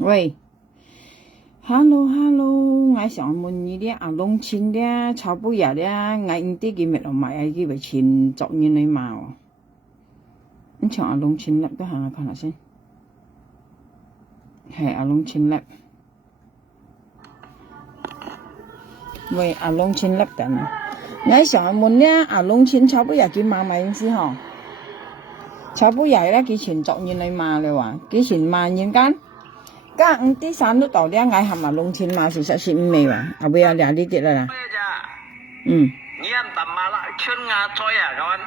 喂，hello， 我想問你啲阿龍錢啲炒杯嘢啲，我啲嘅咪落埋嘅為錢作業嚟嘛喎？你唱阿龍錢粒都行下看下先，係阿龍錢粒。喂，阿龍錢粒緊啊！我想問咧，阿龍錢炒杯嘢幾萬咪先嗬？炒杯嘢咧幾錢作業嚟嘛？你話幾錢萬人間？家啲散都到啲嗌係咪龍錢嘛？事實是唔係話，後邊有兩呢啲啦。Ni ham tambah lah chen nga coy ya kawan.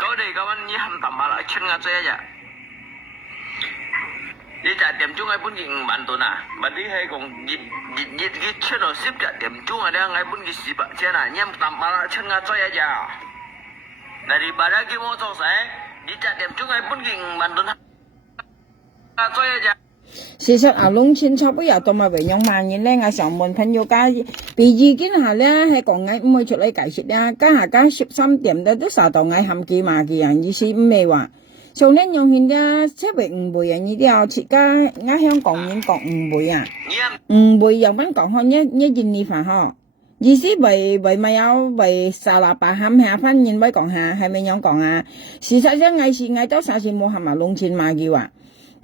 Kau deh kawan ni ham tambah lah chen nga coy aja. Dia cak tiap chung ai pun ging bantu na. Badi hai kong git chen o sip cak tiap chung ada ngai pun git sip chen na. Ni ham tambah lah chen nga coy aja. Daripada kita mau coy saya, dia cak tiap chung ai pun ging bantu na. Coy aja. 事實阿龍錢炒杯油同埋維養萬元咧，我上門朋友家被意見下咧，係講我唔會出嚟解釋咧，家下家13點咧都受到我含幾萬嘅人，意思唔係話上年用現咧七倍5倍啊，呢啲啊設家我香港人講5倍啊，5倍又揾講開一件呢份呵，意思為咪有為38冚下分現為講下係咪樣講啊？事實上我是我都實是冇含阿龍錢買嘅話。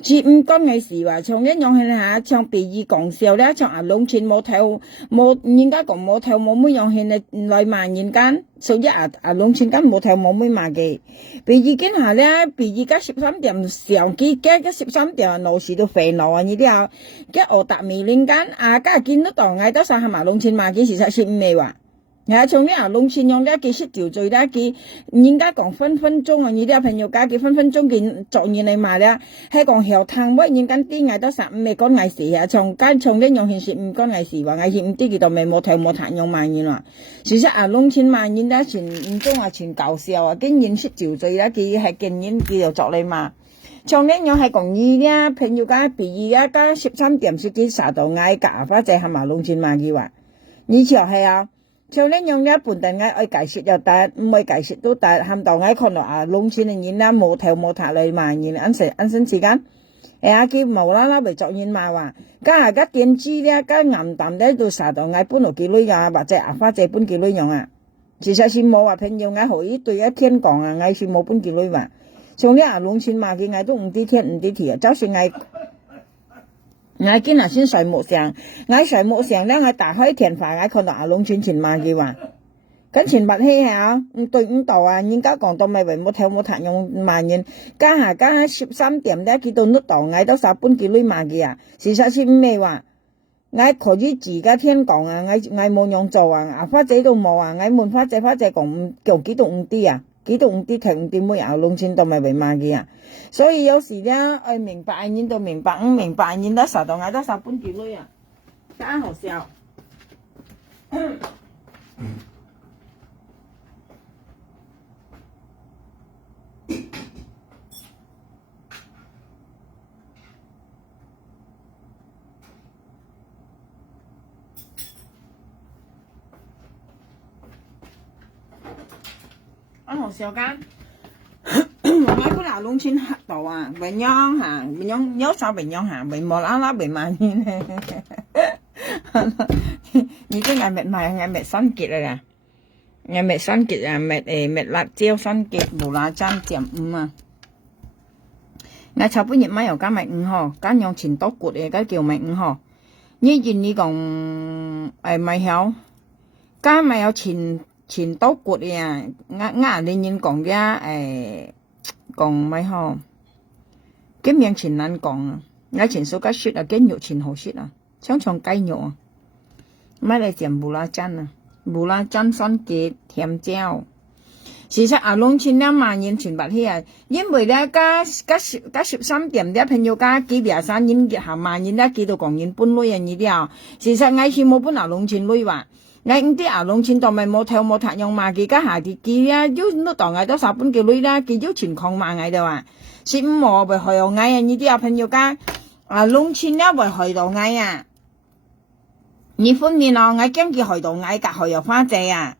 至唔講嘅事話，從一樣去下，從別意講笑咧，從阿龍錢冇睇冇，應該講冇睇冇乜樣去來萬人間，所以阿龍錢間冇睇冇乜買嘅。別意見下咧，別意家13點上機，嘅13點鬧事都煩惱啊！呢啲啊，嘅我達未領間，家見到當嗌得晒係阿龍錢買嘅，事實是唔係話。從呢阿龍錢用咧，幾識調罪咧，幾應該講分分鐘啊！呢啲朋友家幾分分鐘嘅作業嚟賣咧，係講後攤位應該啲嗌得實唔係講藝事啊！從呢用現實唔講藝事話藝事唔啲佢就未冇睇冇彈用萬元啦。事實阿龍錢萬元咧，全唔中啊，全搞笑啊！經驗識調罪咧，佢係經驗佢就作嚟嘛。從呢樣係講呢啲朋友家別意家13點時幾殺到嗌價或者係阿龍錢萬嘅話，呢條係啊。像呢樣咧，本地嗌愛解釋又得，唔愛解釋都得，喊到嗌看到阿龍錢嘅人啦，冇頭冇塔嚟萬元，安生時間，佢無啦啦為作業賣話，家下點知咧，家暗淡咧到殺到嗌搬落幾女啊，或者阿花姐搬幾女樣啊，其實是冇話朋友嗌可以對一天講啊，嗌是冇搬幾女話，像呢阿龍錢賣嘅嗌都唔啲天唔啲地啊，就算嗌。我見下先睡木上，我睡木上咧，我打開電話，我看到阿龍錢錢萬嘅話，咁錢物氣啊，對唔到啊，人家講到咪為冇睇冇彈用萬元，家下13點咧，佢到呢度嗌到10半幾女萬嘅啊，事實是咩話？我可以自家聽講啊，我冇樣做啊，阿花仔都冇啊，我問花仔講叫幾多5啲啊？幾多5啲睇5啲妹阿龍錢都咪為萬嘅啊，所以有時咧，愛明白人都明白，唔明白人都受到嗌得10半幾女啊，真好笑。好笑間，我本來龍錢黑到啊，永陽嚇，永陽有啥永陽嚇，永無啦啦永萬年咧，而家我賣我新結啦，我新結啊，賣辣椒新結無啦針.5啊，我炒半日買又加賣5號，加用錢多骨嘅，加叫賣5號，呢件呢講賣曉，加賣有錢多骨呀，我你人講嘅講咪好，咁樣錢難講啊，我錢數加雪啊，雞肉錢好雪啊，常常雞肉啊，買嚟整無啦針啊，無啦針新結甜椒。事實阿龍錢咧萬元全白起啊，因為咧加13點咧朋友加幾23元下萬元咧幾到講元半女人呢啲啊，事實我是冇半阿龍錢女話。我啲阿龍錢當咪冇頭冇塔用嘛，佢家下啲機啊，要都當嗌到10半幾女啦，佢要全抗嘛嗌到啊，是唔好為害到嗌啊，呢啲啊朋友家阿龍錢咧為害到嗌啊，呢方面啊，我驚佢害到嗌隔害又花姐啊，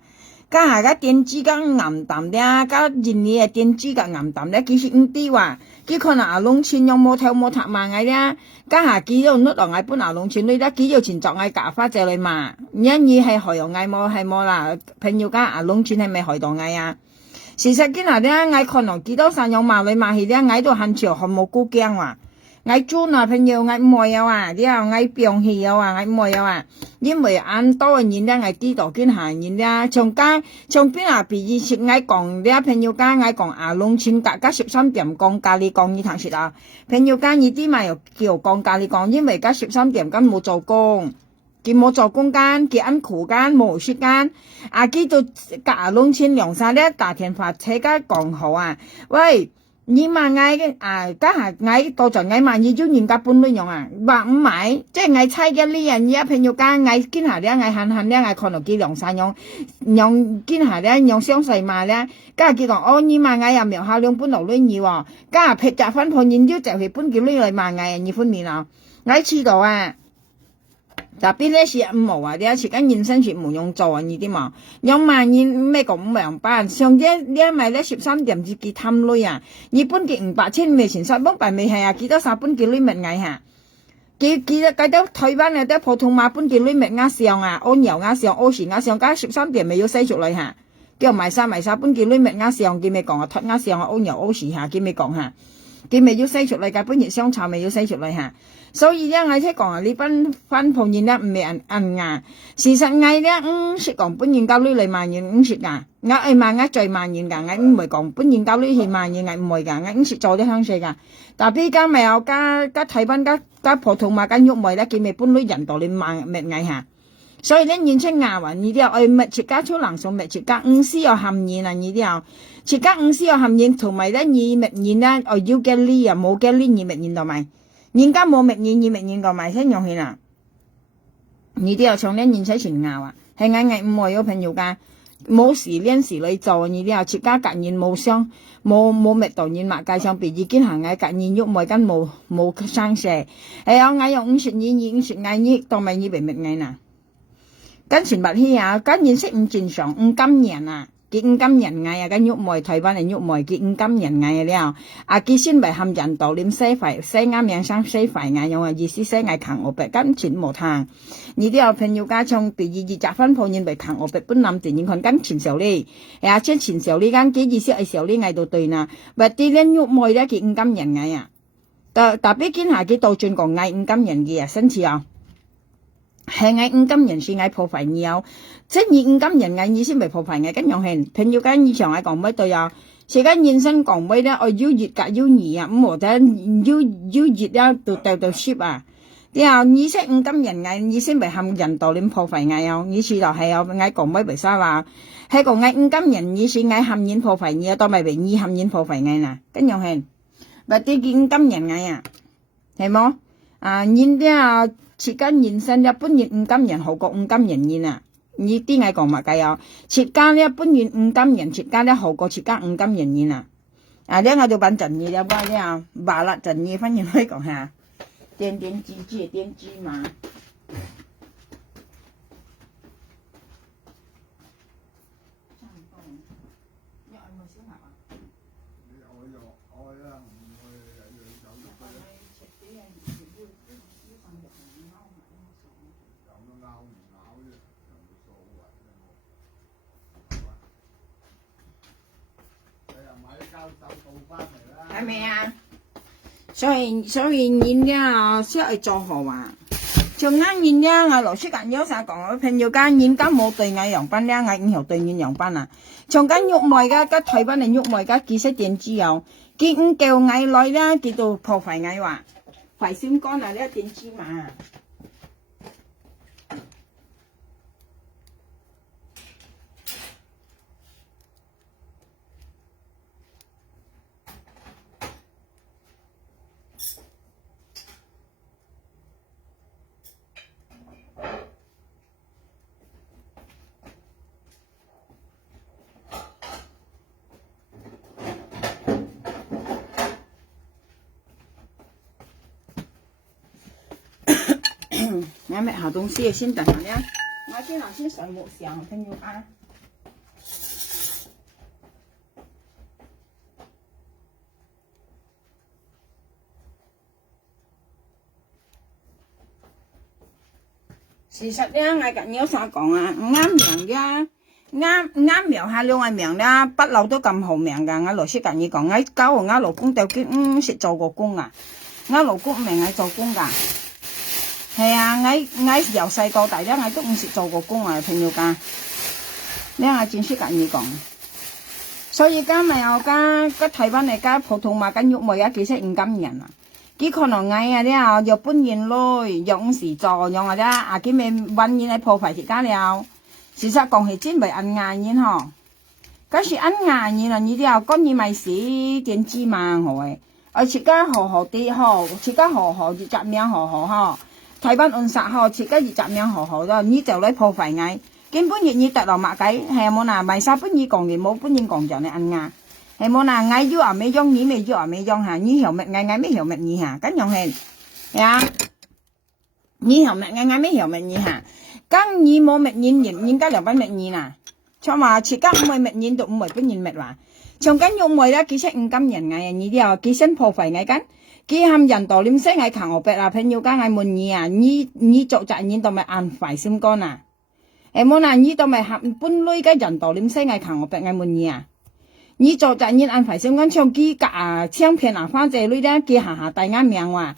家下個電子個暗淡咧，個人哋嘅電子個暗淡咧，其實唔啲話，佢可能阿龍錢用冇頭冇塔嘛嘅咧，家下幾多攞落嗌本阿龍錢，你得幾多錢作嗌假花借你嘛？因為係害用嗌冇係冇啦，朋友家阿龍錢係咪害到嗌啊？事實今日咧，嗌可能幾多散用嘛嚟嘛去咧，嗌到很潮，很冇高驚話。嗌專啊朋友嗌唔會有啊，啲啊嗌病氣有啊，嗌唔會有啊，因為按多嘅人咧，嗌知道見下人咧，從邊啊比以前嗌講啲朋友間嗌講阿龍錢價13點講價你講呢頭説啊，朋友間呢啲咪又叫講價你講，因為價13點間冇做工，佢冇做工間，佢按苦間冇時間，啊佢到價阿龍錢兩三咧打電話車家講好啊，喂。你嘛嗌啊，家下嗌到就嗌嘛，要人家搬嚟用啊，話唔買，即係嗌猜嘅呢人，而家朋友間嗌見下咧，嗌閒咧，嗌可能幾兩三用見下咧，用相細嘛咧，家下佢講哦，你嘛嗌又苗下兩搬落嚟你喎，家下劈雜翻破然之就係搬叫呢嚟嘛嗌你分面啊，嗌知道啊。特別咧是五毛啊，啲時間現身全冇用做啊，呢啲嘛，用萬元咩個500班，上啲呢咪咧13點至幾貪女啊，日本嘅500千未前10蚊未係啊，幾多3本幾女物嗌下，幾多計到台灣啊，啲普通話本幾女物啱上啊，按油啱上，按時啱上，加13點未要洗出嚟下，叫賣晒本幾女物啱上，見未講啊，脫啱上啊，按油按時下，見未講下。佢咪要洗出嚟㗎，本熱香茶咪要洗出嚟嚇，所以咧我聽講啊，呢班翻鋪現咧唔係銀牙，事實嗌咧識講本現交女嚟萬元識㗎，我係萬我最萬元㗎，我唔會講本現交女係萬元，我唔會㗎，我識做啲香水㗎，但係而家咪有加睇翻加普通話加肉味咧，佢咪搬女人道你萬咪嗌下。所以咧，年青牙話呢啲啊，愛物質加粗能數物質加5C有含鹽啊，呢啲啊，設加5C有含鹽，同埋咧二物鹽咧，要嘅呢啊，冇嘅呢二物鹽同埋，而家冇物鹽二物鹽個埋先用起啦。呢啲啊，從咧年青前牙話，係嗌唔會有朋友㗎，冇時練時嚟做呢啲啊，設加隔鹽冇香，冇味道鹽物介上邊已經係嗌隔鹽喐冇跟冇生蛇，係啊，嗌用50鹽50嗌呢，當咪呢味物嗌嗱。跟前物起啊，跟認識唔正常，五金人啊，佢五金人嗌啊，跟喐梅台灣人喐梅，佢五金人嗌啊了，啊佢先咪含人道念西肺，西啱名生西肺嗌用啊，意思西嗌扛我白，跟前無ทาง，呢啲有朋友家從第二集分鋪認為扛我白本諗電影看跟前時候呢，啊即前時候呢間幾意思係時候呢嗌到對啦，或啲咧喐梅咧佢五金人嗌啊，特別見下佢倒轉講嗌五金人嘅啊，新似啊。係嗌五金人算嗌破費有，即係五金人嗌意思咪破費嘅，跟樣係朋友間以前嗌講咩對啊，時間現身講咩咧，我要熱格要熱啊，咁或者要熱啊，到 ship 啊，啲啊意思五金人嗌意思咪含人道點破費嗌有，意思就係有嗌講咩為啥話，係講嗌五金人意思嗌含煙破費嘅，當咪為二含煙破費嗌嗱，跟樣係，或啲五金人嗌啊，係冇啊，然啲啊。設間現身一般現五金人好過五金人現啊！呢啲嗌講乜計啊？設間一般現五金人設間咧好過設間五金人現啊！啊！呢我哋揾陣嘢有關啲啊，麻辣陣嘢反而可以講下，點雞嘛。係咪啊？所以人家識係做好啊。像啱人家我老師講有啥講，朋友間人家冇對我樣班咧，我以後對人樣班啊。從間喐賣噶，個台灣人喐賣噶，其實點知有？佢唔叫嗌來啦，叫做破壞嗌話，壞心肝啊！呢點知嘛？你咪好東西先等下咧，我先頭先上木上朋友啊。事實咧，我近有啥講啊？啱命嘅，啱命下兩個命咧，不嬲都咁好命噶。我老師近你講，我教我老公就叫識做個工啊，我老公唔係愛做工噶。係啊，我由細到大咧，我都唔識做個工啊，朋友家。你我正式近你講，所以家咪有家個台灣嚟家普通話跟喐妹啊，其實唔感人啊。佢可能嗌啊啲又搬現咯，又唔時做，又或者啊佢咪揾現嚟破壞自家了。事實講係真係按嗌現嗬，嗰時按嗌現啦，你啲又講你咪死點知嘛係，而自家學啲嗬，自家學越雜名學嗬，台灣按殺嗬，自家越雜名學咯，你就嚟破壞嗌，根本你特落麥計係冇嗱，咪殺本意講嘅冇本意講就嚟按嗌。係冇嗱，嗌要啊未用，你未要啊未用嚇，你後面嗌咩後面你嚇，咁樣係，呀，你後面嗌咩後面你嚇，咁你冇咩人家就揾咩人啦，錯嘛，自家唔係咩人都唔係本人咩話，從緊用咩咧，其實唔敢人嗌，你啲又幾身破費嗌緊，幾冚人道點聲嗌扛我白啦，朋友家嗌問你啊，你做責任都咪按快心肝啊，係冇嗱，你都咪冚本來嘅人道點聲嗌扛我白嗌問你啊。你做責任安排相關唱機架唱片啊，花姐女咧，佢下大啱命話，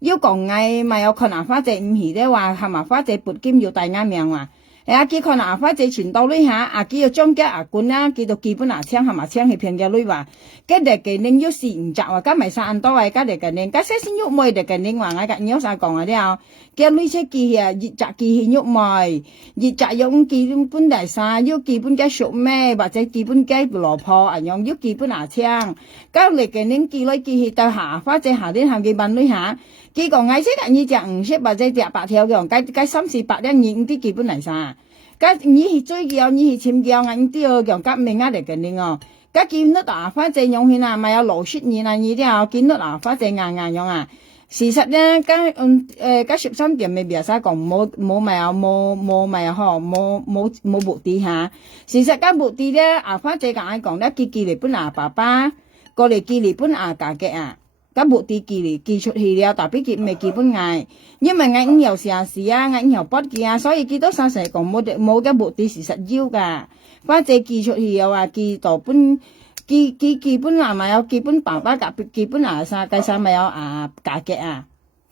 要講嗌咪有可能花姐唔係咧話，係咪花姐撥兼要大啱命話，啊，佢可能花姐傳到呢下，啊，佢要將家啊管啦，佢到基本啊唱係咪唱係片嘅女話，佢哋嘅寧要是唔雜話，加咪散多位，家哋嘅寧，家些先喐妹哋嘅寧話，我嘅有啥講啊啲啊，佢女車機啊，熱雜機喐妹，熱雜用基本大晒，要基本嘅熟咩，或者基本嘅羅破啊用，要基本啊唱，家嚟嘅寧機女機到下花姐下啲行嘅問女下。佢講嗌識得你隻唔識或者隻白條嘅，計38咧，你啲基本嚟晒。咁你去追叫，你去簽叫，你啲個講革命啊嚟嘅你哦。咁見到大花姐用去啊，咪有羅雪兒啊，你啲啊見到大花姐硬用啊。事實咧，咁13點未必係講冇咪啊冇咪啊嗬冇目的嚇。事實間目的咧，大花姐講咧，佢嚟本啊爸爸過嚟嚟本啊家嘅啊。咁目的寄出去了，特別佢未基本嗌，因為嗌有時啊，嗌有筆嘅啊，所以幾多生成講冇嘅目的事實要噶，或者寄出去又話寄到本基本啊咪有基本爸爸夾基本啊晒計晒咪有啊價嘅啊，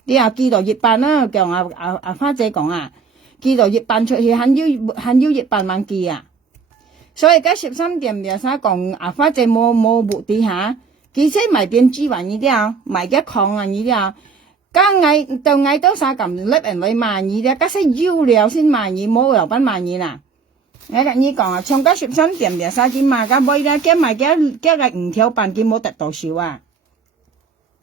你又寄到月辦啦，叫花姐講啊，寄到月辦出去肯要月辦萬寄啊，所以而家13點又晒講花姐冇目的嚇。其實賣點資源呢啲啊，賣嘅礦啊呢啲啊，家嗌到晒咁叻人嚟賣呢啲，家些要料先賣呢，冇油品賣呢啦。我跟你講啊，從家13點嘅晒件賣嘅妹咧，佢賣嘅5條半件冇得到少啊。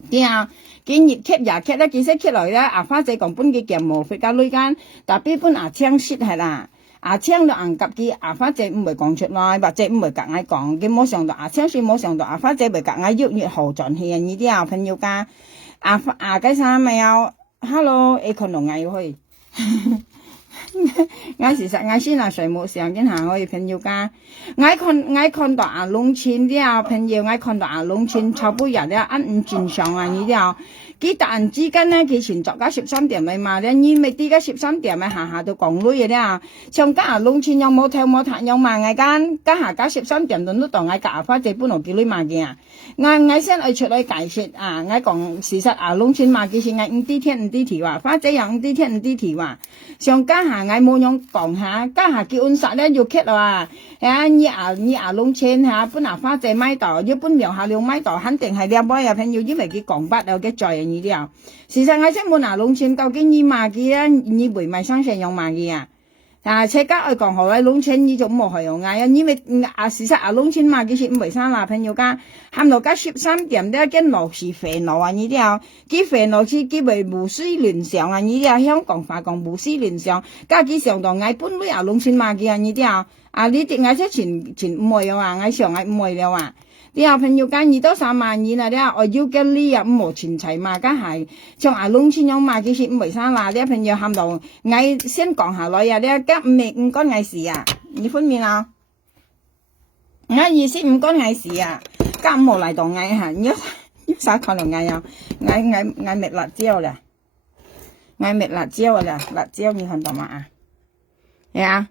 啲啊，見熱劇也劇咧，其實劇來咧，花姐講本嘅節目費家女間，但係本唱説係啦。唱到硬夾嘅花姐唔會講出來，或者唔會夾硬講，佢冇上到唱説冇上到花姐咪夾硬越好盡氣啊！呢啲啊朋友家嘅衫咪有 ，hello， 你可能嗌去，我事實我先水冇上緊行去朋友家，我看到龍村啲啊朋友，我看到龍村差不多咧按5轉上啊呢啲啊。佢突然之間咧，佢前作家13點咪嘛咧，你咪啲家13點咪下都講女嘅啦。像家農村有冇聽冇彈有嘛嗌間，家13點都當嗌家花姐本來叫你嘛嘅啊。我先去出嚟解釋啊，我講事實農村嘛嘅是嗌5啲天5啲條啊，花姐有5啲天5啲條啊。像家下嗌冇樣講下，家下叫按實咧要劇啊，你農村下本來花姐買到，要本苗下兩買到，肯定係兩杯啊朋友，因為佢講不有嘅在。呢啲啊，事實我真冇拿農村究竟你賣嘅啊，你會賣生成用賣嘅啊？車家愛講好啦，農村你就冇係用嗌啊，因為事實農村賣嘅是唔會生啦，朋友家喊到家13點咧，跟落是肥佬啊呢啲啊，佢肥佬是佢為胡思亂想啊呢啲啊，香港話講胡思亂想，家佢上到嗌本來農村賣嘅啊呢啲啊，呢啲嗌出全唔會啊，嗌上嗌唔會了啊。啲啊朋友間2到3萬元啊！啲啊我要嘅呢啊冇全齊嘛，家係像農村有賣嘅是唔會生啦！啲朋友喊到我先講下來啊！啲家唔關我事啊！你分面啊？我意思唔關我事啊！家冇嚟到嗌嚇，要啥可能嗌啊？嗌滅辣椒啦！ ngay mệt辣椒là辣椒như hình tầm à nha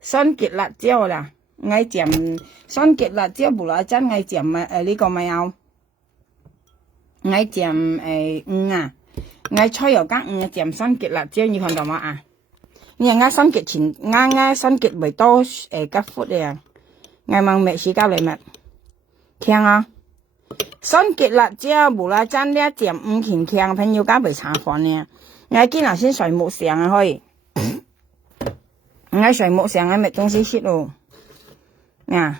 son kiệt辣椒là ngay chém son kiệt辣椒bù lá chắn ngay chém mà lý có mày không ngay chém ngay cho dầu cắt chém son kiệt辣椒như hình tầm à nhà ngay son kiệt chín ngay son kiệt bởi to các phút đây ngay mang mẹ xí cao lại mẹ khen à son kiệt辣椒bù lá chắn để chém khen khen朋友家被查房呢ngay kia nào xin xoài một xẻng thôi ngay xoài một xẻng ngay mẹ東西xít luôn nè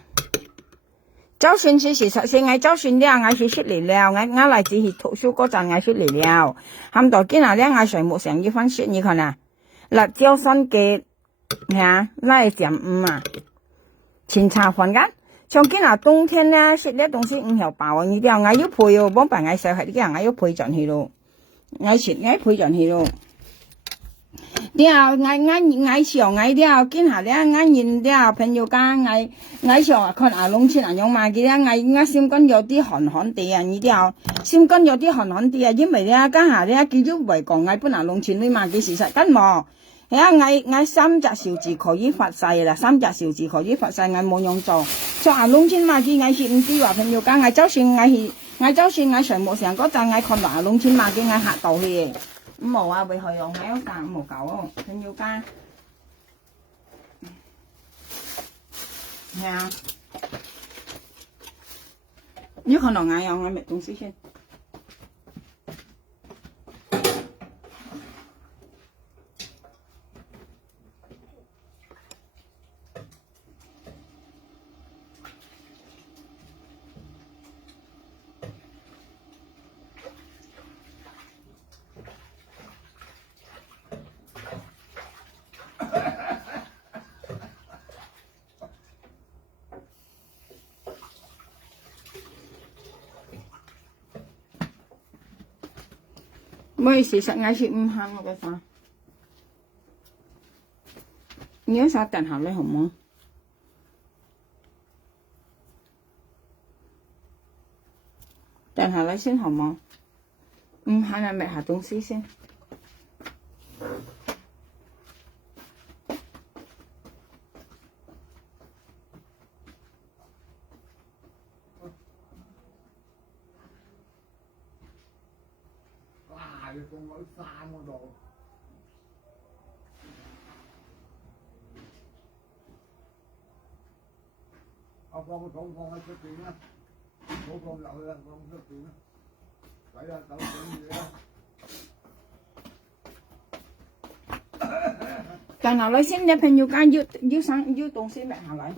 giáo訓是事實性，ngay giáo訓咧，ngay是出嚟了，ngay嚟自係讀書嗰陣ngay出嚟了，冚到今日咧，ngay xoài một xẻng要分析你看啊，辣椒son kiệt嚇，拉點啊，前茶飯間。像今日冬天咧，食啲東西唔係飽啊，你啲嗌要配哦，幫辦嗌細係啲人嗌要配進去咯，嗌切嗌配進去咯。啲啊嗌上嗌啲啊，今下啲嗌現啲啊朋友家嗌上啊，看啊農村啊用嘛嘅啲嗌心肝有啲寒寒地啊，你啲啊心肝有啲寒寒地啊，因為咧家下咧叫做為講嗌本啊農村裏嘛嘅事實根冇。係啊，嗌三隻小字可以發誓啦，三隻小字可以發誓，嗌冇用做。做下農村嘛，佢嗌是唔知話朋友家，嗌就算嗌上木成嗰陣，嗌看落下農村嘛，佢嗌嚇到去。咁冇啊，為何用嗌屋價冇夠哦，朋友家。係啊，有可能嗌用嗌咩東西先？mới sự sợ ngay sự hăng cái sao nhớ sao tận học lấy hồng tận học lấy xin hồng hai là mẹ học tung xí xin con ở xa mà đồ con cái chuyện á con lợi là con cái chuyện á vậy là tự chuyện gì đó tận học lấy xin để朋友間要生要東西買下來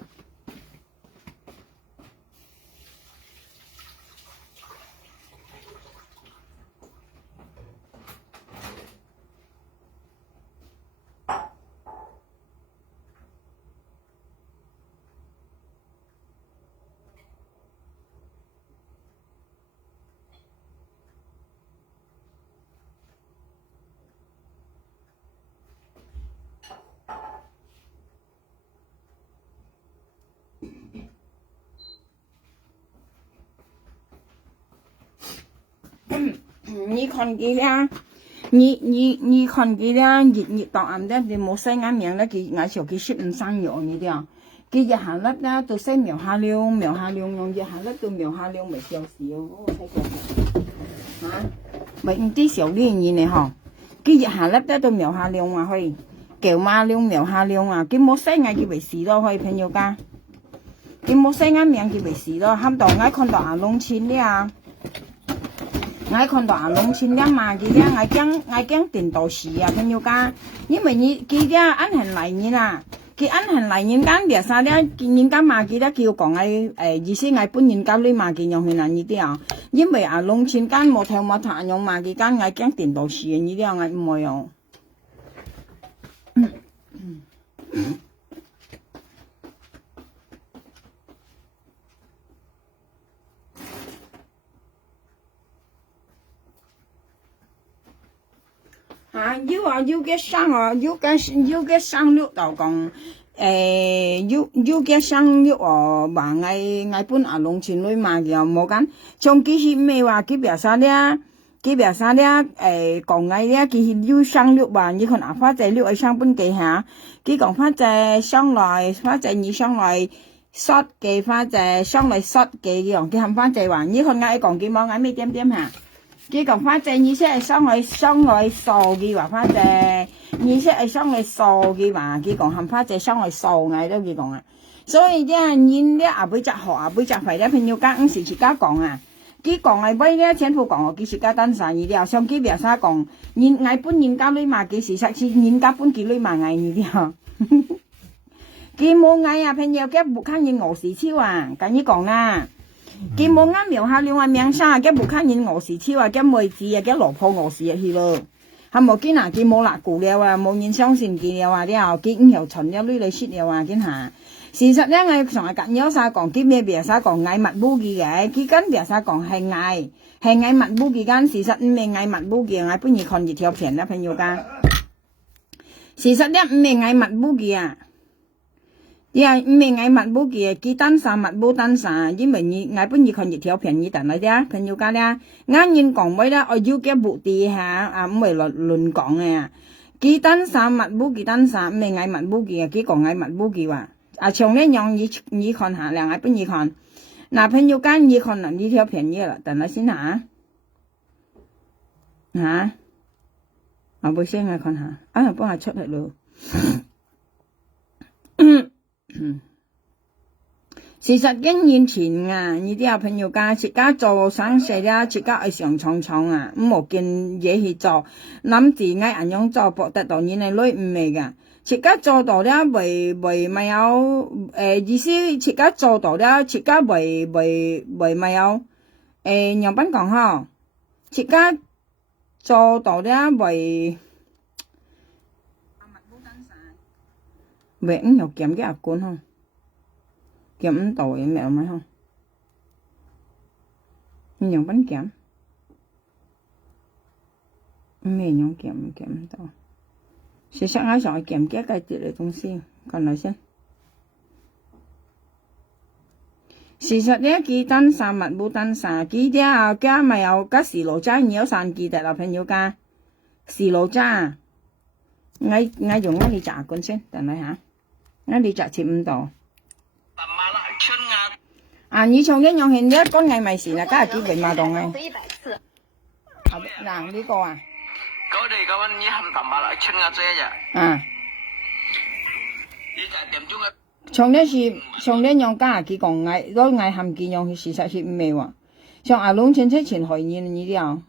你看佢呀，你看佢呀，熱到暗啲，你冇洗眼面咧，佢眼上佢食唔生藥你啲啊，佢熱下粒啦，到洗苗下料用熱下粒到苗下料咪少少，我睇過嚇，咪唔知少呢樣嘢呢嗬，佢熱下粒咧到苗下料啊去，叫馬料苗下料啊，佢冇洗眼佢咪試咯，可以朋友家，佢冇洗眼面佢咪試咯，喊到眼看到眼窿錢啲啊。ai看到農村啲嘛，佢啲愛驚電到時啊，朋友家，因為你佢啲安行嚟年啊，佢安行嚟年間啲啥啲，人家嘛佢啲叫講意思愛本人家裏嘛佢用去嗱呢啲啊，因為農村間冇聽冇談用嘛，佢間愛驚電到時呢啲愛唔會用。要嘅生啊，要嘅生肉就講，要嘅生肉哦，話嗌本農村裏嘛嘅冇緊，從幾時咩話佢表示咧，佢表啥咧？講嘅咧，佢要上六吧，你看啊，發在六上半幾下，佢講發在上來，發在你上來縮嘅，發在上來縮嘅樣，佢含發在話，你看我講佢冇嗌咩點點下，佢講發在你先係上來掃嘅話，發在你先係上來掃嘅話，佢講含發在上來掃嗌都佢講啊，所以咧，你咧也不只學也不只會咧，朋友講時自家講啊。佢講嘅尾咧，前夫講我佢是家單身而了，上佢表啥講，人嗌本人家女嘛，佢事實是人家本佢女嘛嗌而了，佢冇嗌啊，朋友佢不看人我事超啊，跟你講啊，佢冇啱描下兩個名聲，佢不看人我事超啊，佢妹子啊，佢老婆我事去咯，係冇見啊，佢冇辣顧了啊，冇人相信佢了啊，了佢唔又存了女嚟説了啊，見下。事實咧，我從來近有啥講，佢咩別啥講嗌物武嘅，佢跟別啥講係嗌物武嘅間，事實唔係嗌物武嘅，我本意看熱條片啦，朋友間。事實咧唔係嗌物武嘅啊，又唔係嗌物武嘅，佢單啥物武單啥，因為你我本意看熱條片，你等嚟啲朋友間咧，啱人講位咧，我要嘅目的嚇啊，唔係亂講嘅，佢單啥物武嘅單啥，唔係嗌物武嘅，佢講嗌物武嘅話。啊，從呢樣你看下，兩個邊你看，嗱朋友間你看能呢條片嘢啦，等下先下，我背先我看下，啊幫我出嚟咯。事實經驗前啊，呢啲朋友間自家做生事咧，自家係上闖闖啊，咁冇見嘢去做，諗住嗌人樣做博得到你哋女唔係噶。自家做到咧，為咪有意思，自家做到咧，自家為咪有樣品講嗬，自家做到咧為唔又減嘅罐嗬，減唔到嘅咩咪嗬，樣品減，咩樣減唔到？事實我上去檢檢cái tiết嘅東西，看來先。事實咧，佢單散物冇單散，佢啲啊家咪有家時路渣，你有散記得啦，朋友家時路渣，我用我哋炸罐先，等下嚇，我哋炸切唔到。啊，你從一樣現一個藝咪事啦，家係幾倍馬動嘅。嗱呢個啊。嗰哋嗰陣你冚唪唥嚟春亞追一日。啊。你就點鐘嘅？從呢樣家佢講嗌，攞嗌冚見樣事實係唔係喎？像阿龍前前前去年呢啲啊，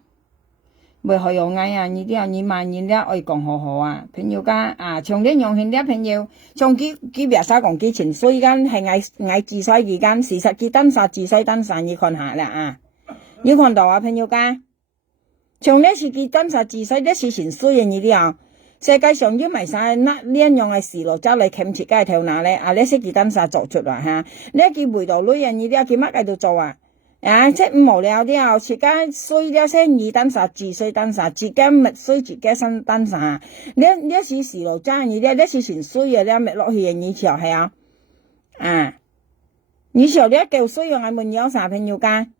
未去用嗌啊呢啲啊，你萬年咧愛講好好啊，朋友家啊，從呢樣現啲朋友，從佢別啥講佢前衰間係嗌自細期間，事實佢單殺自細單殺，你看下啦啊，你看到啊朋友家？從呢時佢真實自細呢事情衰嘅呢啲啊，世界上要咪晒呢一樣嘅事落走嚟冚切街頭嗱咧，啊呢時佢真實做出來嚇，呢佢回到女人呢啲啊，佢乜喺度做啊？啊即係無聊啲啊，自家衰啲聲二真實自衰真實，自家咪衰自己身真實，呢時事落走呢啲呢事情衰嘅呢咪落去嘅呢條係啊，呢條呢叫衰嘅係冇有啥朋友間。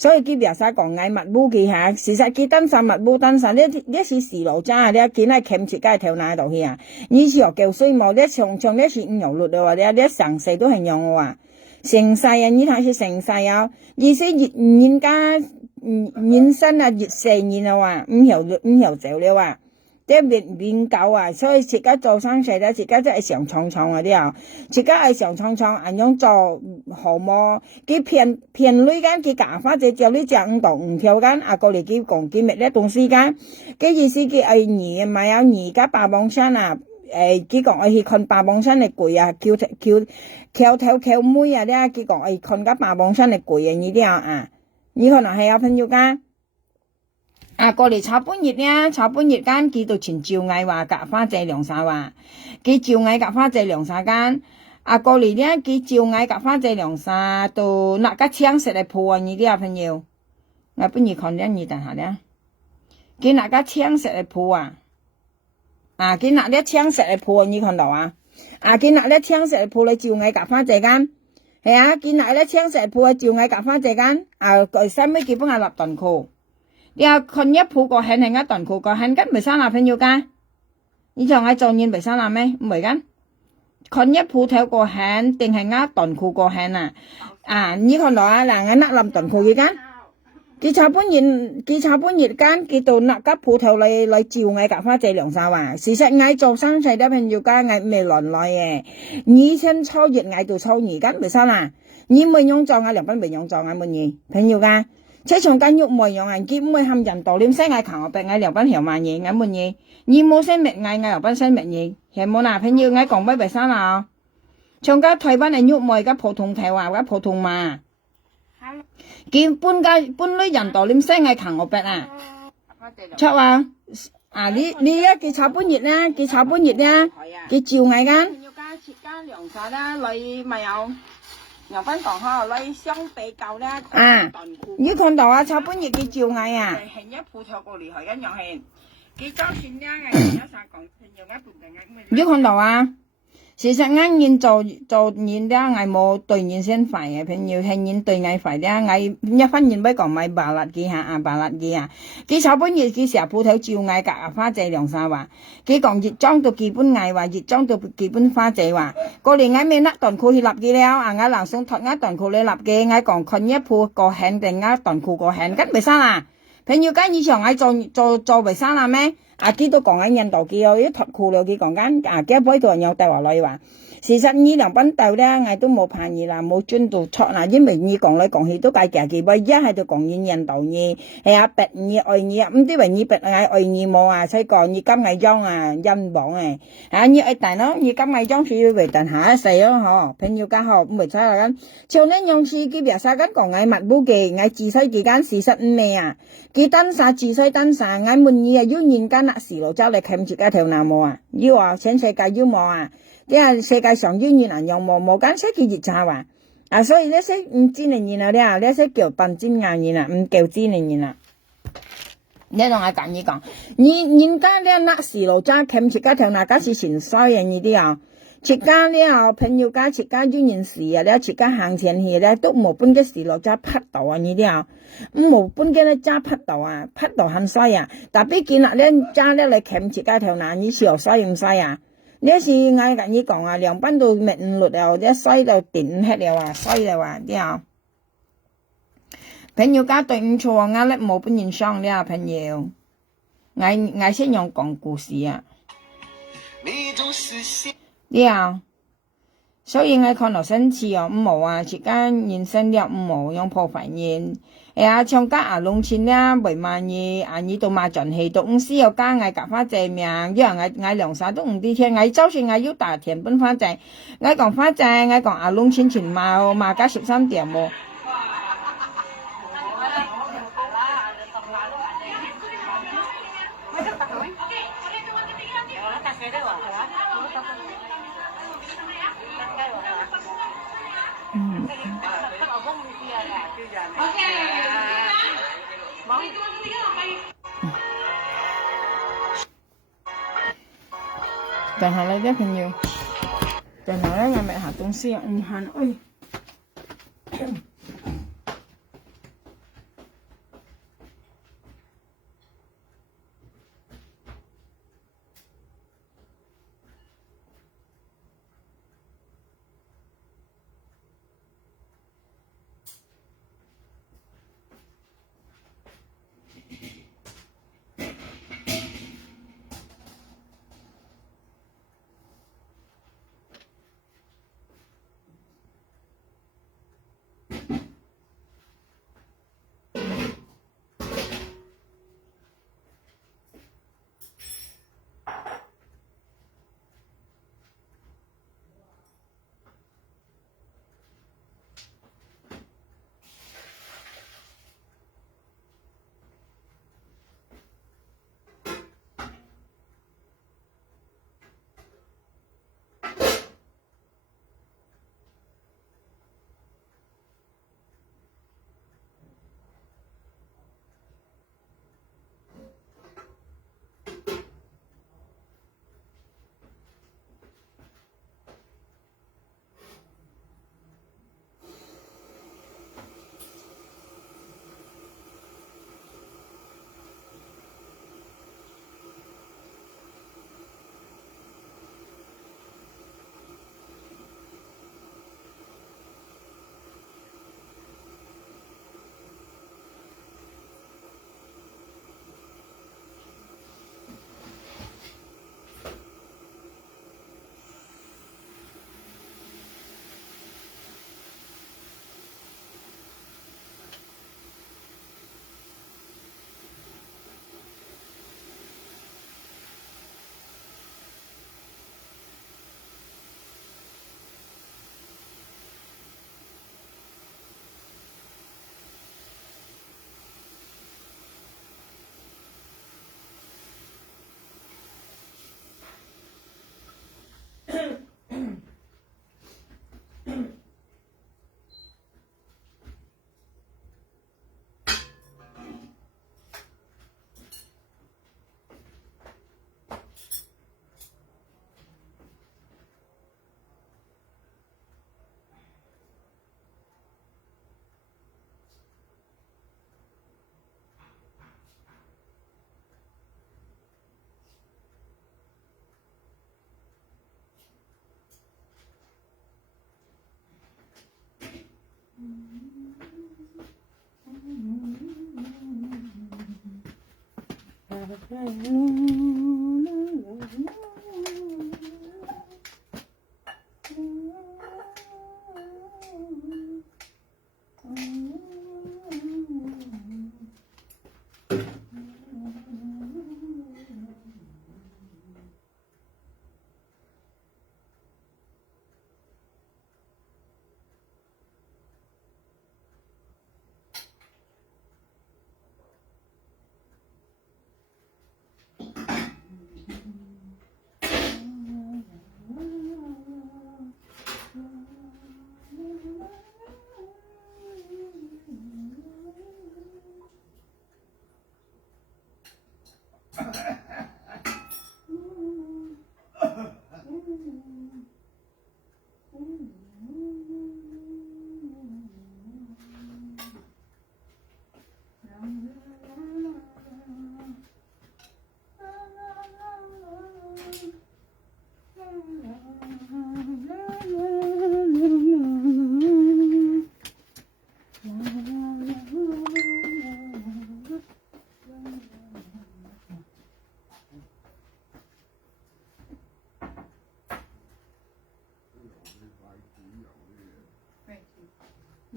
所以佢別晒講嗌物武嘅嚇，事實佢單身物武單身呢是時路渣，呢見係鉗切街頭那度去啊，呢次又叫衰冇，呢從呢是唔由律嘅話，呢成世都係樣嘅話，成世啊呢睇是成世啊，意思人家人生啊越成年啊話，唔由走了啊。即係面狗啊，所以自家做生意咧，自家真係上闖闖嗰啲啊，自家係上闖闖，人樣做好麼？佢騙女間，佢假花者叫你隻唔到唔跳間，啊過嚟佢講佢咩咧東西間，佢意思佢係二咪有而家霸榜山啊，佢講係去看霸榜山嚟攰啊，翹妹啊啲，佢講係看家霸榜山嚟攰啊呢啲啊，你可能係有朋友間。啊，過嚟炒半日咧，炒半日間佢到全照藝話夾花仔涼晒話，佢照藝夾花仔涼晒間，啊過嚟咧佢照藝夾花仔涼晒到那家槍食嚟破啊！呢啲啊朋友，我不如看啲你等下咧，佢那家槍食嚟破啊！啊，佢那啲槍食嚟破，你看到啊？啊，佢那啲槍食嚟破嚟照藝夾花仔間，係啊，佢那啲槍食嚟破照藝夾花仔間，啊佢使咩佢幫我立頓褲。你啊คน一鋪個hand係啱斷褲個 hand 跟唔生啦朋友家，你就係做nhiên唔生啦咩？唔係緊，คน一鋪頭個 hand 定係啱斷褲個 hand à à như con đó là ngay nặng làm tuần khu gìกัน กี่ชาวปุ่นยินกันกี่ตัวนักกับผู้เท่าไรจิวไงกับฟ้าใจหลงสาว事實ไง做生細的朋友家ไง未來來嘅你先抽熱ไง到抽二跟咪生啦你ไม่用做啊兩賓未用做啊乜嘢朋友家車從間喐ไม่用人結唔會陷人道念聲嗌求我病嗌兩賓條萬嘢嗌乜嘢你冇聲滅嗌兩賓聲乜嘢係冇嗱朋友嗌講不未生啦從家台灣人喐ไม่กับ普通台話กับ普通嘛見搬女人道念聲嗌求我病啊出啊啊你啊幾炒搬熱啦幾炒搬熱啦幾照嗌間要加切加涼晒啦你咪有楊斌講開你相比較咧啊你看到啊炒搬熱幾照嗌啊係一鋪頭過嚟係一樣係幾周算啦嗌一曬講又一半定嗌你看到啊事實啱現做現啲嗌冇對現先快嘅朋友係現對嗌快啲嗌一分現俾講咪白辣嘅嚇啊白辣嘅啊佢炒本嘢佢成日鋪頭照嗌夾花仔涼沙話佢講熱裝到基本嗌話熱裝到基本花仔話過嚟嗌咩甩斷褲去立嘅了啊嗌冷送脫甩斷褲你立嘅嗌講困一鋪個hand定甩斷褲個hand跟咪生啊朋友間以前嗌做咪生啦咩啊！佢都講緊印度佢有啲脫褲了，佢講緊啊，幾杯度有大話女話，事實呢兩品豆咧，我都冇盼意啦，冇專到錯啦，因為你講嚟講去都介幾杯，一係就講印度嘢，係啊，白你愛你啊，唔知為你白嗌愛你冇啊，所以講你今ngày裝啊，陰榜誒，啊你愛大咯，你今ngày裝需要為等下一世咯，嗬，朋友家嗬，唔係差啦緊，朝呢用事佢別晒緊講嗌物補嘅，嗌自細幾間事實唔咩啊，佢單晒自細單晒，嗌滿意啊要認間。時路走嚟冚住家條南冇啊，要啊全世界要冇啊，啲啊世界上要越難用冇間識佢熱差話，啊所以呢些唔知年年啊啲啊呢些叫笨尖眼年啊，唔叫知年年啊，你同我講一講，人家呢那時路走冚住家條那家是前衰人呢啲啊。切家呢朋友家切家專件事啊，咧切家行前去咧都冇半嘅事落揸匹道啊呢啲啊，冇半嘅咧揸匹道啊，匹道很衰啊，但係見啦咧揸咧嚟鉗切家條難，呢時又衰唔衰啊？呢時嗌緊呢講啊，兩班到滅五律又一衰到電hết了啊，衰了啊啲啊，朋友家對唔錯啊，咧冇半人傷咧朋友，嗌先用講故事啊。啲啊，所以我看到生氣哦，唔好啊，自家人生了唔好用破壞人，啊，像家啊農村啦，為萬嘢啊，呢度嘛盡氣都唔需要家嗌夾花仔命，因為嗌涼沙都唔啲聽，嗌就算嗌要大田本花仔，嗌講花仔，嗌講啊農村全嘛加13點喎。等下來啲朋友，等下來我買下東西，唔慳，哎。你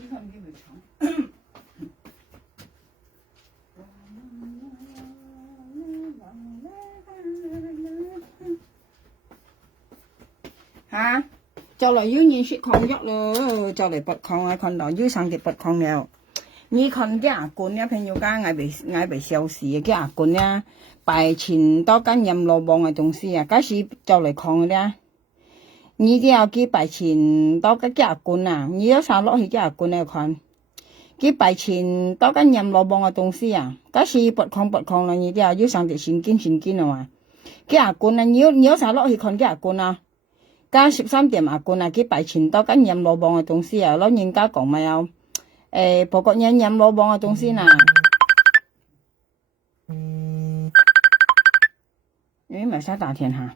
看你有没有唱？hả cho là dưới nhiên sẽ không dốc luôn cho lại bật không ai còn đó dưới sang thì bật không nào như con cái cuốn nha朋友家ngay bị消失cái cuốn nha bài前多間任路網嘅東西啊，嗰時就嚟抗嘅啦。你啲有幾bài前多cái cuốn à，你有啥落去cái cuốn嚟看？cái bài前多間任路網嘅東西啊，嗰時bật không là你啲有上啲神經啊嘛。cái cuốn啊，你有啥落去看cái cuốn啊？加13點cuốn啊，cái bài前多間任路網嘅東西啊，攞人家講咪有不過任路網嘅東西嗱。你咪使打天下，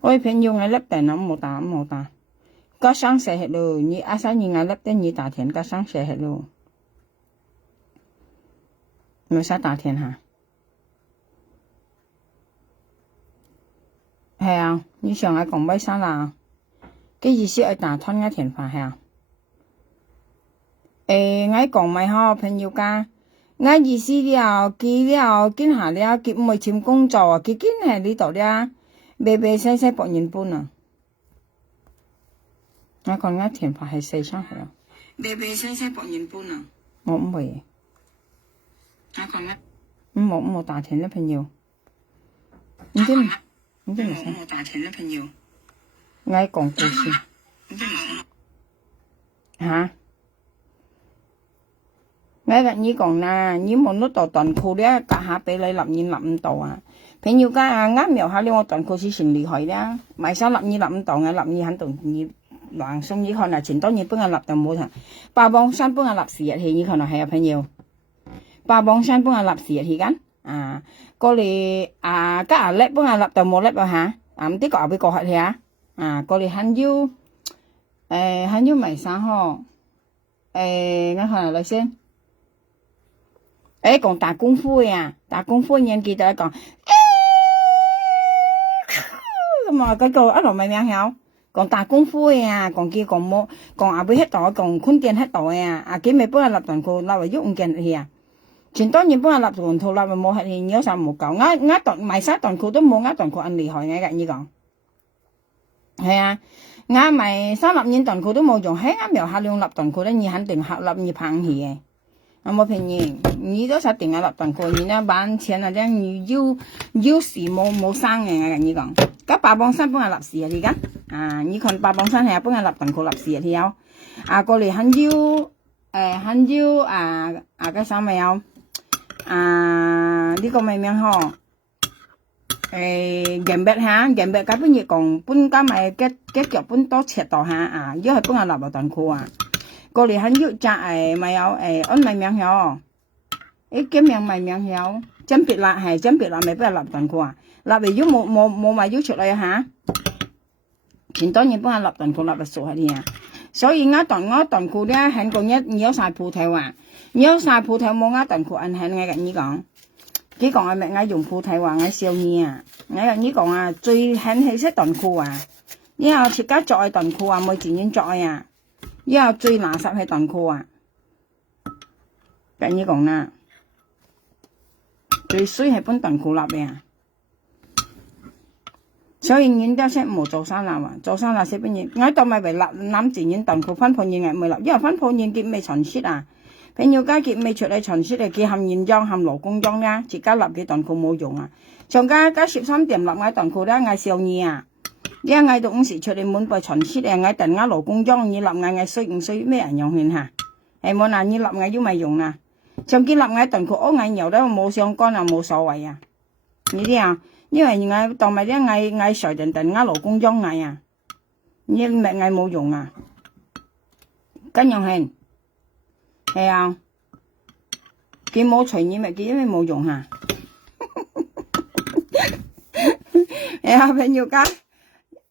我朋友我粒電腦冇打，個生寫hết rồi，你阿三你我粒電你打天個生寫hết rồi，咪使打天下，係啊，你上嚟講咩生啦？cái gì sẽ ở打thân cái thiên phạt係à？我講咪好朋友家。我意思了，佢了，今下了，佢唔係簽工作啊，佢今係呢度了，白細搏人半啊。我講我填法係4張係啊，白細搏人半啊。我唔會。我講我冇打填嘅朋友。唔知冇打填嘅朋友。我講故事。嚇？我跟你講啦，你冇攞到短褲咧，隔下俾你立唔到啊！朋友家啊，啱描下你我短褲是成厲害啦，買衫立唔到啊，立肯同你橫送你看啊，前多年幫我立就冇同，八磅山幫我立時日氣，你看啊係啊朋友，八磅山幫我立時日氣緊啊，過嚟啊加叻幫我立就冇叻啊嚇，啊唔啲個俾個客氣啊，啊過嚟肯要買衫嗬，我看下先。講打功夫呀，打功夫人記得講，咁啊嗰個一路咪名曉，講打功夫呀，講佢講冇，講阿妹喺度，講坤電喺度呀，阿幾咪幫佢立斷褲，立嚟喐唔見去啊，前當然幫佢立斷褲，立咪冇係有啥冇夠，啱斷買晒斷褲都冇啱斷褲咁厲害嘅，跟你講，係啊，啱咪3立年斷褲都冇用，喺啱苗下兩立斷褲咧，你肯定合立你棒起嘅。我平時你都實定係立斷褲，你呢揾錢啊，啲你要時冇生嘅，我跟你講，咁8磅山幫我立時啊，而家啊，你看8磅山係幫我立斷褲立時啊，條啊過嚟肯要個啥咪有呢個咪名嗬銀幣嚇，銀幣嗰邊嘢講搬家咪嘅腳搬多尺度嚇啊，要係幫我立落斷褲啊。過嚟很要紮咪有安咪名曉，cái miệng mày miệng hiểu, chấm biệt lại hay chấm biệt lại mày bây giờ làm toàn qua, làm về dưới một mày dưới chỗ này hả? Chính tối nhiên bữa làm toàn qua làm số hay đi à? 所以我斷褲咧，很個一晒鋪頭啊，晒鋪頭冇我斷褲按很我跟你講，佢講係咪我用鋪頭話我笑你啊，我跟你講啊，最很係識斷褲啊，然後設家作嘅斷褲啊，冇自然作啊，然後最垃圾係斷褲啊，跟你講啦，最衰係本斷褲立嘅啊。所以人家識冇做生啦，做生啦識乜嘢？我當咪為諗自然斷褲分判嘢係未立，因為分判嘢結未傳説啊。朋友家結未出嚟傳説嚟，佢含現裝含勞工裝咧，自家立嘅斷褲冇用啊。上家13點立我斷褲咧，嗌笑你啊！因為嗌到5時出嚟滿背傳説嚟，嗌等我勞工裝，你立嗌衰唔衰咩人用勸下？係冇嗱，你立嗌要咪用啊？上見立嗌斷褲屋嗌油咧冇相干啊，冇所謂啊！你啲啊？因為嗌當咪啲嗌誰人等我勞工裝嗌啊，你咪嗌冇用啊，跟用係啊，佢冇隨意咪佢因為冇用嚇，係啊朋友家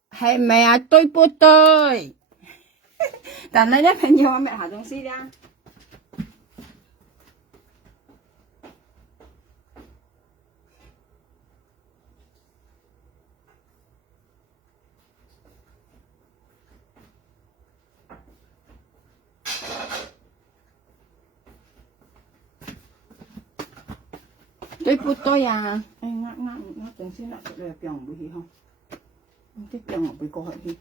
係咪啊對不對？但係咧朋友我咪下東西啦。對不對啊？我陣先落出嚟，병唔會去嗬，啲병唔會過去。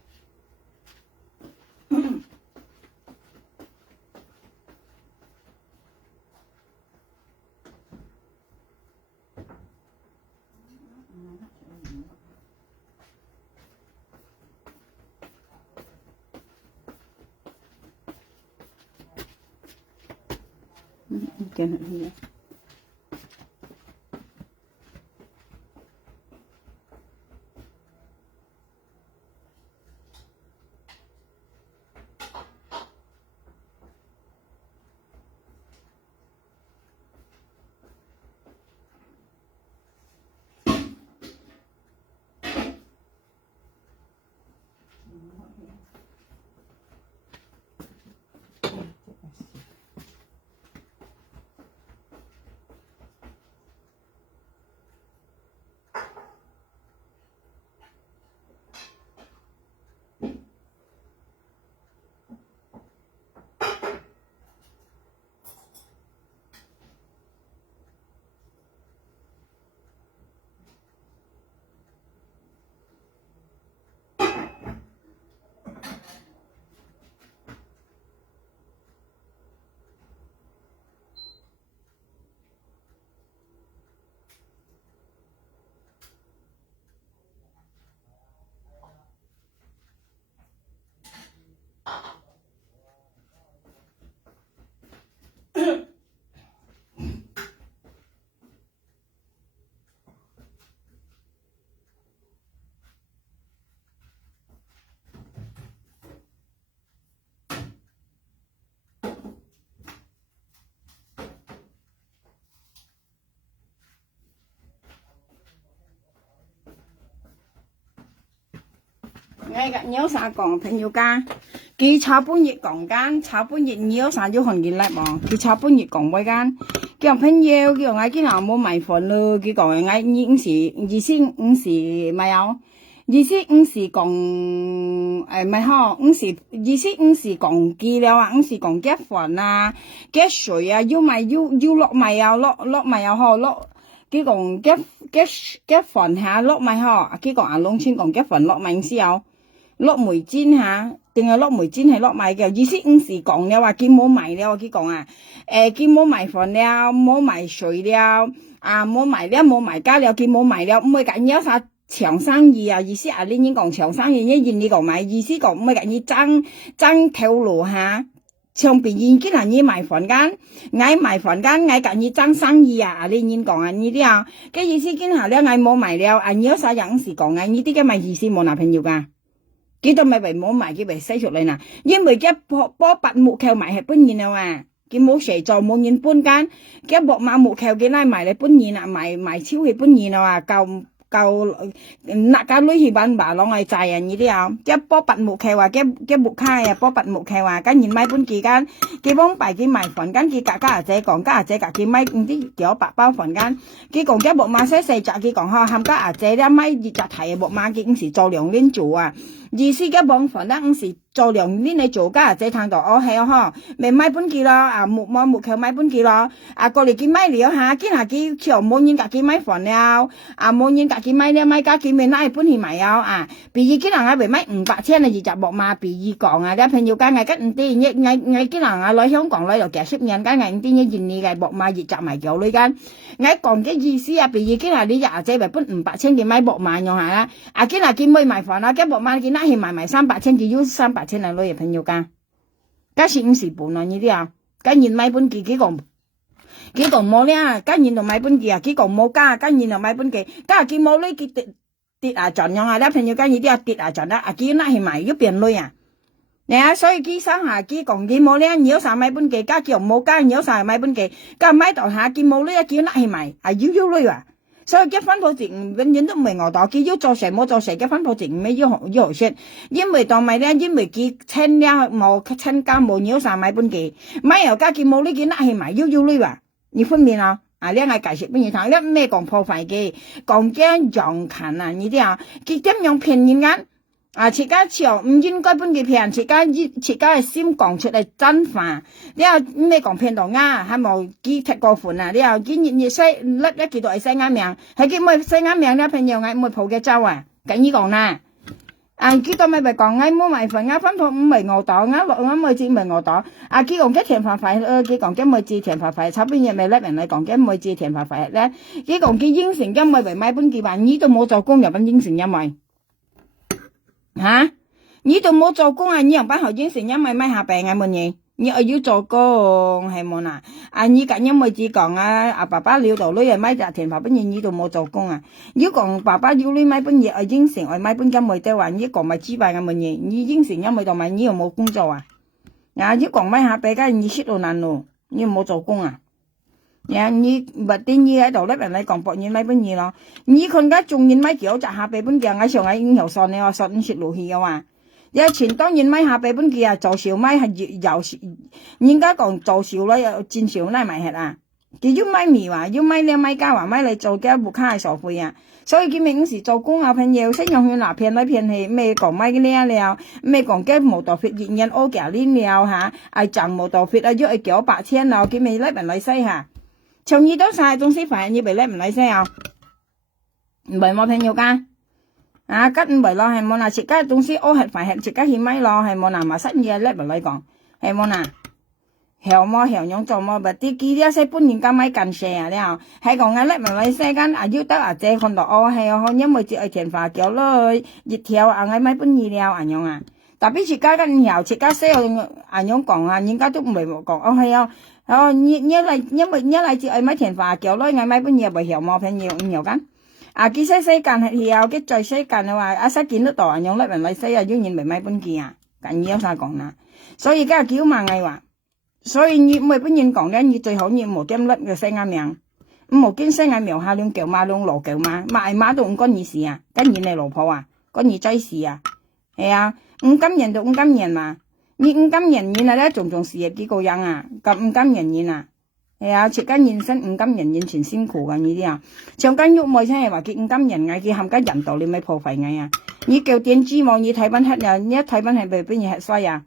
見係咩？我個鳥啥講朋友家，佢炒半日講間，炒半日鳥啥要看見叻喎，佢炒半日講咩間？叫朋友叫我今日冇買飯咯，佢講我25時咪有，25時講咪好，25時講幾了啊，5時講幾飯啊，幾水啊，要落米啊，落米啊好落。佢講幾飯下落米呵，佢講阿龍村講幾飯落米先有，落梅煎下，定係落梅煎係落米嘅。25時講了話，佢冇米了，佢講啊，佢冇米飯了，冇米水了，啊冇米了冇米加了，佢冇米了，唔會緊要啥長生意啊，意思啊，你講長生意，一言你講咪，意思講唔係緊要爭條路下。上邊已經係你賣房間，嗌賣房間，嗌緊要爭生意啊！你已講啊，呢啲啊，嘅意思見下咧，嗌冇賣了，你有啥樣事講啊？呢啲嘅咪意思冇男朋友噶，幾多咪為冇賣，佢咪使出嚟嗱，因為嘅波白木扣賣係搬現啊嘛，佢冇蛇做冇人搬間，嘅木馬木扣嘅拉賣嚟搬現啊，賣超去搬現啊嘛，夠 cầu nãy cái lưới thì bạn bà lo ngoài dài như thế nào cái bó bật một khe và cái bục khai à bó bật một khe và cái nhìn máy bên kia cái bóng bài cái mày phần cái cả còn cả cái máy cái kiểu bạc bao phần cái còn cái bộ mà sẽ chặt cái còn ho ham cả ra máy chặt thầy bộ mà cái cũng是做兩年做啊意思cái bóng phần đó cũng是做兩年嚟做噶睇到哦係啊嗬咪買本機咯啊木橋買本機咯啊過嚟見買了下見下佢橋冇人家見買房了啊冇人家見買了買家見咪拉本去買啊比如見人家為買500千嚟就木嘛比如講啊啲朋友間嗌吉唔啲嗌見人家來香港來又幾十年間嗌唔啲嘢現你嘅木嘛熱集埋腳裏間嗌講嘅意思啊比如見下你廿隻為本500千嘅買木嘛用下啦啊見下見咪買房啦嘅木嘛見拉去買300千嘅要300千嚟攞朋友間嗰時唔是本來呢啲啊跟住買本機幾個冇咧跟住就買本機啊幾個冇加跟住就買本機加幾冇呢幾跌啊賺用下咧朋友間呢啲啊跌啊賺啦啊幾拉去買要變類啊nè所以幾生下幾講幾冇咧nhiều晒買本機加幾冇加nhiều晒買本機加買到下幾冇咧幾拉去買啊要類啊所以結婚保證永遠都唔係我度，佢要做成冇做成結婚保證唔係要學，因為當咪咧，因為佢親咧冇親家冇nhiều晒買本機，買又加佢冇呢件拉去買要類話，你分辨啊？啊，呢係解釋俾你聽，呢咩講破壞嘅，講驚樣勤啊，呢啲啊，佢點樣騙人間？啊！自家潮唔應該本嘅騙，自家係先講出嚟真話。你又咩講騙到啱？係冇幾踢過款啊？你又見熱衰甩一幾度係西啱命，係見冇西啱命咧，朋友嗌冇抱嘅周啊！咁呢講啦，啊幾多咪講嗌冇埋份，嗌分鋪唔係我檔，嗌落啱咪知唔係我檔。啊幾講嘅田法費，幾講嘅咪知田法費，差邊嘢咪叻人嚟講嘅咪知田法費咧？幾講嘅應承嘅咪為買本幾萬，呢度冇做工入緊應承因為。吓，你都冇做工啊？你又把後應承因為買下病啊？乜嘢？你又要做工係冇啦？啊，你咁因為只講啊，啊爸爸了到女又買隻田法本嘢，你都冇做工啊？如果講爸爸要你買本嘢，我應承我買本金咪得話，你講咪支辦嘅乜嘢？你應承因為同埋你又冇工作啊？啊，如果買下病梗係你蝕到難咯，你又冇做工啊？呀，你唔啲你喺度咧，人哋講博嘢買本嘢咯。你คน家仲要買幾隻下俾本嘅，我上喺應頭上你話實蝕落去嘅話，有錢當然買下俾本嘅啊，做少買係有，人家講做少啦，又佔少拉埋係啊。佢要買米話，要買兩買家話買嚟做嘅冇卡係傻費啊。所以佢明時做工啊，朋友識用去拿騙來騙去，咩講買嘅了，咩講嘅冇多費，人我夾呢了嚇，係賺冇多費啊，要係900千啦，佢咪叻人嚟西嚇。從二到晒東西反而被叻唔嚟聲啊，唔係冇朋友間啊，吉唔係咯，係冇嗱，自家東西我係反係自家起咪咯，係冇嗱，嘛失嘢叻唔嚟講，係冇嗱，後冇後樣做冇，咪啲幾啲些半年間買近些啊，了，係講啊叻唔嚟聲間啊要得啊借看到哦係啊，因為只係田花叫咯，熱條啊嗌買半二了啊樣啊，特別自家跟後自家些啊樣講啊，人家都唔係冇講，哦係啊。哦，你嚟，因為你嚟自愛買田花橋咯，愛買本嘢咪曉冇朋友唔曉緊。啊，佢細間係曉，佢最細間嘅話，阿細見得到人用甩人嚟細啊，要人咪買本嘢啊，咁要晒講啦。所以而家叫萬藝話，所以你每本人講咧，你最好你冇點甩嘅細啱命，冇見細啱苗下兩腳馬兩羅腳馬，賣馬都唔關你事啊，跟住你老婆啊，關你仔事啊，係啊，唔甘人就唔甘人嘛。你唔甘人緣啊咧，仲事業幾個人啊？咁唔甘人緣啊？係啊，切間人生唔甘人緣全辛苦噶呢啲啊。長間鬱妹真係話佢唔甘人啊，佢冚家人道你咪破費藝啊！你叫點知望你睇翻黑啊？你一睇翻係咪俾人黑衰啊？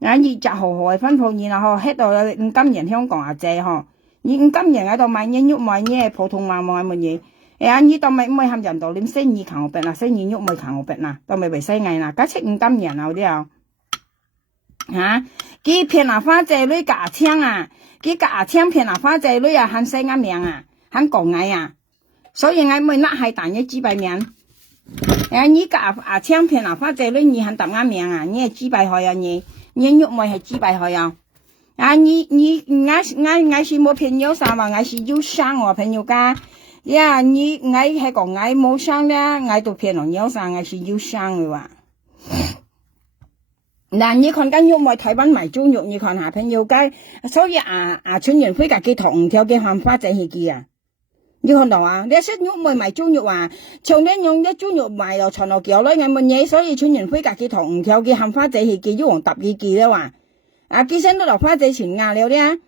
啊，熱雜豪豪係分鋪然後黑到唔甘人香港啊借嗬！你唔甘人喺度買嘢鬱妹嘢普通話冇乜嘢。係啊，你當咪唔係冚人道，你生意強我病啦，生意鬱妹強我病啦，當咪為西藝啦，假設唔甘人啊啲啊！吓，佢騙拿花仔女假槍啊，佢假槍騙拿花仔女啊，喊聲啱名啊，喊講嗌啊，所以我咪嗱係彈一支牌名。你假槍騙拿花仔女，你喊答啱名啊，你係支牌開啊你喐咪係支牌開啊。啊，你我是冇朋友啥嘛，我是有生我朋友家。呀，你我係講我冇生咧，我都騙人有生，我是有生嘅話。嗱，你看間肉咪睇翻埋豬肉，你看下朋友街，所以春園輝家嘅同條嘅喊花仔去記啊，你看到啊？你識肉咪賣豬肉啊？從你用啲豬肉賣又傳落橋咧，我問嘢，所以村人會家己同唔跳嘅冚花仔去記，要用揼幾記啦話。啊，記聲都落花仔全壓了啲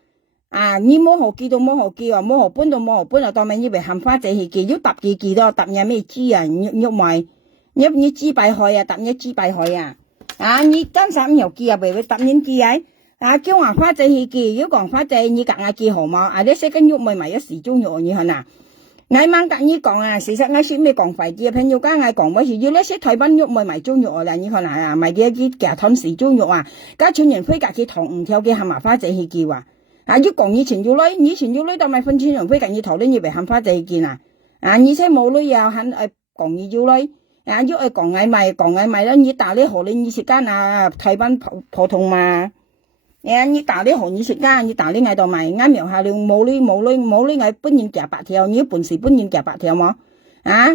啊！你冇學記到冇學記啊，冇學搬到冇學搬啊，當面以為冚花仔去記，要揼幾記多，揼嘢咩豬啊？肉咪你豬敗害啊，揼嘢豬敗害啊！啊，你真實唔學記啊，為揼嘢記啊！啊，叫話花仔去記，要講花仔你夾硬記好冇？啊，你識跟肉咪賣一時鐘肉你看啊！我猛隔你講啊，事實我說咩講廢啲，朋友家我講乜事，要你識台灣肉咪賣豬肉啦，你看啊，賣嘅啲夾湯時豬肉啊，家村人飛隔佢同唔跳嘅冚麻花仔去叫啊，啊要講以前要女當咪分村人飛隔佢頭呢，以為冚花仔去見啊，啊而且冇女又肯講你要女，啊要講嗌賣啦，你打呢河你時間啊，台灣普通嘛。你打呢行你食間，你打呢嗌到埋啱描下了，冇呢嗌搬現夾白條，你要本事搬現夾白條冇？啊，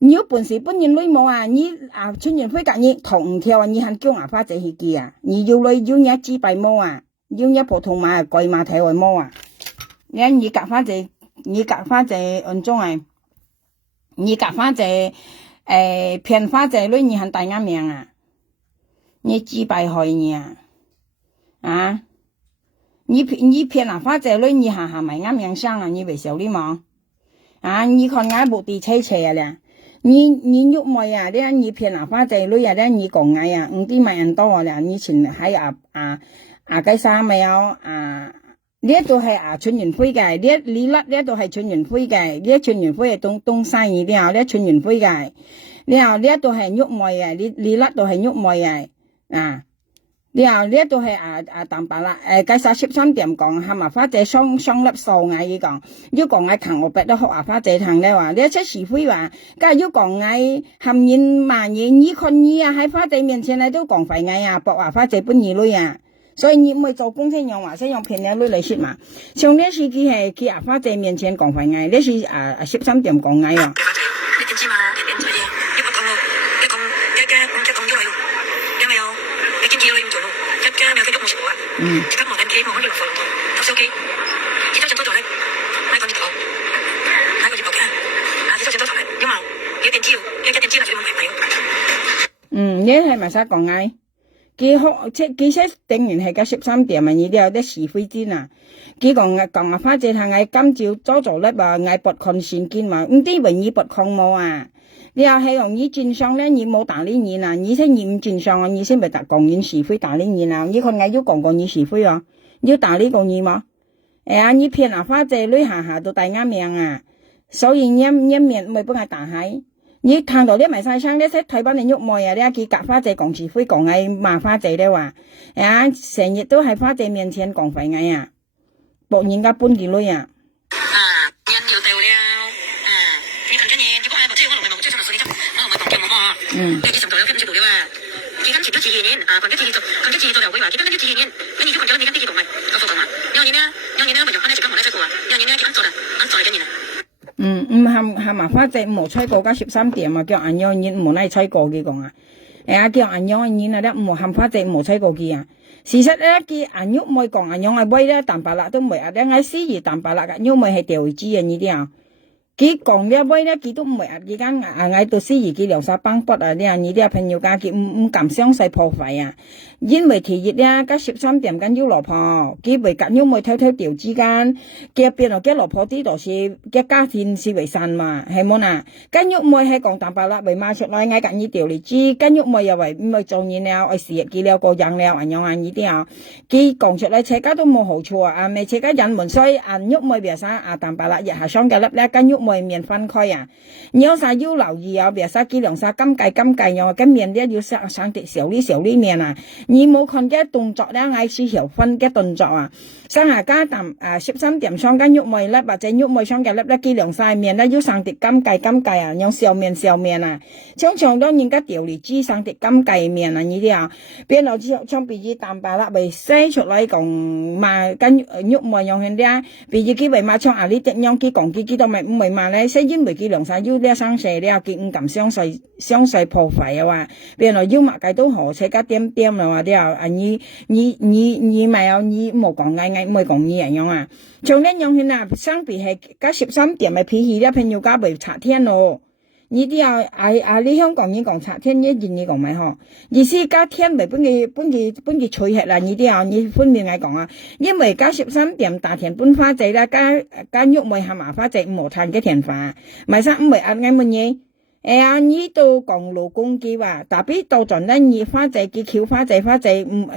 你要本事搬現女冇啊？你啊村人飛隔你同唔跳啊？你肯叫牙花仔去記啊？你要女要一支幣冇啊？要一普通馬貴馬睇外冇啊？你夾花仔按中啊？你夾花仔騙花仔女你肯大啱命啊？你支幣害你啊？啊！你騙人花仔女，你下咪啱樣生啊？你為少啲嘛？啊！你看我目的車啊咧，你肉妹啊，你騙人花仔女啊，你講嗌啊，唔啲咪人多啊咧，以前喺雞沙咪有啊，呢度係村員會嘅，呢度係村員會嘅，呢村員會係東西呢，呢村員會嘅，呢度係肉妹嘅，呢度係肉妹嘅，啊！呢度係淡白啦，計晒13點講，係咪花仔雙粒數嗌依講，要講嗌勤我白都學花仔糖咧話，呢出時會話，梗係要講嗌含言慢言，你看你啊喺花仔面前咧都講廢嗌啊，博話花仔本兒女啊，所以你唔會做工先用話先用騙你女嚟説嘛，像呢時佢係佢花仔面前講廢嗌，呢時13點講嗌啊。而家望緊機，望緊條貨，搭手機，而家上多咗咧，買個熱頭嘅，而家上多咗咧，因為幾點知啦，最問題呢係咪使講嗌？佢識定完係個13點啊，你哋有啲是非先啊。佢講花姐係嗌今朝早咧話嗌拔礦線見嘛，唔知為你拔礦冇啊？你又係用你轉上咧，你冇打呢年啊？你先唔轉上啊？你先咪打講完是非打呢年啊？你看我要講你是非啊？要打呢個你嘛？你騙人花姐女下都大啱命啊！所以一面咪幫佢打喺。你看到你咪晒聲，你識睇翻你喐妹啊！你阿幾夾花姐講是非講嗌罵花姐咧話，成日都喺花姐面前講廢嗌啊！博人家搬件女啊！人又掉了，你講緊嘢，結果係即係我同你冇追上落水，我同佢講叫我嘛，你幾十度有跟住度了啊！佢跟前都自然講一次做又會話，佢跟住自然，跟住就講咗你跟啲同埋個副同埋，因為呢咪用翻呢隻金冇得吹過啊，因為呢佢啱做緊嘢。係嘛花姐冇吹過，加13點啊，叫人樣嘢冇嚟吹過嘅講啊，叫人樣嘢啊，咧冇冚花姐冇吹過嘅啊。事實咧，叫人喐妹講人樣係威咧，淡白辣都唔係啊，咧嗌司儀淡白辣嘅，喐妹係掉資啊呢啲啊。佢講呢威咧，佢都唔係啊，佢間嗌到司儀佢留晒崩骨啊，呢啲朋友家佢唔敢傷勢破壞啊。因為其熱咧，加13點緊要老婆，佢為緊要妹偷偷掉之間，佢變落嘅老婆啲度是嘅家庭是為神嘛，係冇嗱？緊要妹係講淡白啦，為賣出來嗌緊要掉嚟知，緊要妹又為唔係做嘢了，為事業佢了個人了，還有呢啲啊，佢講出嚟車家都冇好處啊，未車家隱瞞，所以緊要妹別生淡白啦，日下雙嘅粒咧，緊要妹面分開啊，你有晒要留意啊，別生幾兩晒金計用，跟面咧要生啲小呢面啊。你冇看嘅動作咧，嗌是條分嘅動作啊！生下家13點上緊喐妹粒，或者喐妹上嘅粒咧，幾兩晒面咧，要生啲金計啊，用笑面啊！常常當人家調嚟煮生啲金計面啊！呢啲啊，邊度將鼻子淡白啦，為西出嚟講嘛，跟喐妹用佢啲啊，鼻子幾為嘛唱啊？呢隻樣幾講幾都咪唔為嘛。嘛咧，雖然未見兩曬腰咧生勢了，佢唔敢相勢破壞啊話，變來腰物計都好，車加點點啦話了，啊你咪有你冇講嗌唔會講你樣啊，像呢樣先啊，相比係加13點嘅脾氣咧，朋友加未拆天咯。你啲你香港人講拆天，一件你講咪嗬？意思加天咪本佢吹吃啦，你啲你分別嗌講啊，因為加13點大田搬花仔啦，加喐咪係麻花仔無炭嘅田花，咪生唔係嗌乜嘢？你都講勞工嘅話，特別到盡咧，你花仔嘅翹花仔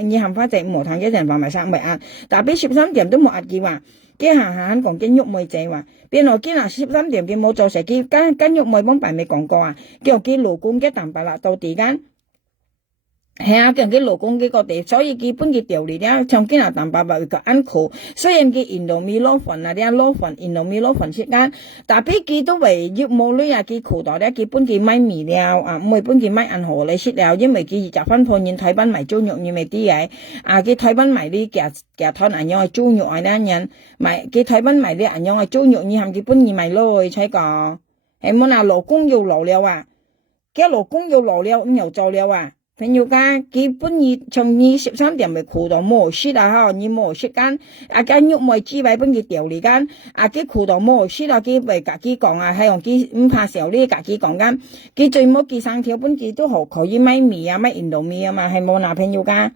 你含花仔無炭嘅田花咪生唔係嗌，特別13點都冇嗌嘅話。佢行講緊喐妹仔話，變來佢13點佢冇做成，佢跟喐妹幫辦未講過啊，叫佢勞工嘅蛋白啦到地間，係啊，叫佢勞工嘅個地，所以佢本佢調嚟咧，像佢蛋白咪個安扣，雖然佢印度米攞份啊，啲攞份印度米攞份時間，但係佢都為業務咧啊，佢口袋咧佢本佢買米了啊，唔係本佢買銀河嚟食了，因為佢就分判人睇翻埋豬肉你咪啲嘢，啊佢睇翻埋啲夾攤人樣係豬肉啊啲人。咪佢睇翻埋啲人樣係豬肉，你含佢本意咪攞去睇個，係冇嗱勞工要勞了啊，佢勞工要勞了咁又做了啊，朋友家佢本意從你13點咪褲度冇蝕啊，你冇蝕間，間肉咪支位本佢調嚟間，佢褲度冇蝕啊，佢咪自己講啊，係用佢唔怕時候呢自己講間，佢最冇佢生條本佢都好可以買米啊，買印度米啊嘛，係冇嗱朋友家。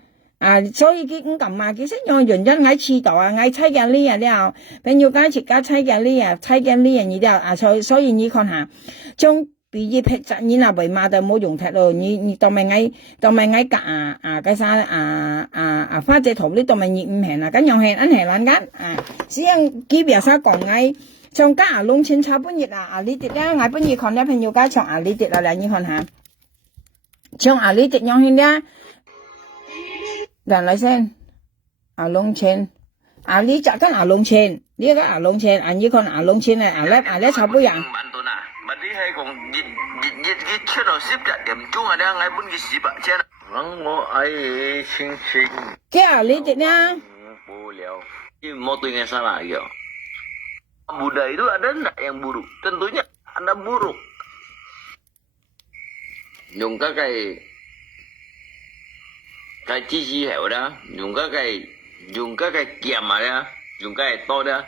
所以佢唔敢啊，其實有原因喺遲到啊，喺猜緊呢日了，朋友家設家猜緊呢日，猜緊呢日了，所以你看下，將畢業批責你那為嘛都冇用踢咯，你當咪嗌夾cái啥花姐圖呢當咪熱唔行啊，咁樣行安行爛間只樣幾表啥講嗌，像家弄清炒半日啊，呢啲咧嗌半日看咧朋友家像呢啲啦，你看下，像呢啲樣行咧。人嚟先，弄錢，你就跟弄錢，你個弄錢，你看弄錢咧，咧炒杯人。Mà đi hay còn dịch cái chế độ xếp chặt điểm chung ở đây ngay bốn cái xí bạc trên. Vắng ngô ấy xinh xinh. Cái lý tiết nha. Bố liao. Chứ mô tôi nghe sao lại kiểu. Buddha itu ada enggak yang buruk? Tentunya ada buruk. Dùng các cái chi chi hẻo đó, dùng các cái kiềm mà đó, dùng cái to đó,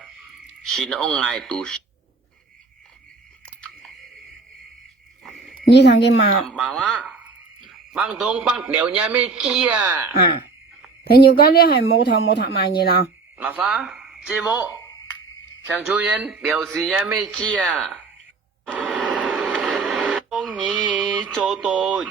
xin ông ngài tù. 你看佢嘛？爸媽，幫通幫掉嘢咩知啊？朋友家呢係冇頭冇頭賣嘢啦。嗱啥？節目想出現掉事嘢咩知啊？幫你做多熱。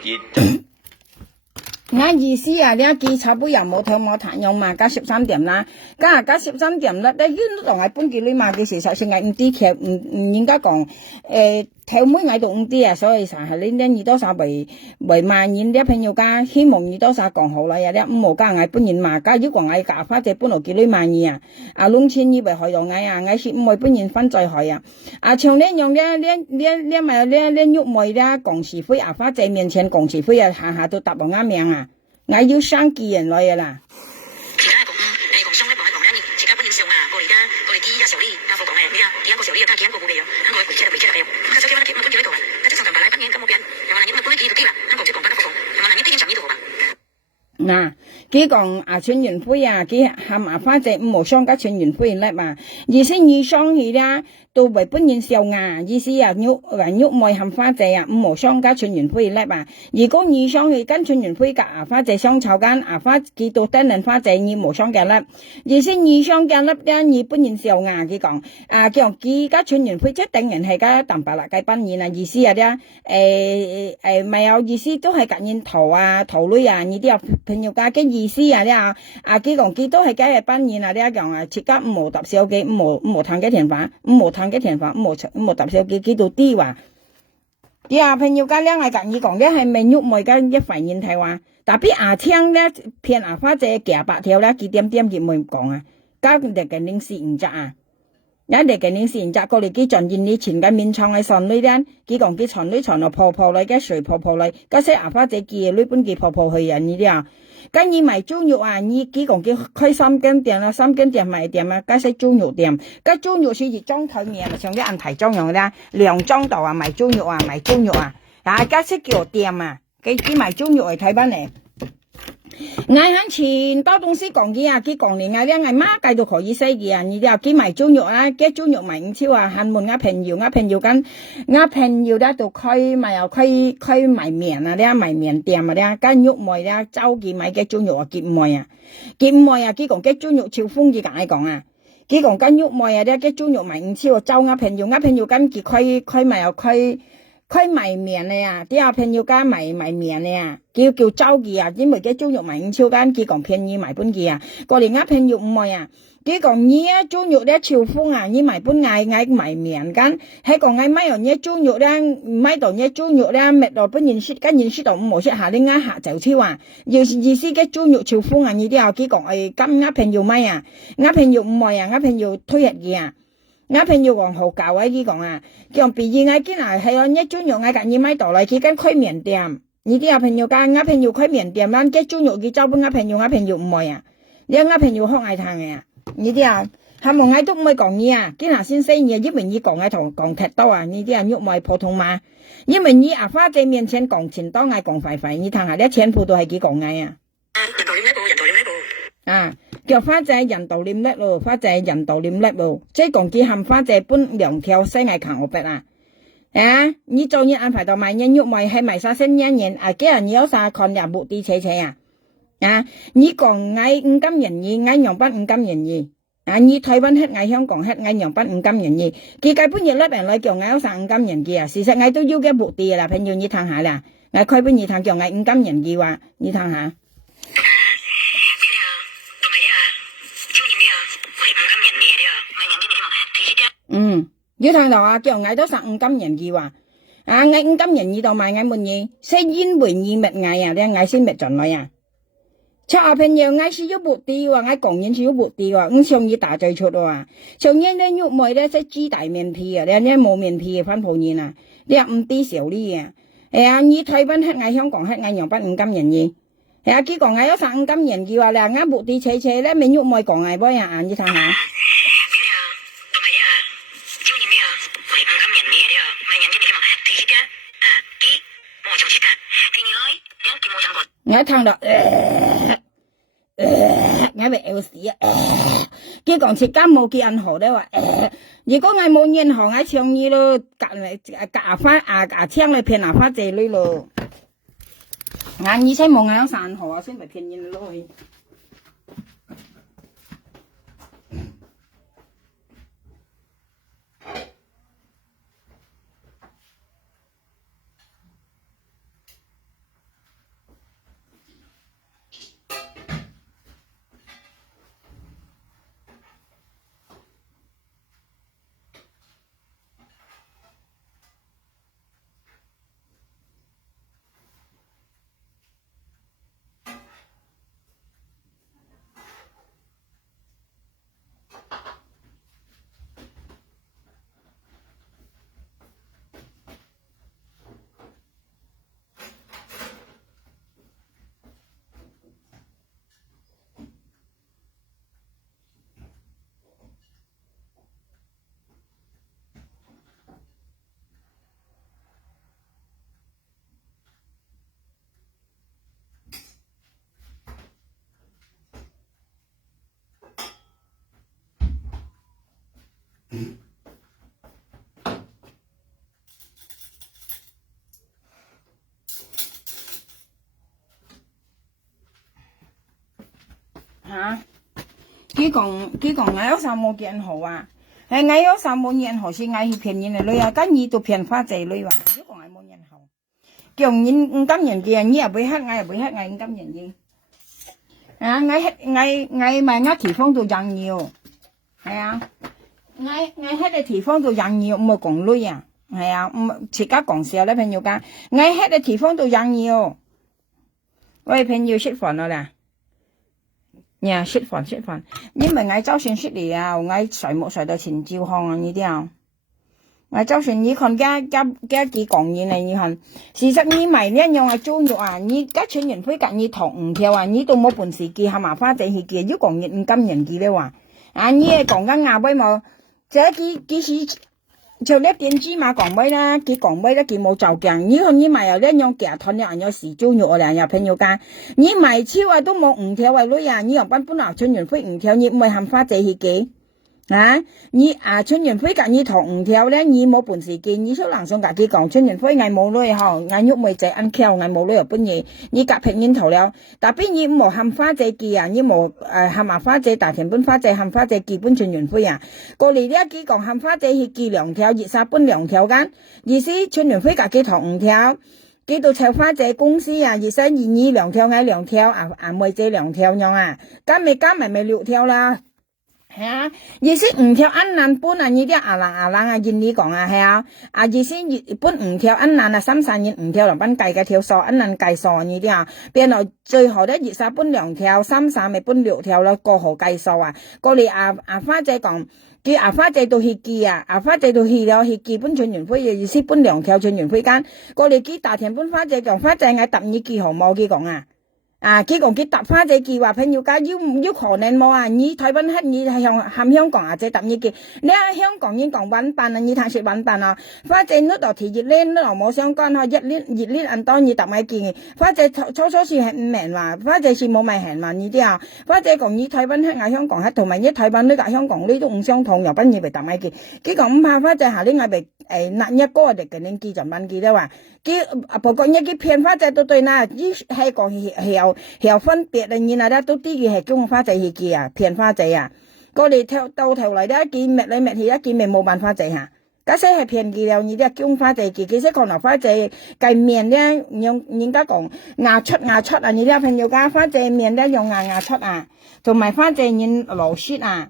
俺意思啊，你記差不多冇頭冇頭用嘛，加13點啦，加13點啦，你都同係搬幾女嘛嘅事實性係唔啲，其實唔應該講頭妹嗌到5啲啊，所以就係你呢多少為萬人啲朋友家希望你多少講好啦，有啲唔好加嗌搬人嘛，加如果嗌假花就搬落幾女萬人啊，弄錢以為害到嗌啊，嗌是唔會搬人分在害啊，像呢樣呢咪呢喐妹啦，講是非啊，花在面前講是非啊，下都答我啱命啊，嗌要生幾人來啦。其他講講商咧講係講咧，自家本人上啊，過嚟啲啊小李家父講嘅，你啊，幾個小李啊，幾個冇備啊，香港回車回車嘅，咁就叫翻佢，咁叫喺度啊，但係上場白奶本人咁冇變，又話人哋本來幾度幾啦，香港只講翻個父講，又話人哋啲經常呢度啊。嗱，佢講全員會啊，佢喊花姐唔好商家全員會叻嘛，而且你商去啦，都為本人笑啊，意思啊，喐妹喊花姐啊，唔好商家全員會叻嘛，如果你商去跟全員會夾花姐相吵間花佢到單人花姐你冇商嘅叻，而且你商嘅叻咧，你本人笑啊，佢講叫佢家全員會即等人係家淡白啦嘅本人啊，意思啊啲咪有意思都係夾人頭女啊，你啲朋友家嘅意思啊啲佢講佢都係家嘅本人啊啲講設家唔好搭手機，唔好彈嘅田飯，唔好彈嘅田飯，唔好搭手機幾度啲話，啲朋友家咧係夾你講咧係咪喐妹嘅一份人睇話，但係聽咧騙花姐夾白條咧幾點佢唔講啊，家佢哋嘅領事唔責啊。人哋嘅領事人責過嚟，佢盡現你前嘅面窗喺上呢啲，佢講佢床女床落婆婆嚟嘅，水婆婆嚟，嗰些花姐見女本佢婆婆去人呢啲啊，跟你買豬肉啊，你幾講叫開3間店啦，3間店賣店啊，加些豬肉店，加豬肉是一裝台面，像啲人提裝樣啦，2裝度啊，賣豬肉啊，加些叫店啊，佢賣豬肉嚟睇翻嚟。嗌喺前多東西講嘅啊，佢講嚟嗌咧嗌媽計到可以使嘅啊，你哋又幾賣豬肉啊，幾豬肉賣5超啊，廈門朋友咧度開賣又開賣麵啊，咧賣麵店啊，咧間肉賣咧周記買嘅豬肉啊，結賣啊，佢講嘅豬肉超風嘅講啊，佢講間肉賣啊，咧嘅豬肉賣5超啊，周朋友間佢開賣又開賣麵嚟啊，啲阿朋友家賣麵嚟啊，叫周記啊，因為嘅豬肉賣5超間，佢講便宜賣本記啊，過嚟阿朋友唔賣啊，佢講呢啊豬肉咧超風啊，呢賣本嗌賣麵間，係講嗌買完呢豬肉咧，買到呢豬肉咧，搣到本認識到唔好食下啲嗌下就超啊，意思嘅豬肉超風啊，呢啲啊，佢講咁阿朋友買啊，阿朋友唔賣啊，阿朋友推入嘅啊。我朋友講好教位，佢講啊，叫別人嗌見啊，係啊，一豬肉嗌隔二米度嚟，佢間開麵店，呢啲阿朋友間，我朋友開麵店，啱嘅豬肉佢周本我朋友唔賣啊，你我朋友學嗌嘆嘅啊，呢啲啊，係冇嗌都唔會講嘢啊，見下先生嘢，因為你講嗌同講劇多啊，呢啲啊肉賣普通嘛，因為你阿花仔面前講錢多嗌講快，你睇下啲全部都係幾講嗌啊。啊，叫花仔人道念叻咯，花仔人道念叻咯，即係講佢含花仔搬2條西藝扛我筆啊！啊，你做嘢安排到賣人肉賣係賣啥新人啊？幾人有啥看入目的車啊？啊，你講嗌5金人意，嗌洋賓5金人意，啊，你台灣黑嗌香港黑嗌洋賓5金人意，佢計本日甩人來叫嗌有啥5金人意啊？事實嗌都要嘅目的啦，朋友你睇下啦，嗌開本日睇叫嗌5金人意話，你睇下。要睇到啊，叫嗌多5金人意話，啊嗌5金人意度賣嗌乜嘢，先煙回意物嗌啊，你嗌先物盡來啊，小朋友嗌是要目的話，嗌講人是要目的話，上意打最出啊，上人咧肉賣咧即豬大面皮啊，你冇面皮嘅翻鋪人啊，你唔啲少啲啊，你台灣黑嗌香港黑嗌洋賓5金人意，佢講嗌有5金人意話，你嗌目的車咧，咪肉賣講嗌波呀，你睇下。我聽到，我咪有事啊！佢講切間冇見銀行咧話，如果我冇銀行，我唱嘢咯，夾花槍嚟騙花仔女咯。我以前冇有散河啊，先咪騙人咯。吓，佢講嗌有啥冇見好啊？係嗌有啥冇見好是嗌去騙人嘅女啊，跟住都騙花仔女話，佢講嗌冇見好，叫人5金人嘅，你又俾黑嗌5金人嘅，啊嗌賣啱地方度人要，係啊，嗌喺個地方度人要唔係講女啊，係啊，唔自家講笑咧朋友家，嗌喺個地方度人要，喂朋友食飯啦。呀，食飯，因為我周算出嚟啊，我水木水到前照看啊呢啲啊，啊，就算你看幾講嘢嚟，你看，事實你咪呢樣啊租肉啊，你家村人會隔你堂唔跳啊，你都冇本事記下麻花仔去記，要講嘢唔金人記咧話，啊，你係講緊亞威冇，即係幾時就叻點知嘛講威啦，佢講威啦，佢冇就鏡，你看你咪有呢樣夾團咧，有時租肉我哋有朋友間，你咪超啊都冇唔跳啊女啊，你又班啊村人會唔跳，你唔係冚花仔去記。啊！你啊，村員會隔你堂唔跳咧，你冇本事見，你出人上隔幾講，村員會嗌冇女嗬，嗌喐妹仔ăn跳，嗌冇女又搬嘢，你隔平煙頭了，但邊你冇冚花仔記啊，你冇冚麻花仔大田搬花仔冚花仔記搬村員會啊，過嚟呢幾講冚花仔去記兩條，熱沙搬兩條間，意思村員會隔幾堂唔跳。幾度炒花仔公司啊，熱沙二二兩條嗌兩條，妹仔兩條樣啊，加咪6條啦。係啊，意思唔跳安難搬啊，呢啲阿冷啊，見你講啊，係啊，意思搬唔跳安難啊，3-3年唔跳落班計嘅條數，安難計數呢啲啊，變來最後咧熱沙搬2條，3-3咪搬6條咯，過河計數啊，過嚟花仔講，叫花仔到去記啊，花仔到去了去記搬村員會嘅意思搬2條村員會間，過嚟記大田搬花仔講，花仔嗌揼你記號冇記講啊。佢講佢搭花仔記話朋友家要可能冇啊，你台灣黑你係香港啊，即係搭你記，你喺香港已經講穩辦啊，你睇食穩辦啊，花仔呢度提熱呢度冇相干嗬，熱呢按當你搭咪記，花仔初時係唔明話，花仔是冇咪行話呢啲啊，花仔講你台灣黑啊香港黑，同埋一台灣呢個香港呢都唔相同，又不如咪搭咪記，佢講唔怕花仔下呢嗌咪嗱一個嚟嘅，你記就問記啦話，佢不過一啲騙花仔都對啦，呢係講係有分別啊！然後咧都啲嘅係叫花仔去記啊，騙花仔啊！過嚟到頭嚟咧，見滅嚟滅去，一見咪冇辦花仔嚇。假使係騙記了，你啲叫花仔記，其實可能花仔計面咧，用人家講牙出啊！你啲朋友家花仔面咧用牙出啊，同埋花仔人流血啊。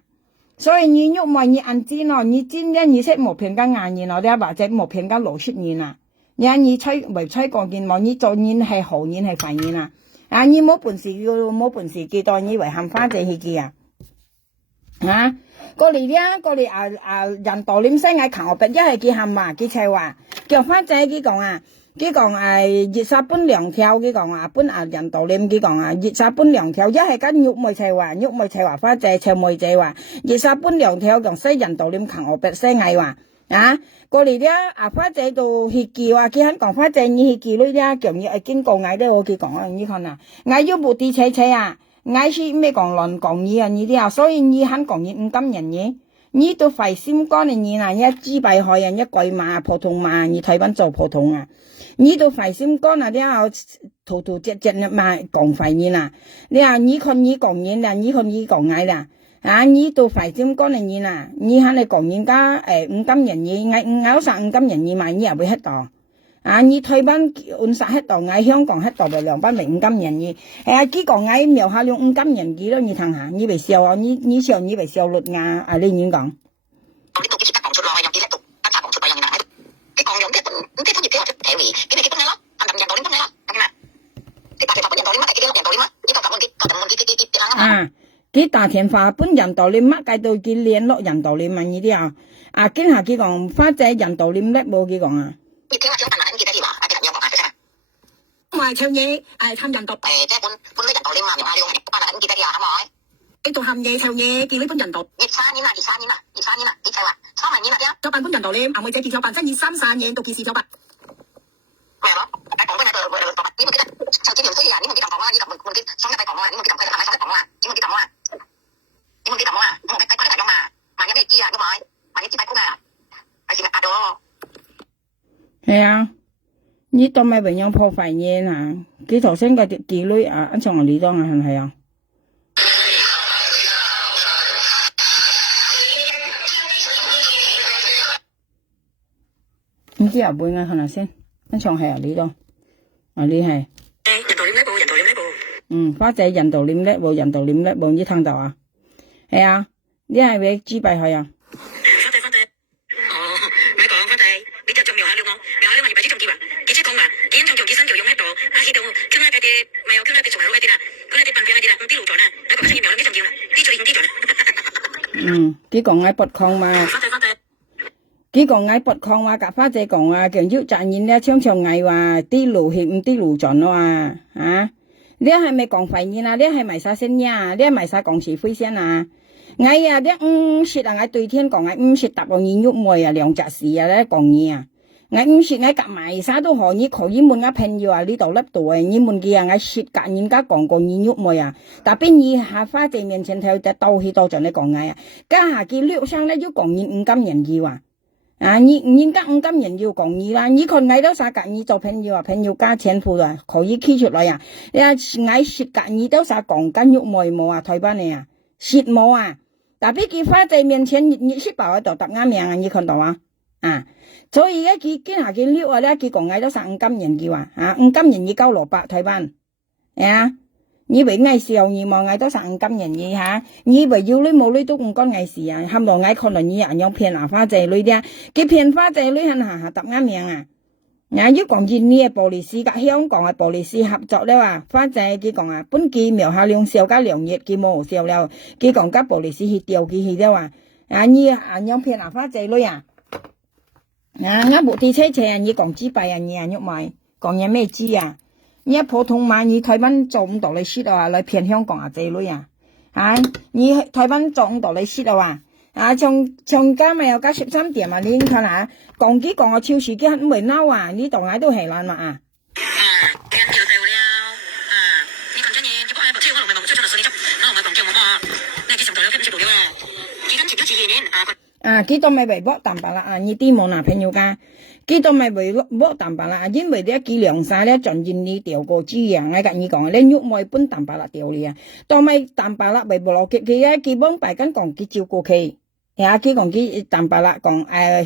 所以你喐埋你按煎咯，你煎咧你識冇騙緊牙人咯，啲或者冇騙緊流血人啊。你吹未吹過件冇，你做人係好人係壞人啊！你冇本事記到你為冚花仔去記啊！過嚟人道念聲嗌求別，一係記冚話記齊話，叫花仔佢講熱沙搬2條，佢講搬人道念佢講熱沙搬2條，一係跟玉梅齊話花仔齊妹仔話熱沙搬2條，講西人道念求別聲嗌話。過嚟啲花仔度去記話，佢肯講花仔你去記呢啲，叫你經過嗌咧，我佢講你看啊，嗌要部啲車啊，嗌是咩講亂講嘢啊呢啲啊，所以你肯講嘢唔甘人嘢，你都費心肝嘅嘢啊，一支幣海人一貴馬普通馬，你台灣做普通啊，你都費心肝啊啲啊，塗隻嘛講費嘢啊，你啊你看你講嘢啦，你看你講嗌啦。你都費心肝嚟嘢啦，你肯你講人家唔甘人嘢，嗌晒唔甘人嘢嘛，你又會喺度。你台灣按晒喺度，嗌香港喺度咪兩班咪唔甘人嘢。佢講嗌苗下用唔甘人嘢咯，你睇下，你咪笑啊，你笑你咪笑率啊，你點講？呢度幾時得講出來，有幾叻度，得查講出來，有人喺度。佢講用啲本，唔啲專業啲或者體會，咁你幾本嚟咯？人道理本嚟咯，咁啊？佢大條法本人道理乜？幾多人道理乜？呢個咁樣佢大田花本人道念乜計到佢聯絡人道念問呢啲啊，經下佢講花仔人道念叻冇佢講啊。你聽下問記得啲話，啲人有講下先。唔係唱嘢，參人道即係本啲人道念嘛，用下用班人記得啲話，係咪？你做鹹嘢唱嘢，記呢本人道。23年啦，你計話3萬年啦啲啊。做辦本人道念，妹仔記咗辦真2-3年到記事咗辦。咩咯？講本人道，你冇記得，上幾年衰啊！你冇記得講啦，你冇記上一輩講啦，你冇記得佢係咪上一輩講啦？你冇記得講啦？你冇記得講啦？我冇計佢大用嘛，萬一咩知啊？咁咪萬一知大公啊，係時咪打咗。係啊，你當咪永遠破壞嘢啊！佢頭先嘅記錄啊，一場嚟當啊，係唔係啊？唔知啊，背啊，可能先。一場係啊，你當你係。人道念叻部。花仔人道念叻部，你聽到啊？係啊，你係咪支幣去啊？花仔。咪講花仔，你就瞄下了我，而家仲記話，記住講話，幾種幾新條用喺度，去到傾下偈啲，咪有傾下偈仲係好一啲啦，嗰啲辦片一啲啦，唔啲路咗啦，喺個新苗呢仲叫啦，啲最啲咗啦。佢講喺北康嘛。花仔。佢講嗌拔礦話夾花姐講啊，強要賺錢咧，常常嗌話啲路血唔啲路盡啊，啊！你係咪講廢言啊？你係咪晒聲呀？你係咪晒講是非先啊？嗌啊！你說啊！嗌對天講嗌說答我言喐妹啊，兩隻事啊咧講嘢啊！嗌說嗌夾埋晒都可以問啊朋友啊呢度粒度啊，你問佢啊嗌說夾人家講過言喐妹啊，但邊以下花姐面前睇就鬥氣多盡你講嗌啊！家下佢撩上咧要講言五金人要啊！啊，人家五金人要講嘢啦，你看嗌到啥夾嘢做朋友啊，朋友加錢付啊，可以企出來啊！你嗌說夾嘢都啥講緊喐妹冇啊，台灣你啊，説冇啊！但俾佢花在面前，你說白話就答啱命啊！你看到啊？啊，所以而家佢下佢撩啊咧，佢講嗌到啥五金人叫啊！啊，五金人要交蘿蔔台灣，啊！你為嗌時候你望嗌到啥五金人嘅嚇，你為要你冇你都唔講嗌事啊！冚落嗌可能你人有騙啊花仔女啲啊，佢騙花仔女肯下答啱命啊！啊，要講住呢個玻璃絲甲香港嘅玻璃絲合作咧話，花仔佢講啊，本期苗下兩笑加兩月，佢冇笑了，佢講甲玻璃絲去調佢去咧話，啊你人有騙啊花仔女啊！啊，我部地車車你講幾百啊你喐埋，講嘢咩知啊？你普通話你台灣做唔到你説啊，來騙香港啊仔女啊！啊，你台灣做唔到你説啊！啊，從家咪有加13點啊！你看下，講幾講個超市佢唔會嬲啊！呢度嗌都係爛嘛啊！人要到了啊！你講真嘢，只不過係部車可能咪冇出咗嚟，我唔係講叫我嘛，你係上台有跟住到了，幾間前都自然啊！幾多咪微博淡白啦啊！你啲冇男朋友㗎？幾多咪微博淡白啦？因為咧幾涼晒咧，盡然你調過豬羊啊！你講你喐咪搬淡白啦調你啊！當咪淡白啦微博落嘅佢啊，佢幫大家講佢照顧佢。呀，佢講佢淡白啦，講呢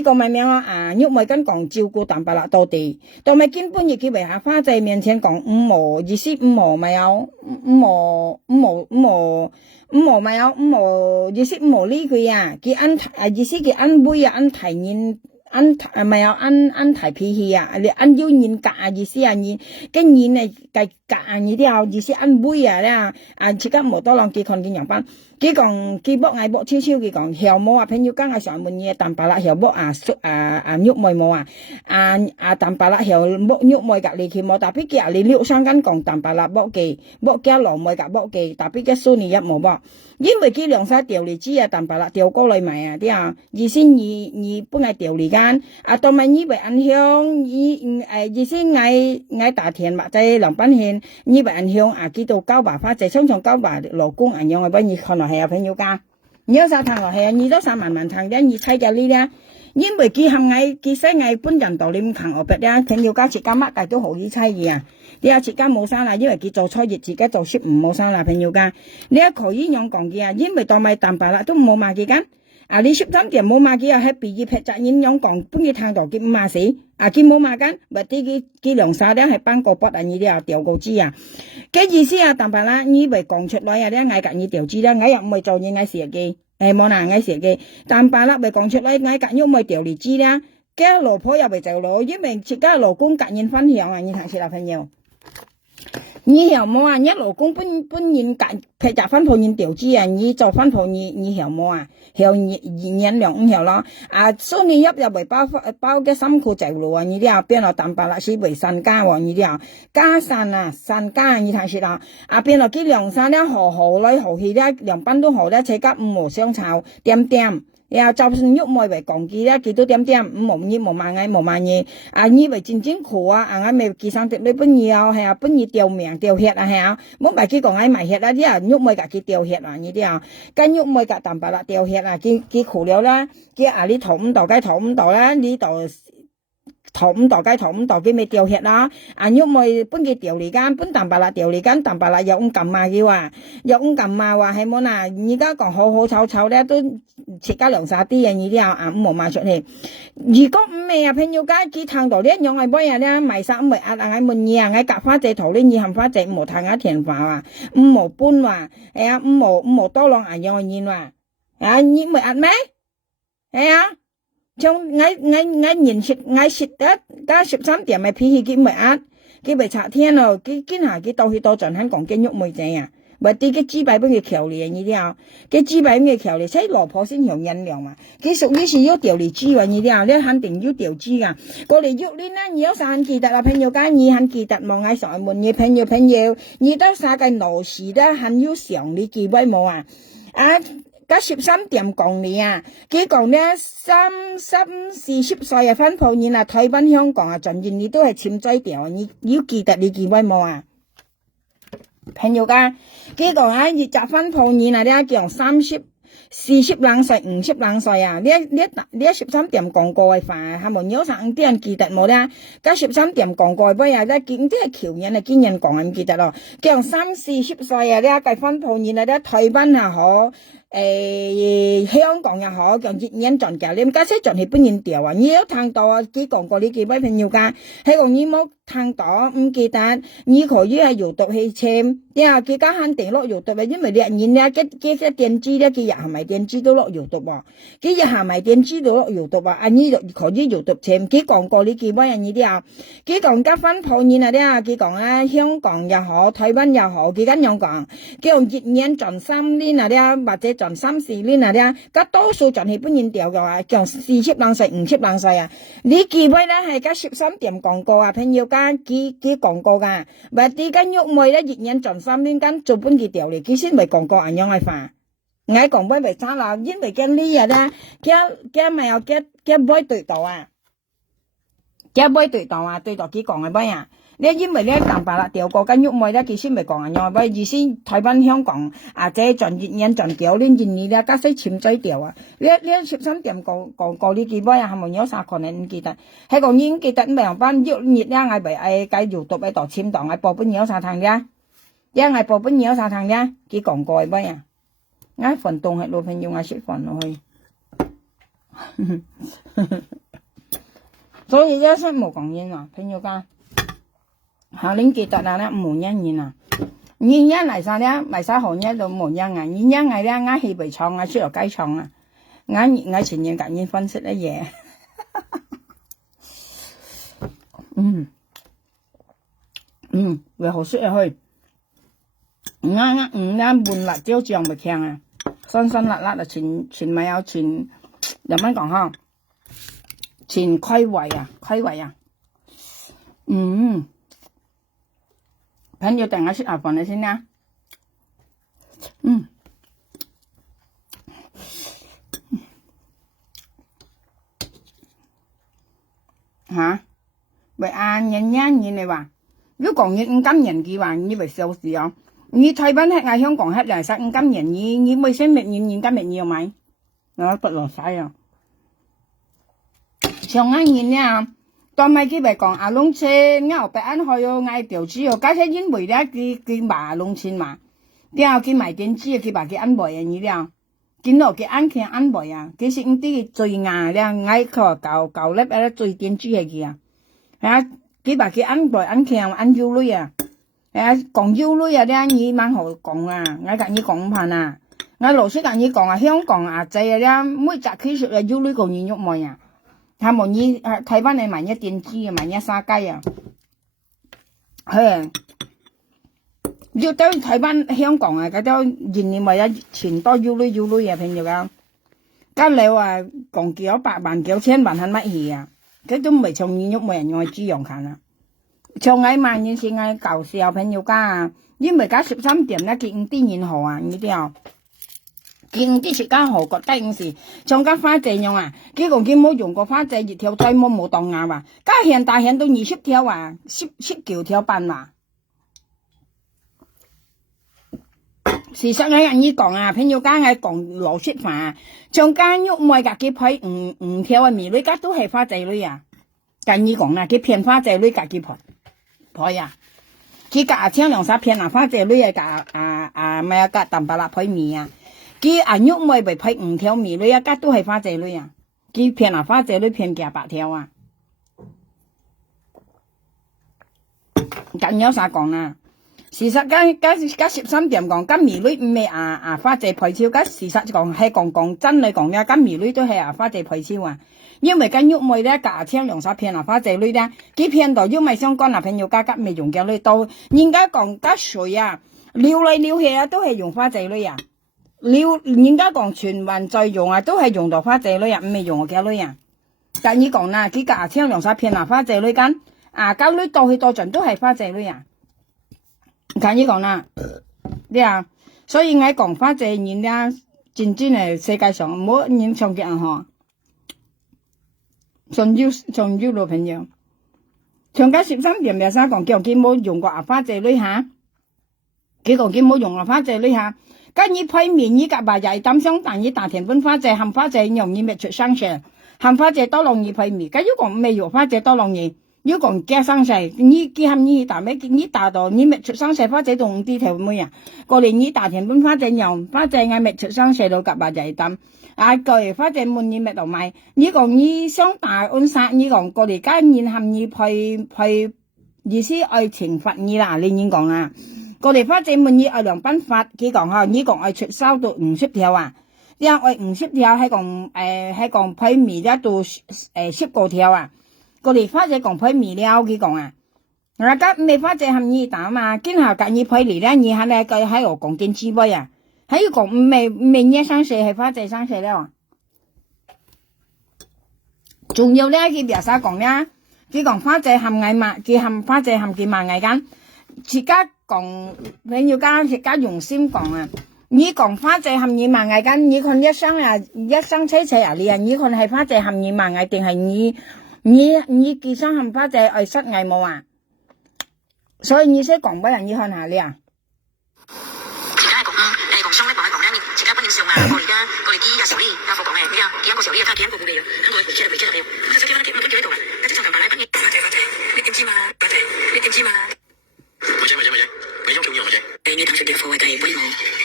個咪名啊，喐咪跟講照顧淡白啦到地，當咪根本亦佢為下花仔面前講五毛，意思五毛咪有五毛咪有五毛，意思五毛呢句啊，佢意思佢安杯啊，安提現。咪有安提脾氣啊！你安要現格啊意思啊現，跟現嚟計格啊呢啲啊意思安杯啊咧啊！即刻冇多兩幾看見人班，佢講佢搏嗌搏超超佢講後冇啊，朋友間係上門嘢淡白啦，後搏喐妹冇啊淡白啦後搏喐妹隔離佢冇，特別佢你撩雙間講淡白啦搏嘅搏加羅妹隔搏嘅，特別嘅蘇尼一冇搏，因為佢兩晒調嚟知啊淡白啦調高嚟埋啊啲啊，意思你本係調嚟間。當咪以為暗香，意思嗌大田或者兩班獻，以為暗香叫到交白花仔，常常交白老公暗樣嘅幫你看落係有朋友家，你有啥談落係啊？你都啥慢慢談嘅，你猜嘅呢啲，因為佢含嗌佢使嗌本人道你唔行我別咧，朋友家自家乜計都好易猜嘅啊！你有自家冇生啦，因為佢做初熱自己做雪唔冇生啦，朋友家，你一可以樣講嘅啊，因為當咪淡白啦都冇買幾間。你13點冇買幾日喺畢業劈責演樣講，搬佢聽到佢唔買死，佢冇買緊，或者佢涼晒咧係班個筆啊，你啲啊調個資啊，嘅意思啊，淡白啦，以為講出來啊，你嗌隔你調資啦，嗌又唔係做嘢嗌蛇嘅，冇嗱嗌蛇嘅，淡白啦，咪講出來嗌隔又唔係調嚟資啦，嘅老婆又咪就攞，因為自家老公隔人分享啊，你睇住啦朋友。你曉冇啊？你老公本人劈責分鋪人調資啊，你做分鋪你曉冇啊？曉人兩唔曉咯。所以你入為包嘅辛苦就路啊，你啲啊邊度淡白啦，是為散家喎，你啲啊家散啊散家，你睇住啦。邊度佢兩山咧好來好去咧，兩班都好咧，且夾五毛相炒點點。呀，就算喐妹為講機咧，佢都點點五毛二毛萬嗌毛萬嘢，以為真苦啊，嗌咪寄生殖你本嘢啊，係啊，本嘢掉命掉血啊，係啊，冇埋佢講嗌埋血啊，啲人喐妹夾佢掉血啊，呢啲啊，跟喐妹夾淡白啦掉血啊，佢苦了啦，佢你頭五道雞頭五道啦，呢度。頭五道雞頭五道佢咪掉血啦，喐妹本佢掉嚟間，本淡白啦掉嚟間，淡白啦有咁撳啊佢話，有咁撳啊話係冇嗱，而家講好好醜醜咧都切加涼晒啲嘢，呢啲啊五毛賣出去。如果唔係啊朋友家佢聽到呢樣係乜嘢咧，賣晒唔係嗌滿意啊，嗌夾花仔頭呢二含花仔五毛睇下田話啊，五毛半話係啊，五毛多兩樣嘅嘢話，你咪咩？係啊。trong ngay nhìn ngay xịt đất đã 13 điểm mày phi cái mày át cái bài trả thiên rồi cái nào cái tàu thì tàu chuẩn hắn còn cái nhục mày vậy à 或啲嘅豬排俾佢調理呢啲啊，嘅豬排俾佢調理，即老婆先用印量嘛，佢屬於是要調理豬啊呢啲啊，你肯定要調豬噶。過嚟喐你呢，你要啥記得啦，朋友間你肯記得望喺上門嘅朋友，你得啥嘅勞事咧，很要常你記位冇啊？啊！加13點講你啊，佢講咧40歲啊，翻鋪年啊，台灣香港啊，盡然你都係潛在掉，你要記得你記位冇啊？朋友家，佢講啊，熱集翻鋪年啊，呢叫30、40兩歲、50兩歲啊，呢13點講過嘅話，係冇有上啲人記得冇咧？加13點講過嘅，呢見啲係橋人啊，見人講唔記得咯，叫30、40歲啊，呢計翻鋪年啊，呢台灣啊好。香港又好，講熱人賺價，你家姐賺係本人掉啊！你有聽到啊？佢講過你幾位朋友噶，係講你冇聽到唔記得，你可以係閱讀去簽，呀，佢家肯定落閱讀啊，因為你人咧，佢電子咧，佢日係咪電子都落閱讀喎？佢日係咪電子都落閱讀啊？啊，你可以閱讀簽，佢講過你幾位人呢啲啊？佢講結婚破年啊啲啊，佢講啊，香港又好，台灣又好，佢咁樣講，佢用熱人賺3年啊啲，或者賺3、4年啊啲，咁多數賺係本人掉嘅話，講40兩歲、50兩歲啊，你幾位咧係加13點講過啊，朋友間佢講過噶，或啲間喐妹咧熱人賺3年間做本佢掉嚟，佢先咪講過人樣嘅話，我講俾咪差啦，因為驚呢日咧，驚咪有驚杯對到啊，驚杯對到啊，對到佢講嘅杯啊。你因為咧淡白啦，掉過間喐妹咧，佢先咪講人樣，喂，意思台灣香港啊，即係賺熱人賺掉呢件嘢咧，加西潛水掉啊！呢13點講呢幾杯啊，係咪有啥可能唔記得？喺個已經記得唔係班喐熱咧，嗌咪嗌繼續讀喺度簽檔，嗌報本有啥堂嘅？一嗌報本有啥堂嘅？佢講過嘅杯啊，嗌運動係老朋友嗌食飯落去，所以一生冇講嘢啊，朋友家。好，你記得啦，冇人啊，人嚟晒咧，嚟晒行業都冇人啊，人係咧，啱氣味廠啊，出嚟雞廠啊，啱前年夾人分析啲嘢，為何說入去？啱半辣椒醬咪強啊，酸酸辣辣啊，全咪有全，有乜講呵？全開胃啊，朋友等下食下飯你先啦，吓，為人你話，如果講你5金人嘅話，你為小事啊，你台灣喺嗌香港喺嚟食5金人，你未先明年今日要買，我不落晒啊，上一年呢。當咪佢咪講阿龍車啱白安開哦，嗌條豬哦，加上因為咧佢買龍錢嘛，然後佢買電子，佢把佢安排啊你了，見到佢安排啊，佢是唔啲最硬咧，嗌佢舊粒咧最電子係佢啊，佢把佢安排安腰女啊，講腰女啊咧，你蠻好講啊，嗌隔你講唔啊，嗌老師隔你講啊，香港啊仔啊咧，每隻佢說啊腰女講你喐妹啊。他們以台灣嚟買一電子啊，買一沙雞啊，要到台灣香港啊，嗰啲年年為咗錢多要女啊，朋友啊，咁你話講幾百萬幾千萬係乜嘢啊？佢都唔係從現喐冇人愛豬養近啊，從嗌萬年前嗌搞笑朋友家啊，因為加13點咧見啲人好啊，呢啲啊。見啲食家何覺得唔是，像間花仔樣啊！佢講佢冇用過花仔，熱條仔冇當牙啊！家現大現到20條啊，19條半啊！事實我人講啊，朋友家係講老實話，像間喐妹架佢配5條啊，米女家都係花仔女啊！跟你講啊，佢騙花仔女架佢配啊！佢架聽2、3騙啊花仔女啊架咩啊架淡白辣配米啊！佢阿喐妹咪配5條米女啊，家都係花仔女啊！佢騙花仔女騙幾8條啊！咁有啥講啊？事實加13點講，咁米女唔係花仔配超，加事實講係講真嚟講嘅，咁米女都係花仔配超啊！因為咁喐妹咧，架聽2、3騙花仔女咧，佢騙到喐妹相關朋友家未用嘅女到，人家講加水啊！撩嚟撩去啊，都係用花仔女啊。撩人家講全民在用啊，都係用到花仔女啊，唔係用我嘅女啊。但你講啦，幾個阿聽兩三片啊，花仔女間啊，交女到去到盡都係花仔女啊。但你講啦，你啊，所以我講花仔人家真正係世界上冇人上嘅人嗬。仲要女朋友，長家13點廿三講叫佢冇用過花仔女下，佢講佢冇用花仔女下。跟你配面你夾白日擔心，但你大田本花仔含花仔容易滅出生蛇，含花仔多容易配面。咁如果未用花仔多容易，如果驚生蛇，你佢含你大咩？你大到你滅出生蛇花仔同啲條妹啊，過嚟你大田本花仔用花仔係滅出生蛇到夾白日擔。啊，佢花仔滿你滅到賣，你講你想大安殺，你講過嚟家面含你配意思愛懲罰你啦，你已講啦。過嚟花仔滿意愛兩班法，佢講嚇，你講愛出收到50條啊，因為50條係講配米咧到10個條啊。過嚟花仔講配米了，佢講啊，我家未花仔含你打嘛，今下隔你配嚟咧，你係咧佢喺我講緊智慧啊，喺講未嘢生死係花仔生死了。仲有咧，佢別晒講咧，佢講花仔含藝嘛，佢含花仔含幾萬藝間，自家。講你要家用心講啊！你講花仔含2萬藝間，你看一生妻啊！你看係花仔含2萬藝定係你寄生含花仔愛失藝冇啊？所以你識講俾人你看下你啊！而家講商咧講咧，而家不認上啊！我而家啲小李家父講嘅，你啊，幾個小李他幾個故事啊？咁我回去回去了，佢就叫佢叫喺度啦，佢就上班嚟幫你花仔，你點知嘛？花仔，你點知嘛？你要求我啫？你當時嘅貨係計本冇，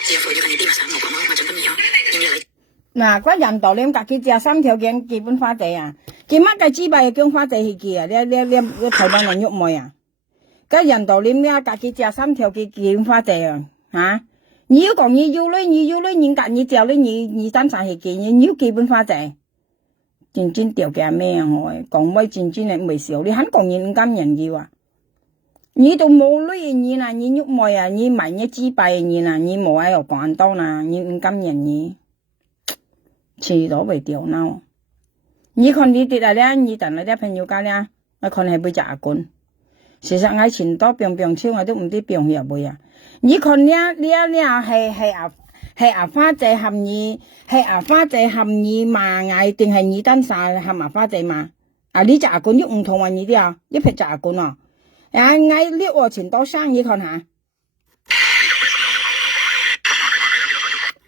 只有貨要計啲生，我講我準備咗，點樣你？嗱，嗰人道你隔幾隻3條件基本花仔啊，佢乜嘅資幣又將花仔去記啊？你台灣人喐妹啊？嗰人道你咩隔幾隻3條件基本花仔啊？嚇！你要講你要女，人隔你條女，你單晒去記，你要基本花仔，真掉嘅咩啊？我講威真係未少，你肯講你唔甘人要啊？你都冇女你啦，你喐妹啊，你買你資幣你啦，你冇喺度講多啦，你唔甘人你，遲到未掉孬。你看你哋咧，你等你啲朋友家咧，我看係俾雜罐。事實我前多病超，我都唔知病入去啊。你看呢係花仔含你，係花仔含你嘛嗌定係你單晒含花仔嘛？啊，你雜罐都唔同啊，你啲啊，一撇雜罐啊。啊！嗌呢個錢多生意看下，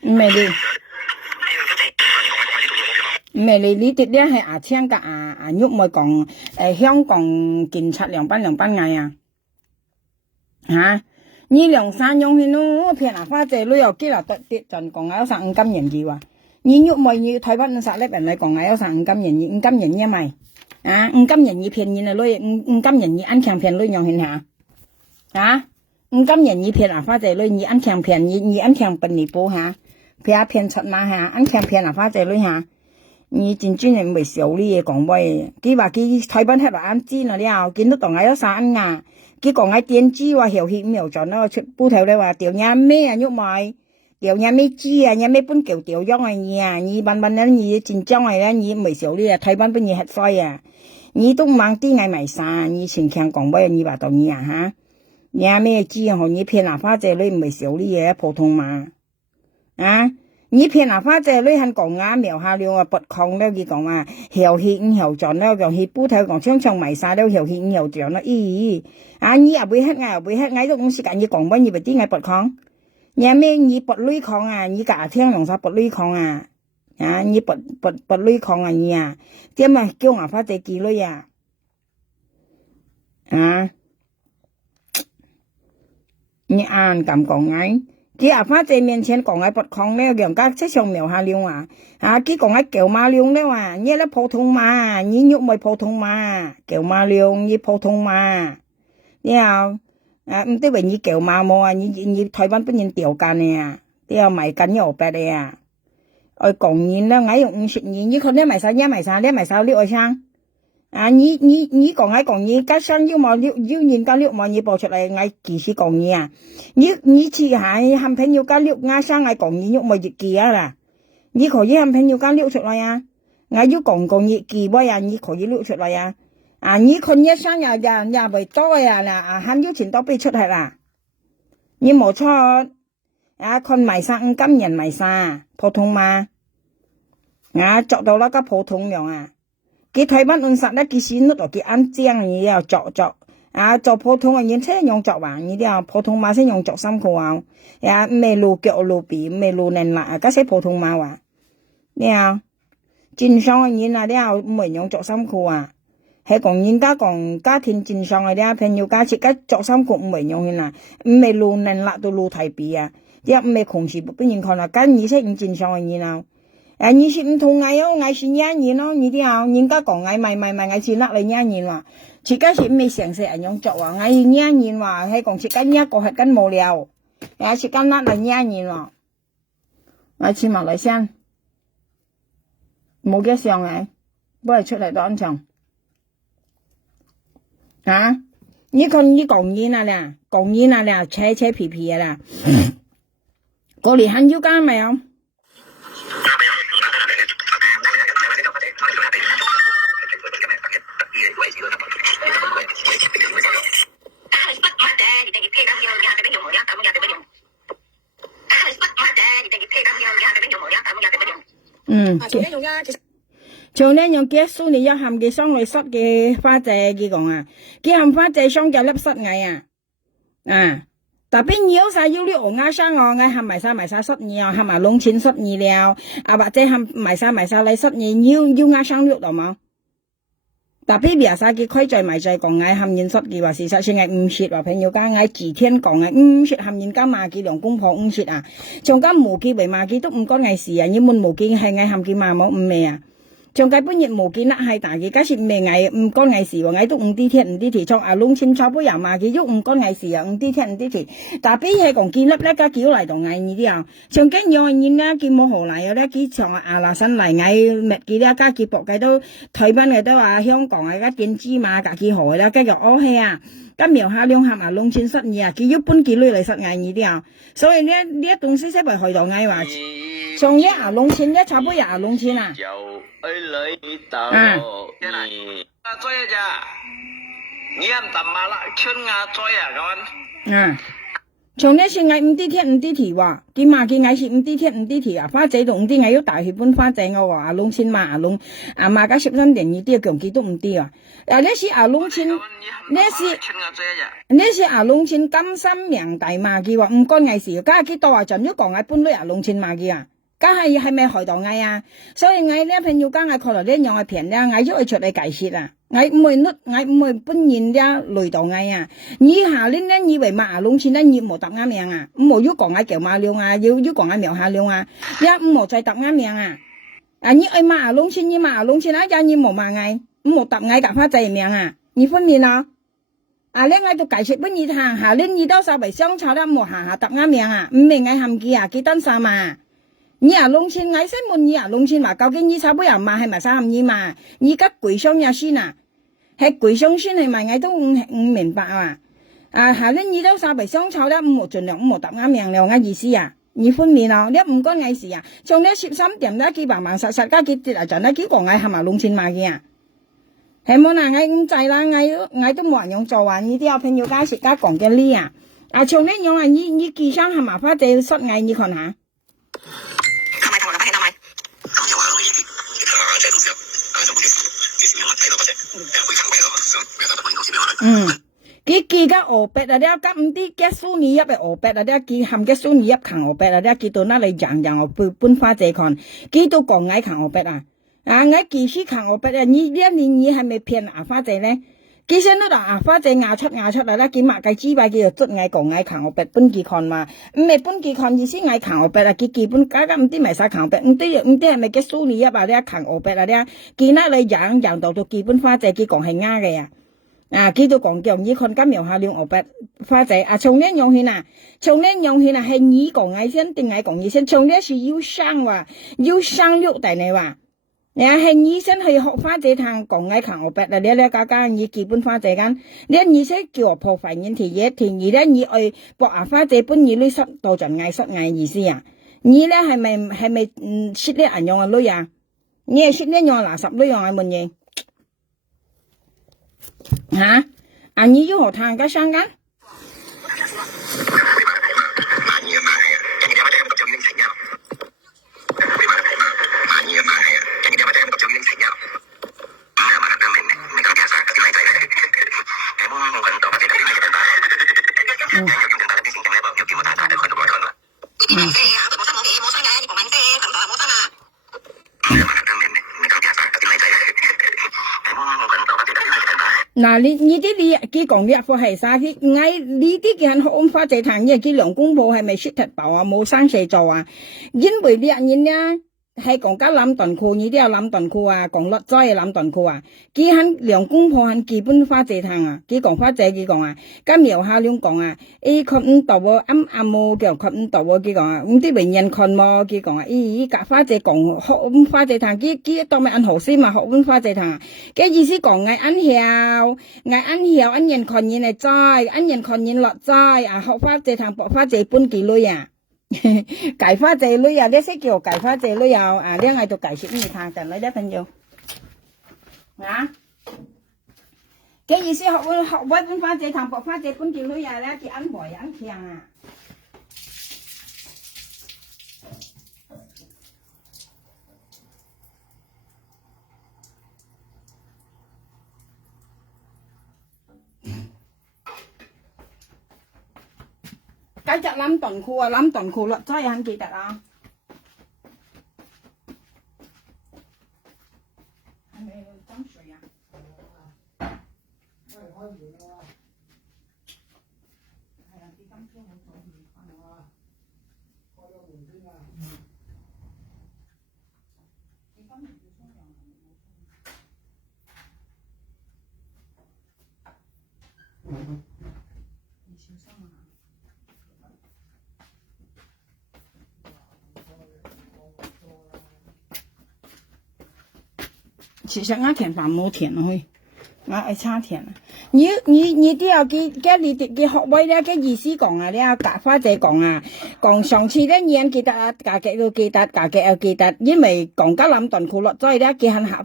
唔係你哋咧係阿聽個阿喐咪講香港警察兩班嗌啊嚇！你2-3樣去咯，騙人花仔女又幾啦得啲陣講嗌有5金人字話，你喐咪你台灣50粒人嚟講嗌有5金人字，5金人一咪啊？5金人字騙人啊女，5金人字安強騙女樣現下。啊！5金人你騙花仔女，你安強騙你安強笨你波下，騙出馬下，安強騙花仔女下，你真正係未少呢嘢講喂，佢話佢台灣係話啱知啦了，見到當嗌有3啊，佢講嗌電子話條血苗盡啦，出布頭你話掉嘢咩啊喐埋，掉嘢咩知啊，嘢咩本橋掉咗啊你慢慢咧你真將係咧你未少呢啊，台灣本嘢黑衰啊，你都猛啲嗌埋晒，你前強講喂，你話到你啊嚇。你咩知啊？你騙花仔女唔係少啲嘢，普通嘛？啊！你騙花仔女肯講啊，苗下了啊，不抗了，佢講啊，後血後盡了，講血布頭講槍埋晒了，後血後盡啦，咦！啊！你又會黑嗌都咁時間，你講乜嘢咪啲嗌不抗？你咩你不女抗啊？你隔天用晒不女抗啊？啊！你不女抗啊你啊？點啊叫我花仔記女啊？啊！你按咁講嗌，佢花仔面前講嗌不抗咧，人家即上描下了啊！啊，佢講嗌叫馬了咧話，你咧普通嘛，你喐咪普通嘛，叫馬了你普通嘛，然後啊唔得為你叫馬冇啊，你台灣本人調緊嘅啊，然後賣緊油白嘅啊，我講完啦，我用50年，你看你賣晒呢愛生，你講嘢，加上要人家6萬你報出嚟，我幾時講嘢啊？你只係喊朋友加6，我上我講嘢喐冇日記啊啦，你可以喊朋友加6出嚟啊？我要講嘢記乜呀？你可以錄出嚟啊？你คน一生也未多呀啦，喊要錢都俾出嚟啦，你冇錯，คนไม่สร้าง今人ไม่สร้าง普通嘛，做到那個普通樣啊。佢台灣人實咧，佢先攞到佢安正，你要做普通嘅人先用做啊，你啲普通話先用做辛苦啊，咩路腳路鼻咩路能力，嗰些普通話話，你正常嘅人啲唔會用做辛苦啊，係講人家講家庭正常嘅啲朋友家切嘅做辛苦唔會用嘅啦，咩路能力到路提鼻啊，啲咩窮事不人看啦，跟你先正常嘅人啊。你是唔同我是兩年咯，你啲人家講我我是甩你2年話，自家是未成世人用作話，我2年話係講自家一個係跟無聊，自家甩你2年話，我去馬來西亞冇嘅上嚟，不係出嚟都安詳，你看你講嘢啦，扯皮皮啦，過嚟喊腰間未有？從呢用結束你一含嘅雙類濕嘅花姐佢講啊，佢含花姐雙嘅粒濕蟻特別要晒要啲鵝鴨生我含埋晒濕蟻含埋窿錢濕蟻了，或者含埋晒你濕蟻要鴨生綠度冇？特別別晒佢規矩埋在講含人濕嘅話，事實上係唔蝕話朋友家自天講唔蝕含人家罵佢兩公婆唔蝕啊，從家無記為罵佢都唔關係事啊，你們無記係含佢罵冇唔咩啊？從家本日無記甩係大嘅，假設咩唔關係事喎，都唔啲鐵，從窿錢差不多罵佢喐唔關係事啊，唔啲鐵，特別係講建立咧家叫嚟同嗌呢啲啊，從今有人啦，佢冇何嚟咧，佢從嗱新嚟嗌乜嘅咧，家佢博嘅都台灣嘅都話香港嘅家電芝麻家佢何啦，家就惡氣啊，家苗下兩下窿錢失意啊，佢一般佢女嚟實嗌呢啲啊，所以呢一棟西為害到嗌話，從一窿錢一差不多窿錢啊。做一隻，你唔得嘛啦，春亞做呀咁。從呢次嗌5啲鐵話，佢罵佢嗌是5啲鐵啊，花仔同5啲嗌要大血本花仔我話窿錢嘛窿，罵家13點2啲強幾都5啲啊，呢次窿錢，呢次窿錢金心命大罵佢話唔關嗌事，家佢多話盡咗講嗌搬女窿錢罵佢啊。梗係咪害到嗌啊？所以嗌呢朋友講嗌可能呢樣係平咧，嗌咗佢出嚟解釋啊！嗌唔會甩，嗌唔會搬現咧累到嗌啊！以下呢以為馬龍錢咧，你冇答啱命啊！唔好要講嗌叫馬龍啊，要講嗌苗下龍啊！一唔好再答啱命啊！你愛馬龍錢，你馬龍錢啊！你冇罵嗌，唔好答嗌夾花仔命啊！你分辨啊！呢嗌到解釋不你行下呢，你都稍微相差啦，唔好下答啱命啊！唔明嗌含記啊，幾單啥嘛？你窿錢嗌先問你窿錢話究竟你差不多嘛係咪3你嘛？你家貴商也先係貴商先係咪嗌都唔明白啊？下呢你都稍微相湊啦，唔好盡量唔好答啱命了嘅意思啊！你分辨啊，你唔關嗌事啊！從呢13點啦，佢白實家佢跌嚟陣啦，佢講嗌係咪窿錢嘛嘅啊？係冇嗱嗌咁滯啦，嗌都冇人用做啊！呢啲朋友家食家講嘅呢從呢樣你記上係咪花仔失嗌你看下？佢記個鵝白啊！啲咁啲嘅蘇尼入嘅鵝白啊！啲記含嘅蘇尼入扛鵝白啊！啲記到那裡樣我搬花仔看，記到講嗌扛鵝白啊！嗌記起扛鵝白啊！你呢一年你係咪騙花仔咧？記先都話花仔牙出啦！記麥計支牌記就捽嗌講嗌扛鵝白搬記看嘛，唔係搬記看意思嗌扛鵝白啊！記基本家唔知咪晒扛鵝白，唔知係咪嘅蘇尼入啊？啲扛鵝白啊！啲記那裡樣到基本花仔記講係啱嘅呀！佢都講叫你看今苗下兩鵝白花仔從呢樣先係你講嗌先定係講你先，從呢是要生話要生肉大你話。係醫生去學花姐堂講嘅行學白啦，你家家你基本花姐間，你識叫我破壞人體嘢，田二咧你愛博啊花姐本意你濕到盡藝濕藝意思啊？你咧係咪識啲人用嘅女啊？你係識啲用垃圾女用嘅乜嘢？嚇？啊你要學堂嘅相間？嗱，你佢講啲貨係啥啲？你啲嘅人學花姐堂，因為佢兩公婆係咪雪踢爆啊？冇生細做啊？因為呢人咧係講加攬短褲，你都有攬短褲啊，講落齋攬短褲啊。佢喺兩公婆喺基本花姐堂啊，佢講花姐佢講啊，咁苗下兩講啊，佢唔到喎，啱冇叫佢唔到喎，佢講啊，唔知為人看喎，佢講啊，夾花姐講學花姐堂，佢當咪按學師嘛，學花姐堂，嘅意思講嗌按曉，按人看人嚟齋，按人看人落齋啊，學花姐堂博花姐本幾女啊？解花姐女啊，你識叫解花姐女啊？啊，你喺度解釋咩堂陣女啲朋友啊？嘅意思學本花姐堂博花姐本幾女啊？咧佢按梅按強啊！繼續攬短褲啊，攬短褲落齋肯記得啊！係咪斟水啊？係啊，啲斟水好早唔開啊！開咗門先啊！你今日要沖涼係咪冇沖？你小心啊！其實我填飯冇填落去，我愛叉填啊！你都要佢學位咧，嘅意思講啊，你要夾花姐講啊，講上次咧你記得啊，家嘅要記得，家嘅要記得，因為講家諗短褲落咗咧，佢肯下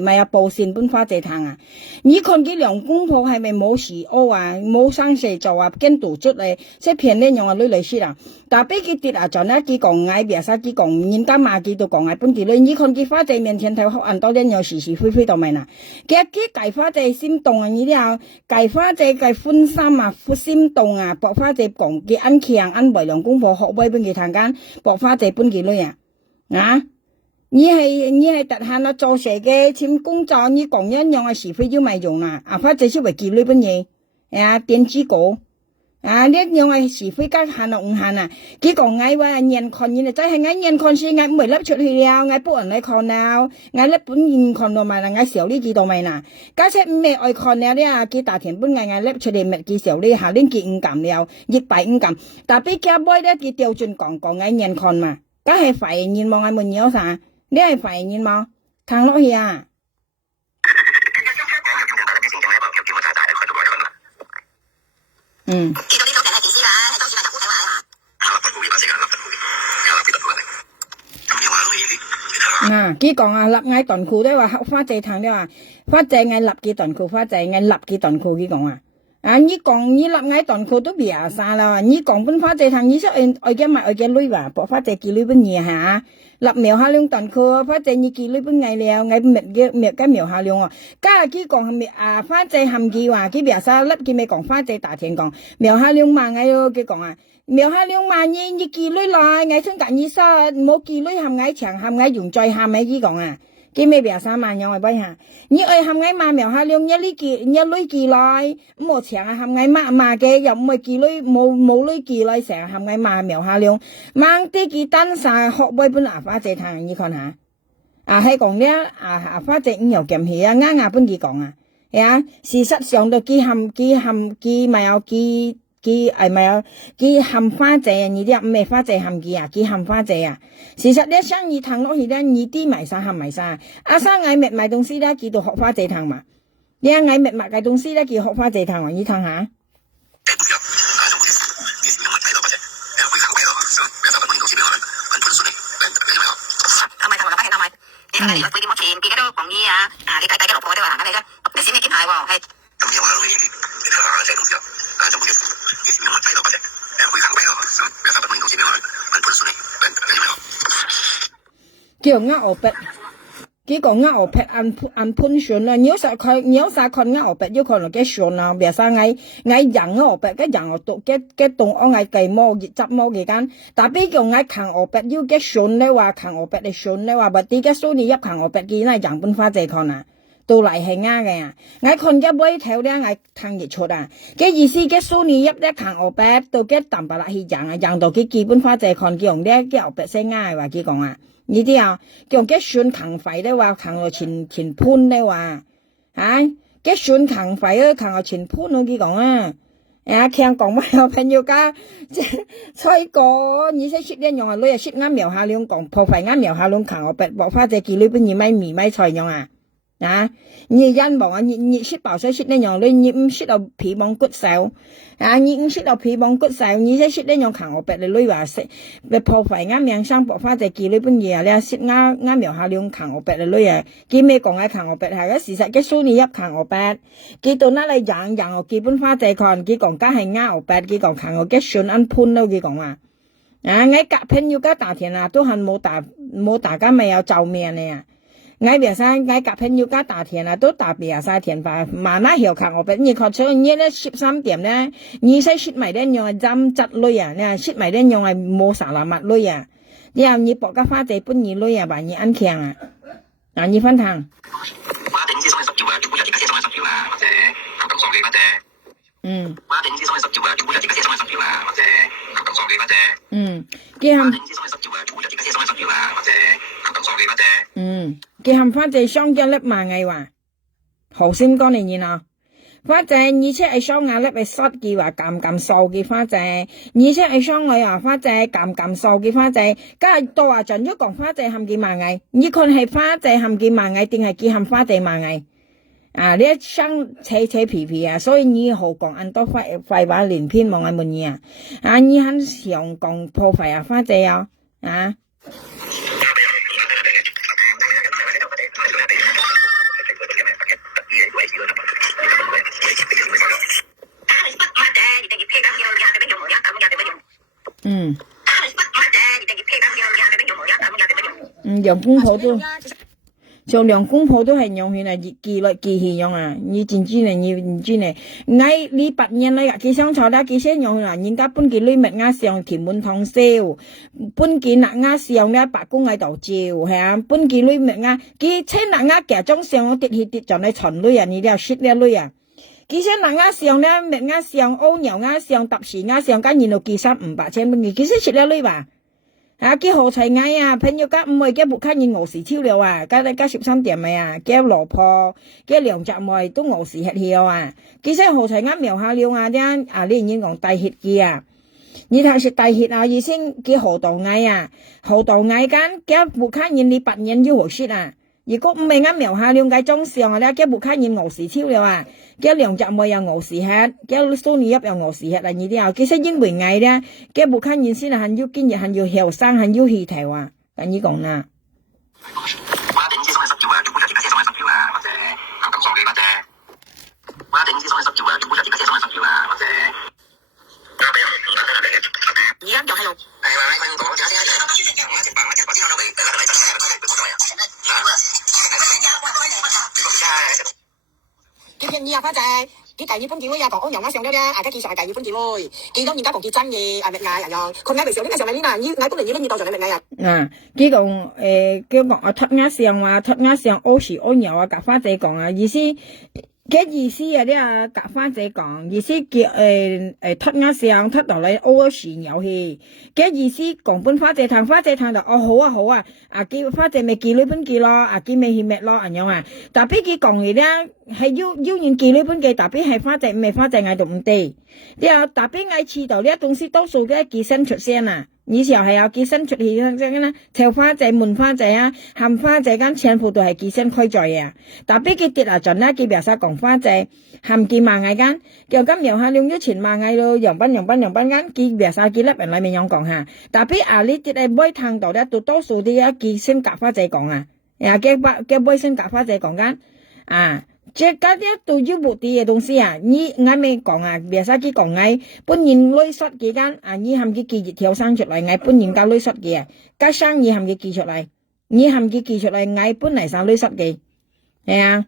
咪有報線本花姐堂啊！你看佢兩公婆係咪冇事屙啊，冇生事做啊，驚肚卒咧，即係騙你用啊女嚟説啊！但俾佢跌啊，就呢佢講嗌別曬，佢講人家罵佢都講嗌本佢咧，你看佢花姐面前睇學人多啲有是是非非到咪嗱？佢計花姐心動啊！你啲啊計花姐計歡心啊，心動啊！博花姐講佢安強安為兩公婆學威本佢堂間，博花姐本佢女啊！啊！你係特限啊做蛇嘅簽工作，你講一樣嘅是非都咪用啦！啊，花姐出為幾女本嘢啊？電子稿啊，呢樣嘅是非加限啊唔限啊！佢講嗌話人看人哋真係嗌人看先嗌唔係甩出去了，嗌幫人嚟看了，嗌甩本人看到咪啦，嗌小呢幾度咪啦？假設唔係愛看了咧，佢大田本嗌甩出嚟咪幾小呢？下年結五撳了，一百五撳，但俾家妹咧佢調轉講嗌人看嘛，梗係廢人望嗌冇嘢啥？你係廢人嘛？躺落去啊！嗯。啊，佢講啊，立嗌短褲都話花姐堂都話，花姐嗌立嘅短褲，花姐嗌立嘅短褲，佢講啊。啊！你講你立嗌短褲都別晒啦，你講本花姐堂，你說愛嘅咪愛嘅女話，博花姐幾女本嘢嚇？立苗下兩短褲，花姐你幾女本嗌了，嗌滅嘅苗下兩啊！家下佢講滅啊，花姐含佢話佢別晒，立佢咪講花姐大田講苗下兩萬嗌咯，佢講啊，苗下兩萬你幾女來，嗌春間你殺，冇幾女含嗌長含嗌用再含咪佢講啊！佢咪別3萬樣嚟俾下，你愛含嗌罵苗下兩一女幾來，冇成日含嗌罵嘅，又唔係幾女冇女幾來，成日含嗌罵苗下兩，掹啲幾單晒學位本啊花姐堂，你看下，啊係講咧啊花姐又鹹氣啊，啱本佢講啊，係啊，事實上都佢咪有佢佢係咪啊？佢含花姐啊，你啲咩花姐含佢啊？佢含花姐啊。事實咧，生意騰落去咧，你啲埋晒含埋晒。阿生嗌賣賣東西咧，叫到學花姐騰嘛。你嗌賣賣嘅東西咧，叫學花姐騰嘛，你騰下。叫呃我白，佢講呃我白按判選啦。你要啥看呃我白，要看落嘅選啦。別生嗌人呃我白，嘅人我讀嘅動我嗌計摸執摸嘅間，但係叫嗌看我白要嘅選咧話看我白嘅選咧話，或啲嘅數你入看我白嘅那人本花謝看啊。到嚟係啱嘅啊！我看一杯頭咧，我睇日出啊！嘅意思嘅數年入咧看我白，到嘅淡白啦係人啊，人到嘅基本花就看佢用咧嘅我白先啱話佢講啊！呢啲啊，叫嘅算勤費咧話勤到前潘咧話，啊嘅算勤費咧勤到前潘咯佢講啊！啊，聽講乜有朋友家即係吹過，你識識咧用啊，女啊識啱描下兩講，破費啱描下兩勤我白，薄花就見裏邊二米2米菜用啊！啊！你人望啊，你識爆水識呢樣，你唔識到皮幫骨手啊！你唔識到皮幫骨手，你識呢樣行我白你女話識，你破費啱命生薄花就記呢本嘢咧，識啱描下兩行我白你女啊！記咩講啊？行我白係嘅事實嘅數你入行我白，記到那嚟人我基本花就看，記講家係啱我白，記講行我嘅順安潘咯，記講啊！啊！我夾朋友家大田啊，都係冇大家未有做命咧。我別生，我夾朋友家大田啊，都特別晒田法，慢慢後看我俾你看出，你咧13點咧，你使食埋咧用係針質類啊，你係食埋咧用係冇沙拉物類啊，然後你博家花仔本二類啊，把你安強啊，嗱你分享。花定之所謂10條啊，全部有自己寫上10條啊，或者合同數嘅花姐。花定之所謂10條啊，全部有自己寫上10條啊，或者合同數嘅花姐。花定之所謂10條啊，全部有自己寫上10條啊，或者合同數嘅花姐。佢含花仔雙腳粒麻藝話，好先講你啊！花仔而且係雙眼粒係塞嘅話，撳數嘅花仔，而且係雙女話花仔撳數嘅花仔，梗係多啊！盡咗講花仔含嘅麻藝，你看係花仔含嘅麻藝定係佢含花仔麻藝？啊！你一生扯皮皮啊，所以你好講按多廢話連篇望係滿意啊！啊！你很常講破費啊，花仔啊！啊！兩公婆都，就兩公婆都係用去嚟寄來寄去用啊！你真知呢？你唔知呢？你8年嚟嘅，佢想坐啦，佢先用啦。人家本件女物啱上填滿通宵，本件嗱啱上咧白宮喺度照，係啊！本件女物啱，佢車嗱啱夾中上跌去跌就嚟巡女啊！你哋又識呢女啊？佢先嗱啱上咧物啱上歐牛啱上揼時啱上，跟然後寄300-500千蚊，佢先識呢女吧？啊！佢何齊嗌啊？朋友家唔係嘅木卡爾俄時超了啊！家13點咪啊？嘅羅婆嘅梁澤妹都俄時吃了啊！佢先何齊啱描下了啊！啲啊你已經講大血嘅啊！你睇食大血啊！而先嘅何道嗌啊？何道嗌間嘅木卡爾你8年要何説啊？如果唔係啱描下了解裝上啊！嘅木卡爾俄時超了啊！嘅梁澤妹又俄時吃，嘅蘇尼入又俄時吃啊！呢啲啊，其實因為嗌咧，嘅木卡爾先係很要堅熱，很要後生，很要氣頭啊！咁你講啦。花定之所謂10條啊，全部有自己寫上10條啊，或者合同數嘅花姐。花定之所謂10條啊，全部有自己寫上10條啊，或者。而家又係用。係嘛？你講自己先啊！我知道你叫你啊，花仔，佢第二本幾位啊，講歐陽啱上咗啫，啊，佢其實係第二本幾位，幾多人家講佢真嘅，啊，咪嗌人樣，佢嗌嚟上呢個上嚟呢嗱，呢嗌本嚟呢呢度上嚟咪嗌人。佢講叫講啊，脱啱上話脱啱上歐時歐陽啊，夾花仔講啊，意思 cái意思啊，啲啊夾花姐講，意思叫突啱上突落嚟 over 時遊戲，嘅意思講本花姐聽就好啊，叫花姐咪叫你本叫咯，叫咪去咩咯，咁樣啊，但係佢講嘅咧係要人叫你本嘅，但係係花姐唔係花姐嗌到唔對，啲啊但係嗌遲到呢東西多數嘅叫聲出聲啊。以前係有寄生出去啦，條花仔、門花仔啊、含花仔間全部都係寄生開在嘅。但係佢跌下陣啦，佢別晒講花仔，含寄螞蟻間，叫今搖下用咗錢螞蟻咯，洋賓間，佢別晒幾粒人裏面樣講下。但係呢啲係每趟度咧，都多數啲啊寄生夾花仔講啊，嘅每生夾花仔講間啊。即係啲都要目的嘅東西啊，你嗌咩講啊？別使佢講嗌本人攞出幾間啊，你含佢記熱條生出嚟，嗌本人教攞出嘅，加生意含佢記出嚟，你含佢記出嚟，嗌本嚟生攞出嘅，係啊。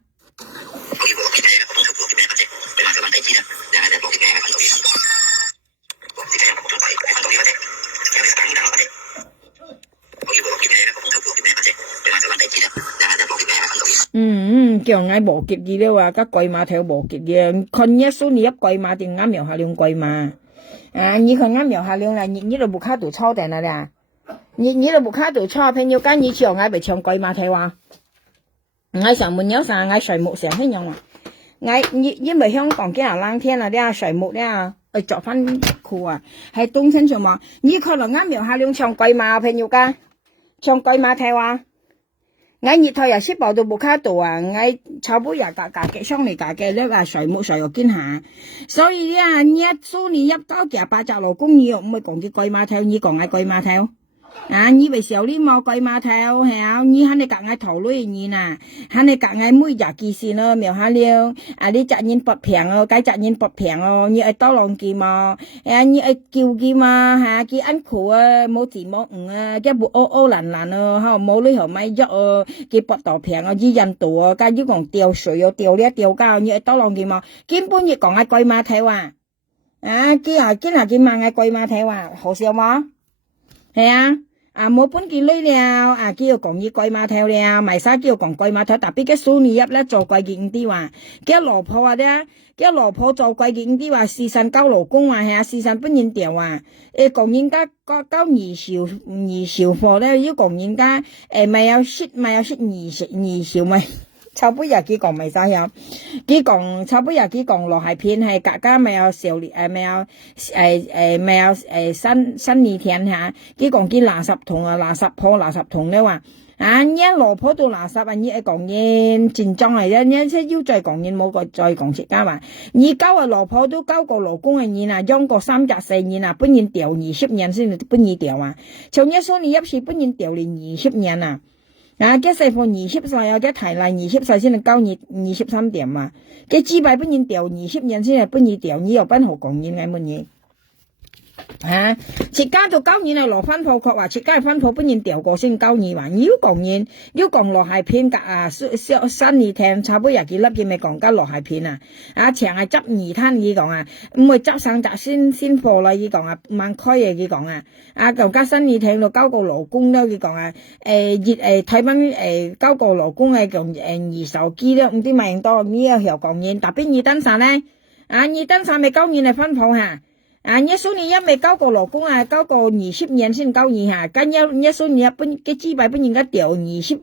叫嗌無結嘅了啊，甲貴馬條無結嘅，看耶穌你一貴馬定啱苗下兩貴馬，你看啱苗下兩啦，你都冇卡到抄定啦啦，你都冇卡到抄，朋友間你唱嗌咪唱貴馬條啊，嗌上門有啥嗌水木上輕樣啊，嗌你咪香港幾下冷天啦，啲水木咧，着翻褲啊，係冬天唱嘛，你可能啱苗下兩唱貴馬朋友間，唱貴馬條啊。嗌熱頭又識爆到冇卡到啊！嗌炒杯又價嘅，雙嚟價嘅呢個水木水又堅下，所以呢，你蘇你入到夾八隻勞工，你又唔會講啲貴馬頭，你講嗌貴馬頭。你為少啲冇貴馬頭係啊，你肯定夾嗌頭女你呐，肯定夾嗌每日幾時咯，苗下了，你責任不平哦，該責任不平哦，你愛多浪機嘛，你愛叫機嘛，佢安酷啊，冇字冇啊，佢冇爛哦，冇你後咪喐哦，佢不到平哦，以印度哦，加要講吊水哦，吊呢吊膠，你愛多浪機嘛，根本要講嗌貴馬頭啊，佢問嗌貴馬頭啊，好笑嘛？係冇本見女了，叫講依貴馬頭了，咪晒叫講貴馬頭，特別嘅蘇尼入咧做貴件啲話，嘅羅婆話咧，嘅羅婆做貴件啲話，時辰交勞工啊，係啊，時辰不認調啊，講人家交二兆貨咧，要講人家咪有識二兆咪。炒杯日佢講咪晒有，佢講炒杯日佢講落係片係格家咪有少年咪有新年天嚇，佢講佢垃圾桶啊垃圾破垃圾桶咧話，一羅婆到垃圾啊，你係講嘢戰裝嚟啫，你即要再講嘢冇個再講食家話，你交啊羅婆都交個勞工嘅嘢啊，用過3日4年啊，本年調20年先本年調啊，從一數年入時本年調連20年啊。嘅細貨20歲有嘅提例20歲先係交23點啊，嘅資幣本然調20年先係本然調，你又奔何講嘢嘅乜嘢？設家做交嘢係落翻鋪確話，設家係翻鋪本然調過先交嘢話，要講嘢要講落係片格啊，新年聽炒杯日幾粒嘅咪講加落係片啊，長係執二攤嘅講啊，唔會執上集先貨啦，嘅講啊，萬開嘢嘅講啊，舊家新年聽到交個勞工啦，嘅講啊，睇翻交個勞工係講二手機啦，唔知賣多呢個又講嘢，特別二單散咧，二單散咪交嘢係翻鋪嚇。一數年一未交過勞工啊，交過20年先交二下，跟一數年一本嘅資幣本應該調20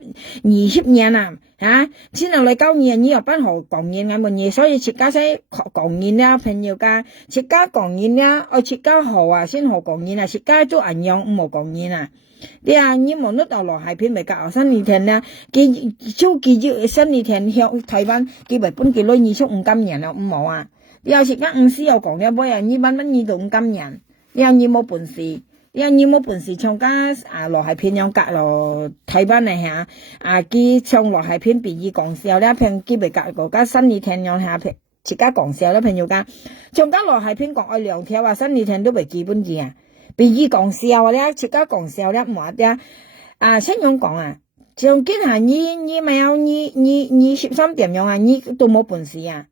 年啊，先嚟交二，你又不好講嘢咁乜嘢，所以設家先講嘢啦，朋友家設家講嘢啦，設家好啊，先好講嘢啊，設家做人樣唔好講嘢啊。你冇得到落係片咪教新年天啦，佢新年天向台灣佢咪本幾女25今年啊，唔好啊。有時間唔需要講嘅，每人200蚊到5金人，你冇本事，唱家落係片樣格咯，睇翻嚟下，佢唱落係片別意講笑咧，片佢咪格個家新年聽樣下片，自家講笑咧，朋友家，唱家落係片講愛兩條啊，新年聽都未基本字啊，別意講笑咧，自家講笑咧，唔話啲先樣講啊，唱見下你咪有你13點樣啊，你都冇本事啊。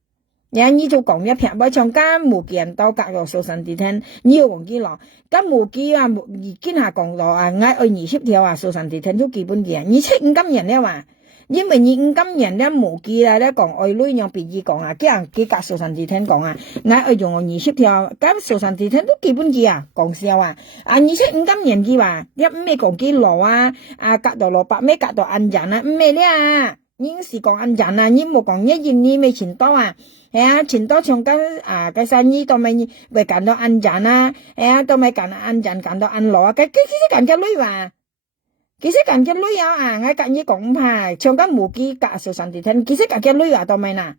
你做講一片，我唱家無見到隔落數神地聽，你要講幾落，咁無記見下講落嗌愛20條數神地聽都基本嘅，25金人咧話，因為你今年咧無記啦咧講愛女用筆記講啊，幾格數神字聽講啊，我愛用我20條，咁數神字聽都基本記啊，講笑啊，25今年記話，一唔係講幾羅啊，隔到600咩隔到按人啊，唔係咧啊，應是講按人啊，你冇講一年你未錢多啊，係啊，錢多長緊個生意都未揀到按人啊，係啊，都未揀到按人揀到按羅啊，其實揀嘅女話。其實揀嘅女啊，我揀嘢講派，唱緊無記格數神字聽，其實揀嘅女啊，到咪嗱？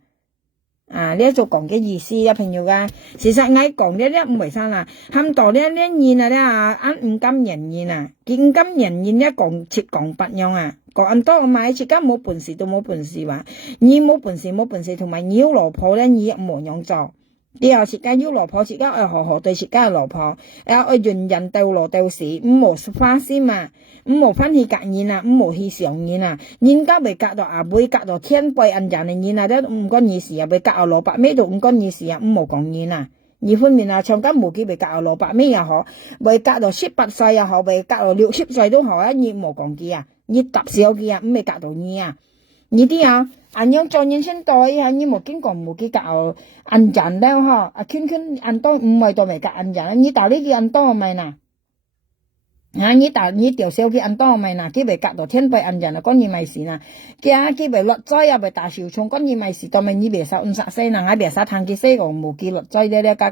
呢就講嘅意思啊，朋友噶。事實我講呢唔為啥啦，冚到呢年啊咧按五金人言啊，見金人言咧講切講八樣啊，講咁多買切家冇本事都冇本事話，你冇本事，同埋你老婆咧你冇樣做。你又切家要老婆，切家愛學對切家老婆，愛人鬥羅鬥事，唔冇花心嘛，唔冇分去隔言啊，唔冇去上言啊，人家未隔到妹隔到天輩人嘅言啊，都唔關你事啊，未隔到蘿蔔咩都唔關你事啊，唔冇講言啊。二方面啊，唱緊無記未隔到蘿蔔咩又好，未隔到18歲又好，未隔到60歲都好啊，你冇講記啊，你搭小記啊，唔未隔到你啊。你啲啊，按樣做人先多啊，你冇經過無記教按人了哈，圈按多唔係到未隔按人，你打呢個按多咪嗱，你掉小機按多咪嗱，佢未隔到天輩按人啊，關你咪事呐，佢未落災啊，未大小蟲，關你咪事，到咪你別殺50歲嗱，我別殺探佢死個無記落災咧家，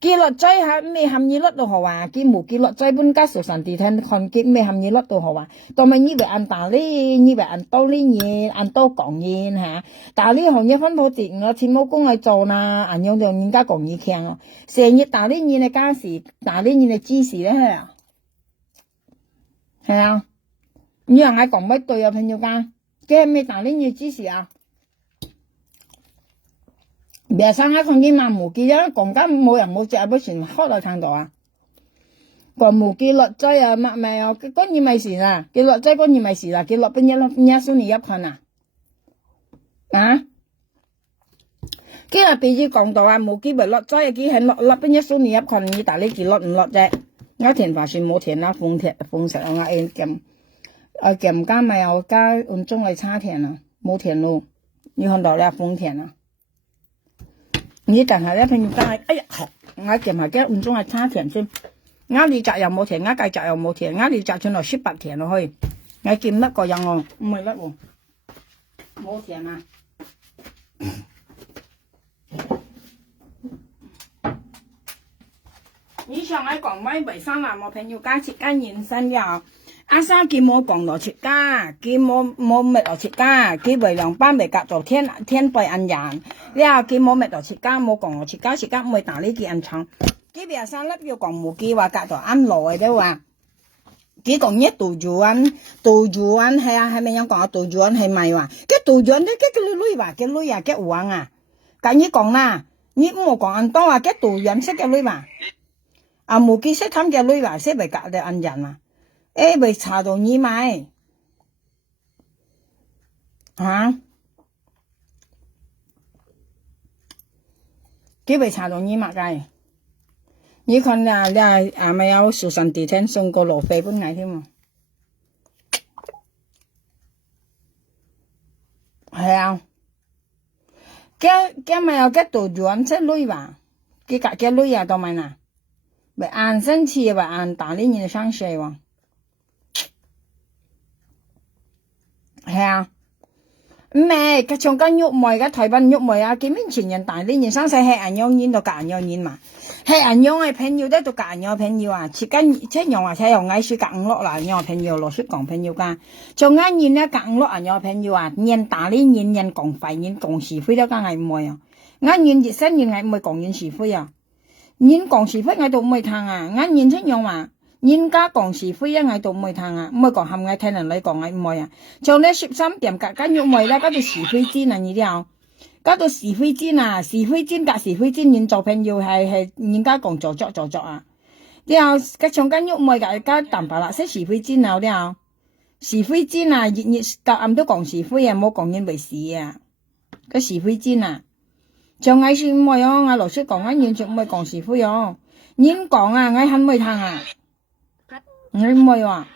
佢落災下咩含義落到好啊，佢無記落災本家數神地聽看佢咩含義落到好啊，到咪你別按大呢，你別按多呢嘢，按多講嘢嚇，但係呢行業分好掂，我錢冇工嚟做啦，按樣就人家講嘢聽咯，成日打呢嘢嘅家事，打呢嘢嘅知識咧係啊。係啊，你話我講乜對啊，朋友家，佢係咪打呢嘢知識啊？別生喺看見嘛無記啊，講緊冇人冇隻不全開來聽到啊，講無記落災啊，乜咪啊，佢關你咪事啦，佢落災關你咪事啦，佢落邊一數你一看啊，佢係俾佢講到啊，無記咪落災，佢係落邊一數你一看，你打呢佢落唔落啫？我填話算冇填啦，封實我嗌撳加咪又加按中嚟叉填啊，冇填咯，你看到咧封填啊，你但係咧平但係哎呀，我撳下嘅按中係叉填先，我二集又冇填，我計集又冇填，我二集轉落18填落去，我撳得個人喎，唔係得喎，冇填啊。以上我講威為生啦，我朋友家切家現身呀，阿生佢冇講落切家，佢冇乜落切家，佢為兩班未隔做天輩按人，你話佢冇乜落切家，冇講落切家唔會打呢件按廠，佢邊阿生粒要講冇佢話隔做按來嘅話，佢講一杜主安係啊，係咪有講啊？杜主安係咪話？佢杜主安咧，佢女話佢女啊，佢玩啊，咁你講啦，你唔好講按多啊，佢杜主安識嘅女話。無記識貪嘅女話識咪隔你按人啊？咪查到你買佢咪查到你買嘅？你看你咪有數神地聽送個羅費本嚟添啊？係啊，佢咪有嘅杜主安識女話，佢隔嘅女啊到咪嗱？咪按生氣咪按打呢嘢生死喎，係啊，唔係佢唱緊鬱梅嘅台灣鬱梅啊，見面前人打呢嘢生死係按樣演到隔按樣演嘛，係按樣嘅朋友都到隔按樣朋友啊，切緊即係用話睇用藝術隔五落嚟樣朋友落雪講朋友㗎，唱緊演咧隔五落按樣朋友啊，人打呢嘢人講廢人講是非都梗係唔會啊，啱演熱身人係唔會講人是非啊。人講是非，我都唔會聽啊！我年輕人話，人家講是非啊，我都唔會聽啊！唔會講冚我聽人嚟講，我唔會啊！像呢13點隔緊肉梅啦，嗰度是非尖啊！你啲啊，嗰度是非尖啊，是非尖隔是非尖，人做朋友係人家講做作啊！啲啊，嗰唱緊肉梅㗎，加淡白啦，識是非尖啊！啲啊，是非尖啊，日隔暗都講是非啊，冇講人為事啊！嗰是非尖啊！像藝術唔會哦，我老師講緊完全唔會講是非哦，人講啊，我很會聽啊，我唔會話，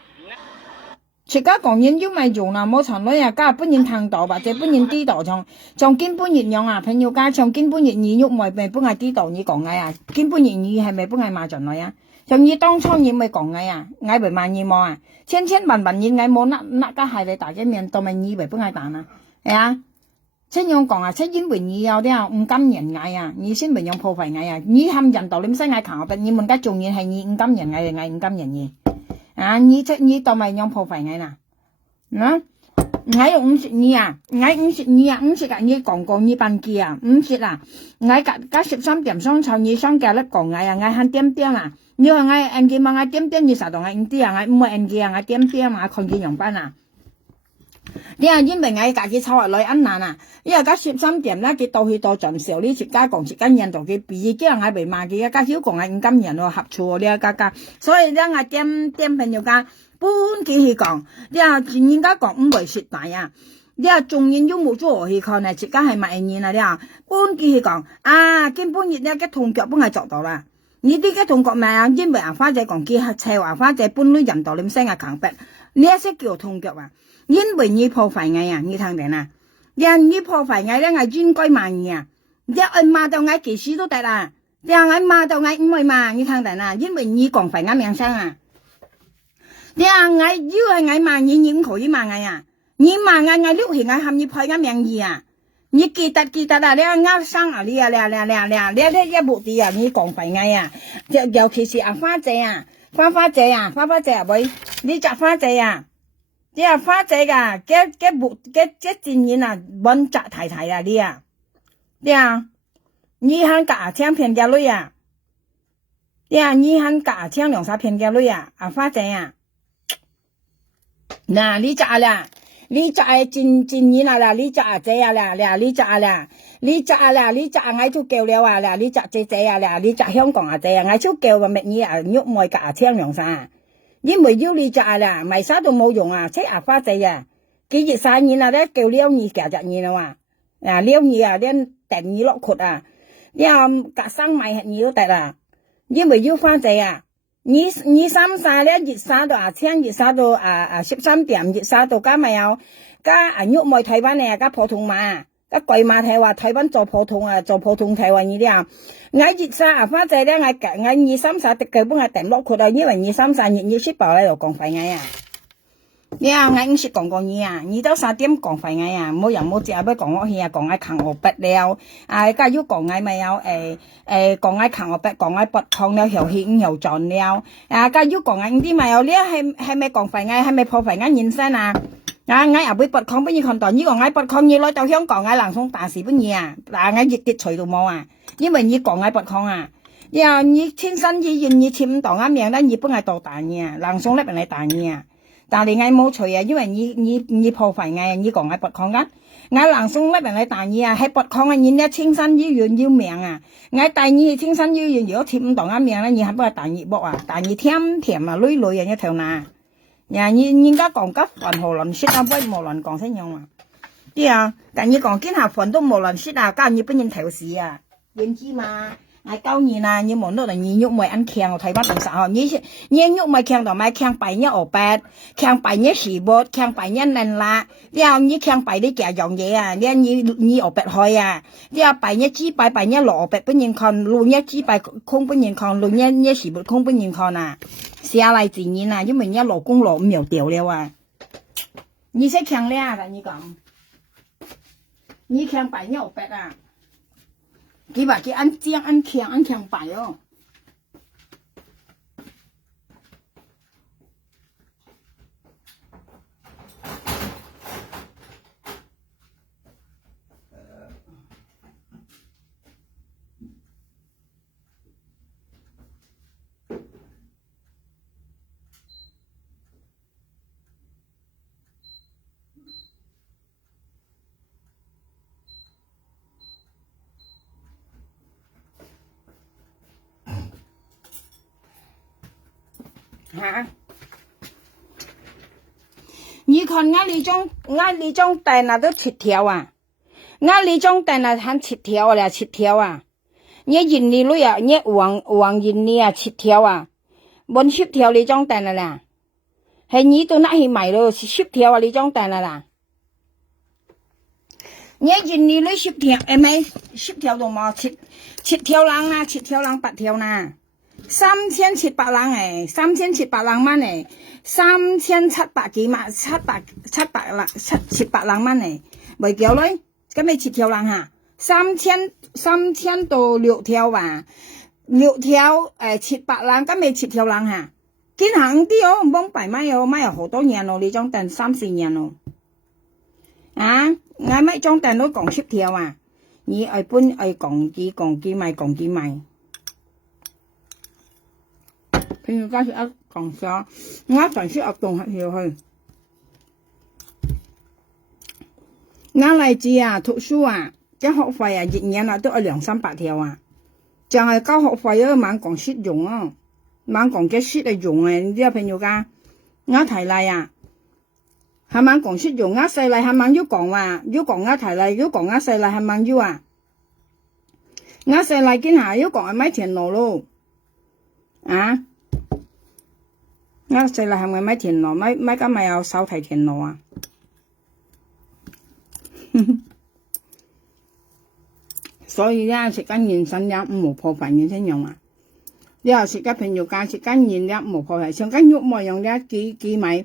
自家講研究咪做啦，冇長女啊，家本人聽到或者本人知道從根本人樣啊，朋友家從根本人兒喐咪咪本係知道你講嘅啊，根本人兒係咪本係罵長女啊？從你當初你咪講嘅啊，嗌為罵你冇啊，千千萬萬人嗌冇那家係你大嘅面，都咪以為本係彈啊，係啊，即樣講啊，即因為你有啲唔甘人嗌啊，你先咪用破壞嗌啊，你冚人道你唔使嗌強，但你問家重要係你唔甘人嗌定嗌唔甘人嘅。啊！你到咪用破費嘅啦，啊！我用50啊，我50啊，50個你講過你班機啊，50啊，我加13點上床你上架咧講我啊，我喊點點啊，你話我按機嘛，我點點你實同我按啲啊，我唔係按機啊，我點點啊，看見用班啊。你啊，因為我家己湊落來安難啊，因為加13點啦，佢到去到盡時，你自家講自家人同佢比，叫我未罵佢，加少講我唔甘人喎，合錯你家，所以咧我點朋友家搬佢去講，你啊人家講唔會蝕大啊，你啊仲人都冇做去看啊，自家係賣嘢啊，你啊搬佢去講啊，根本日咧個痛腳幫佢做到啦，你啲個痛腳咪啊，因為花姐講佢係斜話花姐搬女人道你唔使我強迫，呢一些叫痛腳啊。因為你破壞我啊，你聽定啦？你破壞我咧，我應該罵你啊！你罵到我幾時都得啦，你我罵到我唔會罵，你聽定啦？因為你講廢我名聲啊！你我要係我罵你，你唔可以罵我啊！你罵我溜起我喊你破我名義啊！你記得啊！你我生啊！你一部啲啊！你講廢我啊！尤其是花姐啊，花姐啊喂，你隻花姐啊！你啊花姐噶，嘅戰演啊，穩紮太太啊，你啊，你肯假請騙嘅女啊，你肯假請兩三騙嘅女啊，花姐啊，嗱你紮啦，你紮戰演啦，你紮姐啊啦，你紮啦，你嗌出叫了啊啦，你紮姐啊啦，你紮香港啊姐啊，嗌出叫個乜嘢啊，喐唔係假請兩三。因為要你紮啦，咪沙都冇用啊！即係花仔啊，幾日3年啦，咧叫撩你夾隻嘢啦嘛，撩你啊，咧訂你落闊啊，你啊隔生買係你都得啦。因為要花仔啊，你三晒咧熱沙到青熱沙到13點熱沙到加咪有加喐咪台灣咧加普通嘛，加貴馬睇話台灣做普通睇話你啲啊。我熱沙花仔咧，我2、3晒的佢幫我訂落佢啦，因為2、3晒熱雪爆喺度講廢我啊！你啊，我50講過你啊，2到3點講廢我啊，冇人冇只要講我去啊，講我扛我筆了，家要講我咪有講我扛我筆，講我拔礦了又險又賺了，家要講我啲咪有呢係咪講廢我，係咪破廢我人生啊？我又俾拔礦俾你看到，呢個我拔礦要攞到香港我冷送大事俾你啊，嗱我熱跌除到冇啊！因為你講我拔礦啊，你親身意願你簽唔到啱名咧，你本係到大嘢啊，冷送咧俾你大嘢啊，但係你冇除啊，因為你破壞我，你講我拔礦啊，我冷送咧俾你大嘢啊，係拔礦啊，你咧親身意願要命啊，我第二親身意願如果簽唔到啱名咧，你係本係大熱鑊啊，大熱甜啊，女啊一條嗱，人家講急飯何論説啊，喂無論講聲樣啊，啲啊，但你講見下飯都無論説啊，加你本人頭事啊。認知嘛？我9年啦，你望到人你喐咪ăn強，我睇翻動手，你喐咪強同埋強敗一8，強敗一11，強敗一0啦。你強敗你幾樣嘢啊？你8開啊？你敗一支敗敗一6 8本人看，亂一支敗空本人看，亂一11空本人看啊！下嚟自然啊，因為你勞工勞唔又掉了啊！你識強咧啊？你講，你強敗一8啊？佢話佢按強敗哦。嚇！你看我呢種蛋啊都切條啊，我呢種蛋啊很切條啦，切條啊！你印尼女啊，你黃印尼啊切條啊，冇切條呢種蛋啦，係你都拿去賣咯，10條啊你裝訂啦啦。你見你攞10條，係咪？10條都冇7條人啦，7條人8條啦，3700人誒，3700人蚊誒，3700幾萬700人蚊誒，未夠咧，咁咪7條人嚇，3000到6條吧，6條700人，咁咪7條人嚇。見行啲哦，唔幫擺買有好多年咯，你裝訂3-4年咯。啊，我買裝訂都講10條啊，你愛搬愛講幾賣。譬如假設一講咗，我凡係學動學條去。我嚟自啊，讀書啊，即學費啊，一年啊都係200-300條啊，就係交學費啊，猛講實用啊。猛講嘅實嚟用嘅，你知啊朋友家，我提例啊，係猛講實用，我細例係猛要講話，要講我提例，要講我細例係猛要啊，我細例見下要講係買田螺咯，啊，我細例係咪買田螺，買今咪有手提田螺啊，所以咧食緊現身咧唔好破壞嘅先用啊。你又食緊朋友家食緊現咧冇破壞，上緊肉冇用咧幾米，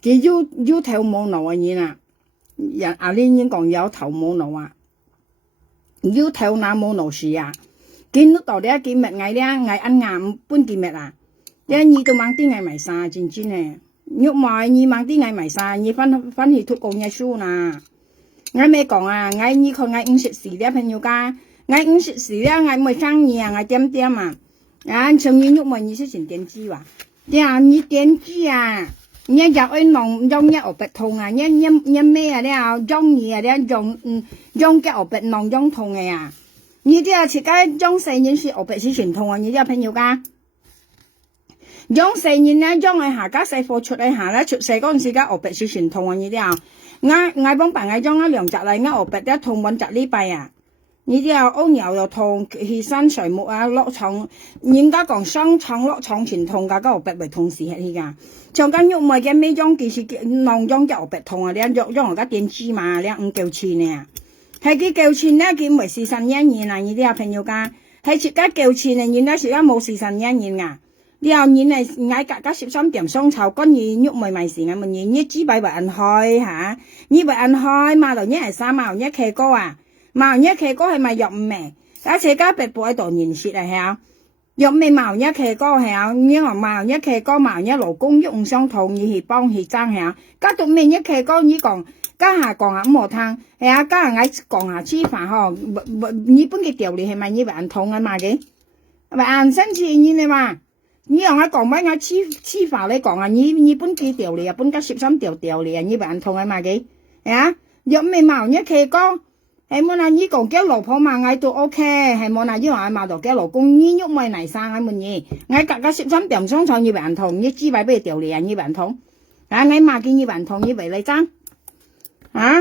幾腰頭冇腦啊嘢啦，人阿玲已經講有頭冇腦啊，腰頭那冇腦事啊，見到咧幾物嗌咧嗌ăn ngàm搬幾物啊，咧你都mang啲嗌埋晒真咧，肉冇你mang啲嗌埋晒，你翻去讀講嘢書啦，嗌咩講啊，嗌你佢嗌50時咧朋友家，嗌50時咧嗌咪生意啊，嗌點啊。啊，從你肉嘛，你是成點知哇？呀，你點知啊？你入去弄用一學白痛啊！你咩啊？你啊用嘢啊？你用嘅學白弄用痛嘅呀？你啲啊，自己用4年是學白是全痛啊！你啲朋友家用4年咧，用喺下家細貨出嚟下咧，出世嗰陣時間學白是全痛啊！你啲啊，我幫辦我用咗2集嚟，我學白一痛揾10禮拜啊！你啲啊，屙尿又痛，起身睡木啊，落床，人家講上床落床前痛噶，個白咪痛死起噶。像間肉咪嘅咩種，其實囊種嘅白痛啊，你用而家電子嘛，你唔夠錢呢？係佢夠錢咧，佢咪41年啊！你啲啊朋友家，係自家夠錢啊，人家自家冇41年啊。你後年係嗌格13點雙籌，跟住肉咪咪時間咪你支幣為銀開嚇，你為銀開嘛頭一係3毛一期高啊。毛一期哥係咪入味？而且家白布喺度年蝕啊，係啊，入味毛一期哥係啊，因為毛一期哥毛一勞工用相同，而係幫佢爭係啊。家讀味一期哥你講，家下講下冇聽，係啊，家下嗌講下黐飯嗬，你本嘅條例係咪你還痛啊嘛嘅？係咪硬身次你話？你用我講乜我黐飯你講啊？你本嘅條例啊，本家13條例啊，你還痛啊嘛嘅？係啊，入味毛一期哥。係冇嗱，你講嘅老婆嘛，嗌都 OK， 係冇嗱，你話買到嘅老公，你喐咪嚟生喺門嘢，嗌格13點鐘廠要還痛，你支位俾條嚟啊，要還痛，啊，嗌買件要還痛，要為你爭，啊，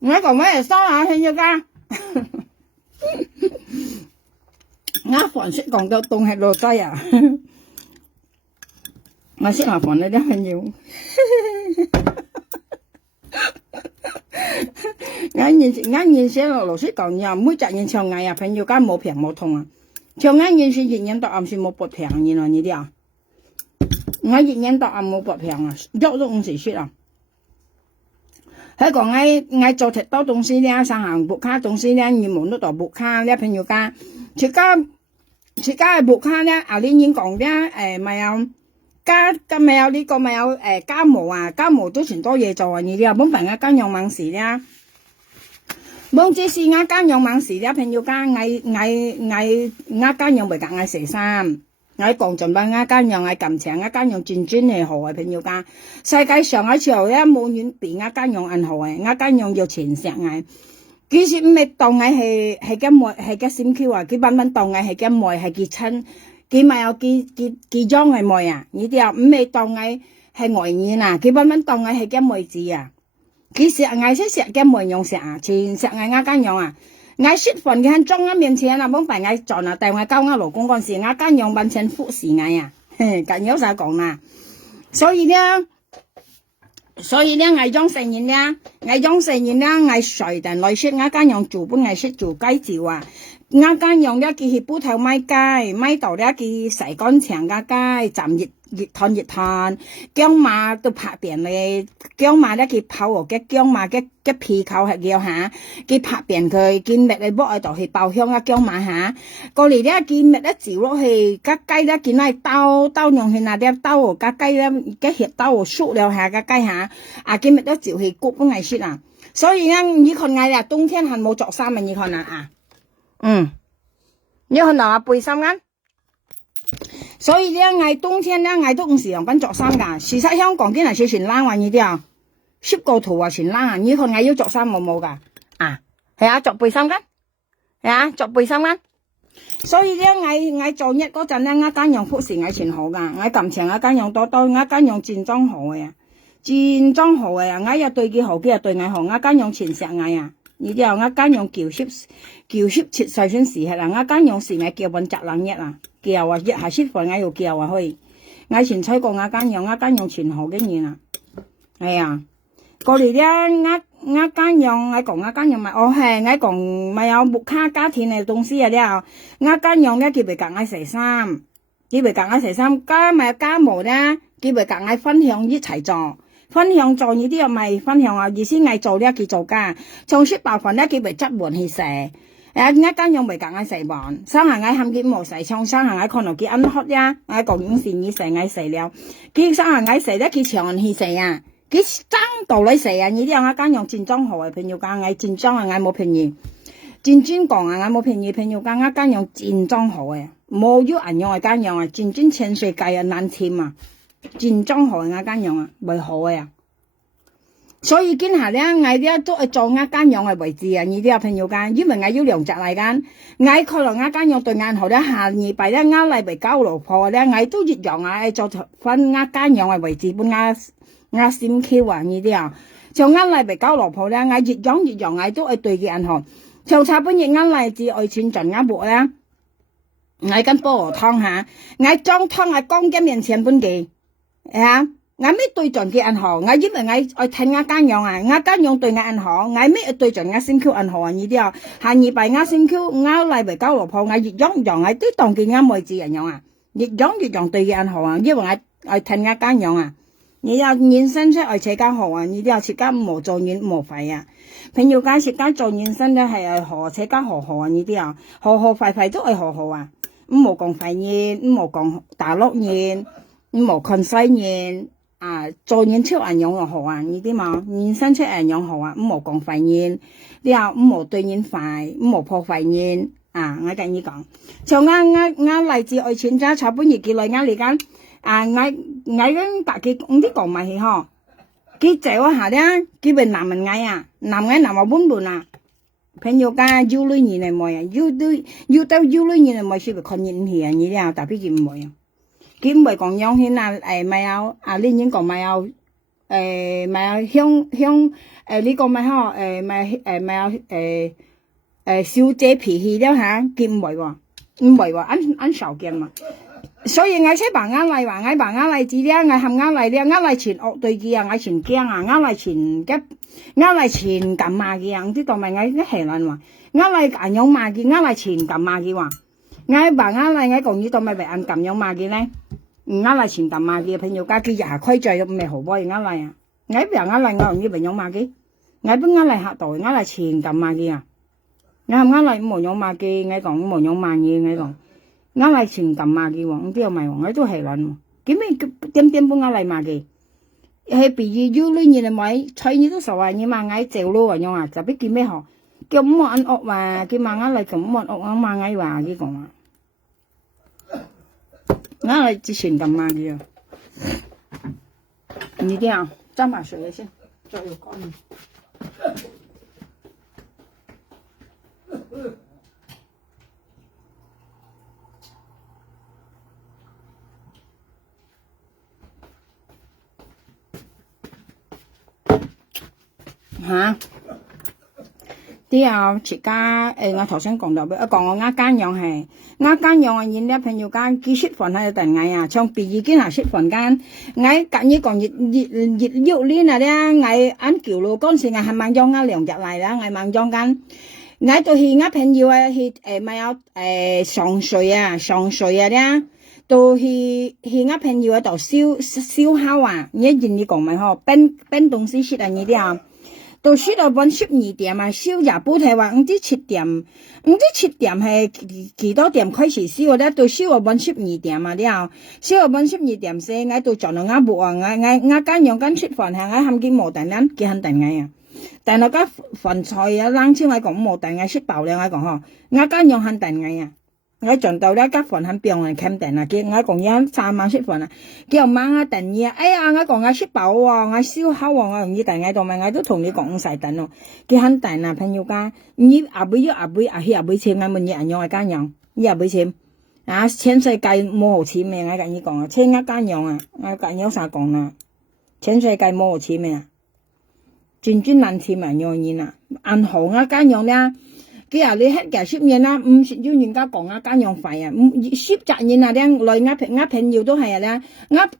我講咩收下去咗家，我房識講到凍係落低啊，我識下房你啲朋友。啱現時老師講呀，每隻人唱藝啊，朋友間冇平冇痛啊，唱啱現時人都暗算冇撥平嘅咯，呢啲啊，我人都暗冇撥平啊，喐都唔時説啊，喺講嗌做鐵多東西咧，上行撥卡東西咧，你冇得到撥卡咧，朋友間，自家嘅撥卡咧，啊你已經講咧，咪有。咪有呢個咪有家務啊，家務都全多嘢做啊！你啲啊，本份啊間用猛時咧，冇這事啊間用猛時咧，朋友間嗌間用咪夾嗌蛇衫，嗌講盡班間用嗌撳長間用轉轉係好啊！朋友間世界上喺時候咧冇遠邊間用銀行啊，間用要錢石嗌，其實唔係當嗌係嘅妹係嘅閃 Q 啊，佢班班當嗌係嘅妹係結親。佢咪有幾裝係妹啊？呢啲啊唔係當嗌係外語啊，佢班班當嗌係嘅妹子啊。佢成日嗌識食嘅妹用食啊，全食嗌間用啊。嗌雪份嘅喺中央面前啊，幫快嗌撞啊，但係交我老公嗰時嗌間用揾錢服侍嗌啊，咁有晒講啦。所以呢，我將成年呢，我隨定來說，我間用做本藝術做雞照啊，我間用呢佢去煲頭買雞，買到呢佢洗乾淨嘅雞，浸熱燙，薑麻都拍扁咧，薑麻呢佢泡和嘅薑麻嘅皮扣係叫下，佢拍扁佢，見蜜嚟剝喺度去爆香啊薑麻下，過嚟呢見蜜一照落去，個雞呢見係刀用去那啲刀個雞呢，個協刀縮了下個雞下，見蜜一照去焗本藝術啊，所以呢你看我呀冬天係冇着衫啊，你看啊，你看啊背心啊。所以呢，我冬天呢，我都唔時用緊着衫噶。事實香港啲人少全冷話呢啲啊，ship 個圖啊全冷啊。呢個我要着衫冇噶，係啊，着背心噶，係啊，着背心噶。所以呢，我做日嗰陣呢，我間用服飾我全好噶，我撳前我間用多，我間用戰裝好嘅，我又對佢好，佢又對我好，我間用全石藝啊。呢啲啊，我間用橋切細先時係啦，我間用時我叫搵雜冷一啊。叫啊，一下先放喺度叫啊去，我前吹過我間用全好經驗啊，係啊，過嚟咧我間用我講我間用咪，係我講咪有木卡家庭嘅東西啊啲我間用咧叫佢夾我洗衫，加咪家務咧叫佢夾我分享一齊做，分享做呢啲又咪分享啊，意思我做咧佢做家，從出白飯咧叫佢執碗去食。我間用未夾我洗碗，生下我冚佢冇洗窗，生下我可能佢ăn hot呀，我講用線你洗我洗了，佢生下我洗咧佢長去洗啊，佢爭道理洗啊，呢啲我間用戰裝號嘅朋友間我戰裝啊我冇便宜，戰專講啊我冇便宜朋友間我間用戰裝號嘅，冇要人用我間用啊，戰專千歲計啊難簽啊，戰裝號我間用啊未好啊。所以今下咧，我咧都係做一間用嘅位置啊！呢啲朋友間，因為我要量值嚟間，我可能一間用對眼號咧，下禮拜咧，我嚟俾交老婆咧，我都越用啊，做分一間用嘅位置，本我先 Q 啊呢啲啊，就我嚟俾交老婆咧，我越用，我都係對嘅銀行，就差本嘢我嚟自愛錢盡一步咧，我跟菠蘿湯下，我裝湯係光幾面前本嘅，我咩對準嘅銀行，我因為我睇我間用啊，我間用對我銀行，我咩對準我先 Q 銀行啊呢啲啊，下二百我先 Q， 我嚟俾交老婆，我越用我都當見我妹子人用啊，越用對嘅銀行啊，因為我睇我間用啊，你又現身出嚟設間行啊，呢啲啊設間冇做遠冇費啊，朋友間設間做現身咧係何設間何啊呢啲啊，何費都係何啊，唔冇講費現，唔冇講大陸現，唔冇看西現。做年超人用又好啊，呢啲嘛，現身出人用好啊，唔好講肺炎，你話唔好對現快，唔好破肺炎我跟你講，就我嚟自愛錢揸炒本業幾耐嚟間，我跟大家啲講埋去嗬，佢走下咧，佢咪男人男話本本啊，朋友間要女人嚟冇啊，要女人嚟冇，係咪看人氣啊？呢啲特別佢唔會啊。佢唔係講樣圈咪有呢年講咪有咪有香呢個咪嗬咪有小姐脾氣了嚇，佢唔係喎按少見嘛，所以我先把我嚟話我把我嚟知咧，我含我嚟咧，我嚟全惡對佢啊，我全驚啊，我嚟全撳罵佢啊，唔知道咪我係人話，我嚟咁樣罵佢，我嚟全撳罵佢話。我把我嚟我講呢度咪被人咁樣罵嘅咧，我嚟前咁罵嘅朋友家佢廿規矩咁咪好波我嚟啊，我俾我嚟我用呢邊樣罵嘅，我俾我嚟客度我嚟前咁罵嘅啊，我嚟冇樣罵嘅，我講冇樣罵嘢我講，我嚟前咁罵嘅喎，唔知係咪我都係人，點解點幫我嚟罵嘅？係比如要女人咪吹你都傻啊，你罵我走路啊樣啊，就俾叫咩學？叫唔好按惡話，叫罵我嚟咁唔按惡我罵我話佢講啊。我嚟之前咁慢嘅，你啲啊，斟埋水先，再要乾。啲啊切家我頭先講到講我啱間樣係啱間樣啊，人哋朋友間幾識飯喺度等我啊，從畢業間下識飯間，我隔日講熱喐呢啊咧，我按橋路嗰陣時我係萬張啱2日嚟啦，我萬張間，我到去我朋友啊去咪有上水啊咧，到去我朋友度燒烤啊，你人哋講咪嗬，搬東西食啊呢啲啊。到燒到晚12點啊，燒也不睇話，唔知7點係幾多點開始燒咧？到燒到晚12點啊，了，燒到晚12點先，我到撞到我木啊，我間用緊食飯係我含見冇等緊，幾肯等我啊！但係個飯菜啊，冷超我講冇等我食飽了，我講嗬，我間用肯等我啊！我撞到咧，個飯很病人肯定啊！佢我講嘢3晚食飯啊，佢又晚啊等嘢，哎呀！我講我食飽喎，我燒烤喎，我容易等喺度咪，我都同你講唔使等咯。佢肯定啊，朋友家，你阿妹錢，我問你人用係間用，你阿妹錢啊，全世界冇好錢咩？我跟你講啊，錢一間用啊，我跟有啥講啊？全世界冇好錢咩啊？專難錢咪用錢啊，銀行一間用咧。佢話你hết cả ship nhân啦，唔要人家講啊間用費啊，ship 責任啊咧，來我朋友都係啊咧，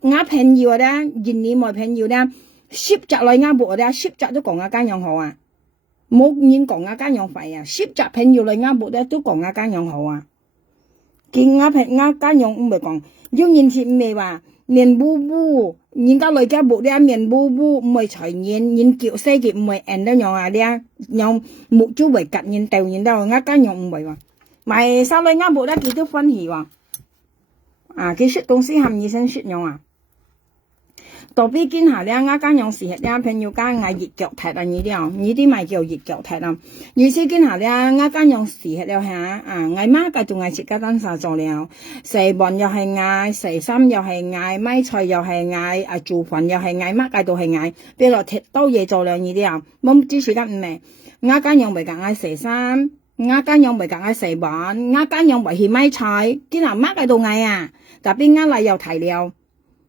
我朋友啊咧，人哋冇朋友咧，ship 責來我冇咧，ship 責都講啊間用好啊，冇人講啊間用費啊，ship 責朋友來我冇咧都講啊間用好啊，見我間用唔係講，要人錢唔係話面烏烏，人家來家冇咧面烏烏，唔係財人叫西嘅唔係人都用啊咧。用木珠為夾人掉人đâu，我間用唔係喎，咪sau này我冇得幾多分氣喎，啊，佢食東西含醫生食用啊，到邊見下咧，我間用時咧，朋友間嗌熱腳踢啊呢啲咪叫熱腳踢啊，意思見下咧，我間用時咧嚇，啊，嗌媽嘅仲嗌食家單曬做了，食飯又係嗌，食衫又係嗌，米菜又係嗌，啊做飯又係嗌，乜嘅都係嗌，俾落踢多嘢做了呢啲啊，冇知識得唔明？我間用未夾嗌食衫，我間用未夾嗌食飯，我間用未去米菜，見下乜嘅都嗌啊，特別啱嚟又提了。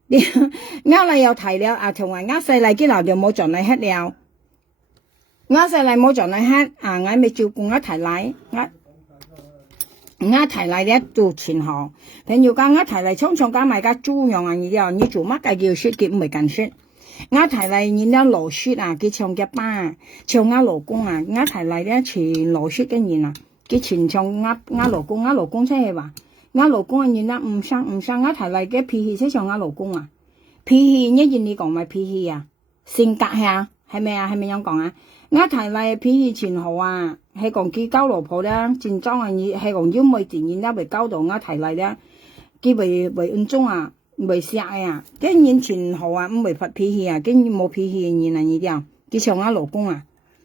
我嚟又提了啊，同埋我細嚟見到就冇盡嚟hết了，我細嚟冇盡嚟hết啊，我咪照顧我提嚟，我提嚟咧做前行，朋友講我提嚟匆匆加埋家豬樣啊，你做乜嘅叫雪佢唔係近雪，我提嚟人家羅雪啊，佢唱嘅班，唱我老公啊，我提嚟咧全羅雪嘅人啊，佢全唱我老公出去話。我老公人家唔生，我提嚟嘅脾氣識上我老公啊，脾氣一人你講咪脾氣啊，性格係咪啊？係咪咁講啊？我提嚟脾氣全好啊，係講佢交老婆咧，正裝啊，係講要每自然咧為交到我提嚟咧，佢為暗中啊，為錫啊，竟然全好啊，唔為發脾氣啊，竟然冇脾氣嘅人啊呢啲啊，佢上我老公啊，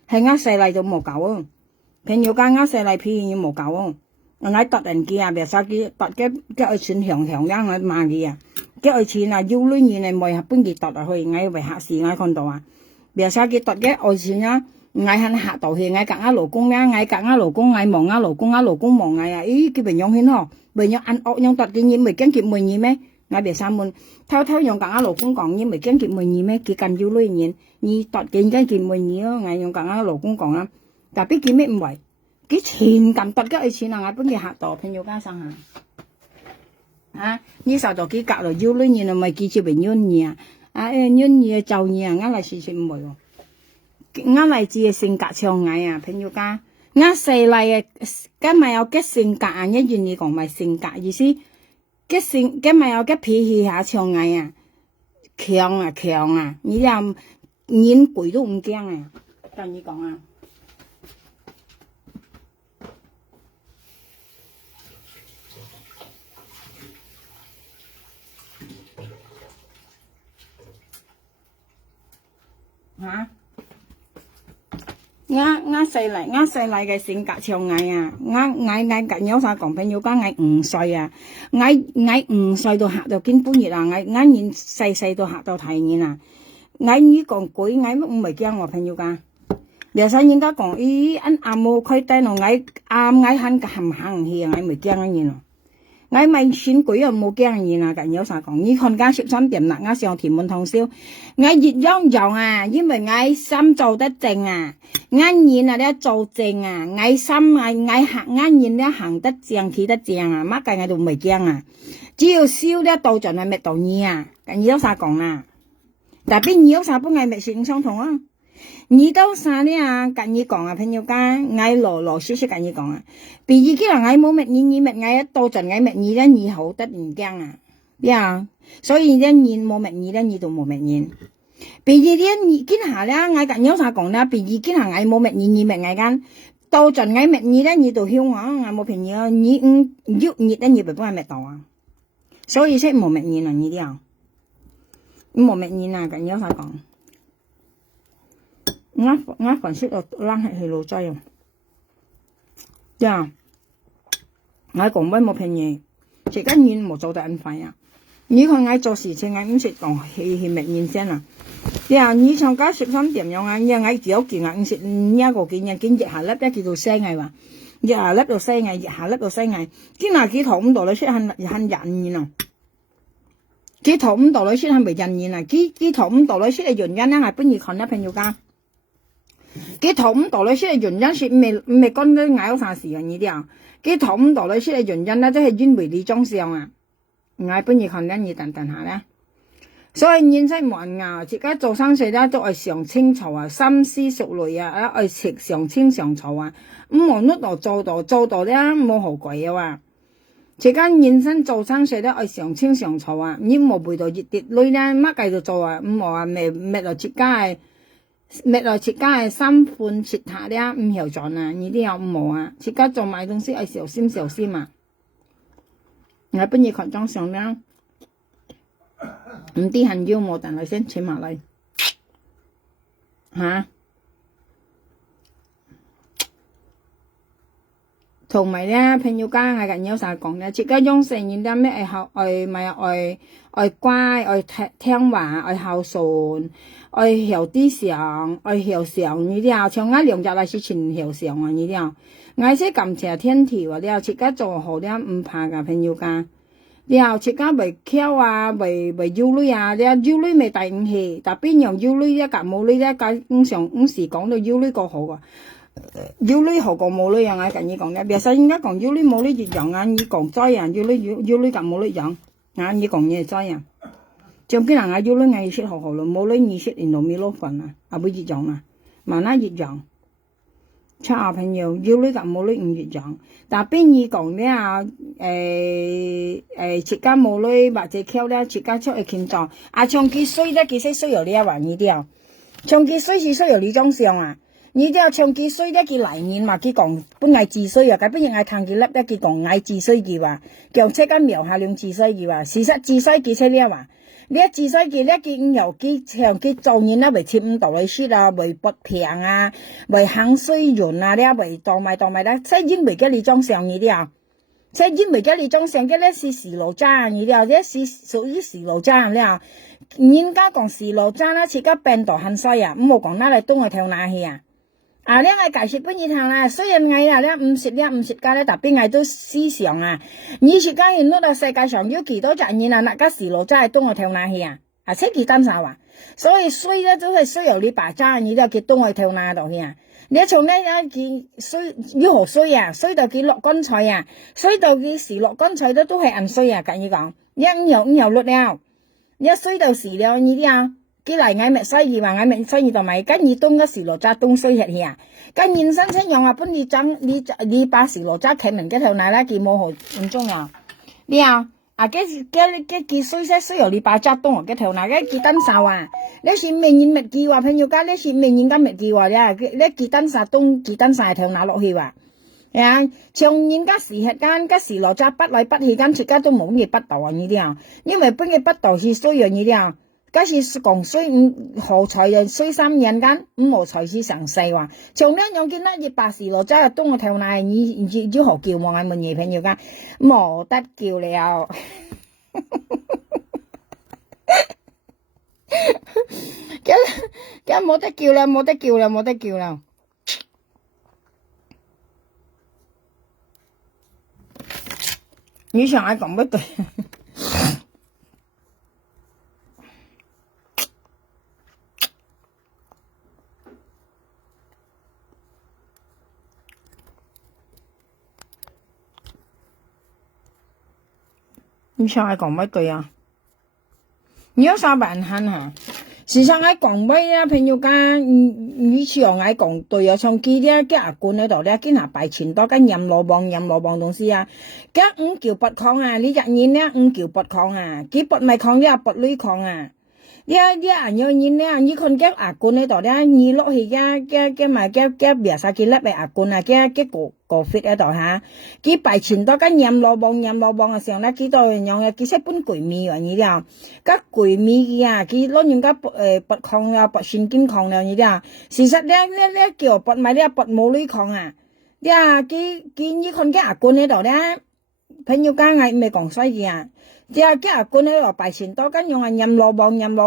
係我細嚟就冇搞啊，朋友間我細嚟脾氣冇搞啊。我突然間啊，別曬佢突嘅愛錢響響咧，我罵佢啊，嘅愛錢啊，要亂嘢嚟賣下搬佢突落去，我為客事我看到啊，別曬佢突嘅愛錢啊，我喺客度去，我夾我老公咧，我夾我老公，我望我老公，我老公望我啊，咦，佢變樣圈嗬，變樣按惡樣突嘅嘢，未驚佢悶嘢咩？我別曬悶，偷用夾我老公講嘢，未驚佢悶嘢咩？佢咁要亂嘢，你突嘅驚佢悶嘢咯，我用夾我老公講啊，但係佢咩唔為？佢錢咁突嘅愛錢啊！我本佢客度朋友家生啊，呢時候就佢隔落腰亂嘢，咪記住為冤嘢啊！冤嘢就嘢啊！我嚟事情唔會喎，我嚟自嘅性格上矮啊，朋友家我細嚟嘅，今咪有嘅性格啊！一願意講咪性格意思，今咪有嘅脾氣下上矮啊，強啊！你又演鬼都唔驚啊！跟你講啊！嚇！我細嚟嘅性格上矮啊！我近有啥講朋友講我5歲啊！我5歲到學到見半月啊！我年細到學到提年啊！我呢講鬼我唔係驚我朋友講，有時人家講咦，阿冇開燈咯，我肯去，我唔驚嘅咯。我咪選舉又冇驚嘢啊，近有啥講？你看家13點啦，我上屯門通宵，我熱央用啊，因為我心做得正啊，我現啊咧做正啊，我心我現咧行得正企得正啊，乜計我都未驚啊，只要燒咧到盡係咪到你啊？近有啥講啊？但邊有啥不愛咪是唔相同啊？你到啥咧啊？近你講啊，朋友家，我羅少少近你講啊。比如佢話我冇乜你乜我一到盡我乜你咧，你好得唔驚啊？呀，所以咧你冇乜你咧，你都冇乜你。比如咧你今下咧，我近有啥講咧？比如今下我冇乜你乜我間到盡我乜你咧，你都囂我冇便宜啊！你喐你咧，你咪幫我乜到啊？所以先冇乜你啦，你啲啊，冇乜你啊，近有啥講？我粉飾就扔喺路仔啊！呀，我講乜冇便宜，而家人冇做得咁快啊！你看我做事情，我唔識講係咪認真啊？呀，你上家13點樣啊？我幾件啊？唔識一個件日下粒一叫做聲係話，日下粒到聲係，日下粒到聲係，今日幾頭咁多你出很人啊！幾頭咁多你出係咪人啊？幾頭咁多你出嘅原因咧係本意看一朋友家。佢頭五道理出嘅原因是未講得嗌啥事啊？呢啲啊，佢頭五道理出嘅原因咧，都係因為你裝相啊，嗌本意看緊你等下咧。所以現世冇人拗，自家做生意咧都係上清楚啊，深思熟慮啊，係食上清上楚啊，唔好碌度做到咧冇好鬼啊嘛。自家現身做生意咧係上清上楚啊，你冇背到熱跌女咧乜計度做啊？唔好話咩落自家係。搣來自家係三半切下咧，唔曉做啊！呢啲有冇啊？自家做買東西係小心啊！我本意群裝上咧，唔啲很腰冇，但係先請埋嚟嚇。同埋咧，朋友家我近有啥講咧？自家用成年啲咩愛學愛咪愛乖愛聽話愛孝順。愛曉啲上，愛曉上呢啲啊，像我兩日嚟是全曉上啊呢啲啊，我先感謝天條啊，了自家做好了唔怕噶朋友家，了自家為巧啊，為要女啊，了要女未大唔起，但邊樣要女咧，夾冇女咧，咁上咁時講到要女個好啊，要女好過冇女樣啊，近依講咧，別使應該講要女冇女一樣啊，你講災啊，要女夾冇女樣啊，你講嘢災啊。像啲人啊，要女藝術好好咯，冇女藝術連到咪攞份啊，啊會一樣啊，慢慢一樣。差朋友要女同冇女唔一樣，但邊意講咩啊？自家冇女或者溝咧，自家出去傾狀，啊長期衰咧，其實需要你一環呢啲啊，長期衰是需要你裝相啊，呢啲啊長期衰咧，佢來年嘛，佢講本來自衰啊，佢不如愛談佢粒咧，佢講愛自衰嘅話，叫即刻描下兩自衰嘅話，事實自衰其實呢一環。你一自細佢咧，佢唔由佢長期做嘢啦，為貼唔到嚟説啊，為不平啊，為行水潤啊，咧為當埋啦，即係因為嘅你裝上呢啲啊，即係因為嘅你裝上嘅咧是時路渣呢啲啊，咧是屬於時路渣咧啊，人家講時路渣啦，自家病到很衰啊，唔好講哪嚟東去跳哪去啊。啊！呢個解釋不易聽啦，雖然我啊咧唔識家咧，特別我都思想啊。你説家人攞到世界上有幾多隻人啊？那個時路真係東去跳哪去啊？啊，識幾單啥話？所以衰咧都係需要你把揸，你都叫東去跳哪度去啊？你從呢一件衰要何衰啊？衰到幾落乾脆啊？衰到幾時落乾脆都係唔衰啊！咁樣講，一五又落了，一衰到時了，你啲啊。佢嚟嗌咪衰意話嗌咪衰意同埋跟住東個時羅渣東衰日去啊，跟現身親用啊，本你爭你把時羅渣企明嘅頭奶啦，佢冇好唔中啊，你啊佢衰些衰由你把渣東嘅頭奶嘅佢等手啊，你是明年咪叫話朋友家，你是明年今咪叫話咧，你佢等晒東佢等晒頭奶落去話，啊，從人家時日間嘅時羅渣不來不去間，出家都冇嘢不到啊呢啲啊，因為本嘅不到是衰樣呢啲啊。嗰時講衰好彩人衰3年間5毫才是成4話，從呢樣見得熱白時羅真係東個頭奶，你要何叫望係問嘢朋友間冇得叫了，咁冇得叫啦，冇得叫啦。你想愛講乜對？你想愛講乜對啊？你有啥辦法啊？時常愛講乜啊？朋友講，你想愛講對啊？像佢咧，佢阿官喺度咧，佢下擺錢多跟任羅棒東西啊，佢5橋8礦啊，你日年咧5橋8礦啊，佢8米礦咧8鐳礦啊，你人有年咧，你看佢阿官喺度咧，你落去佢咪佢別晒佢甩俾阿官啊，佢個 fit 喺度嚇，佢擺錢多跟任羅棒嘅時候咧，佢都用嘅，佢識搬鬼米啊，你啲cái quỷ mi kia cái lúc những cái bật không là bật sinh kinh không là như thế sự thật đấy kiểu bật máy đấy bật mồ lưới không à đấy cái như con cái con này đó đấy phải nhiều cái ngày mới còn xoay gì à đấy cái con này là bài sinh đó cái用係nhầm羅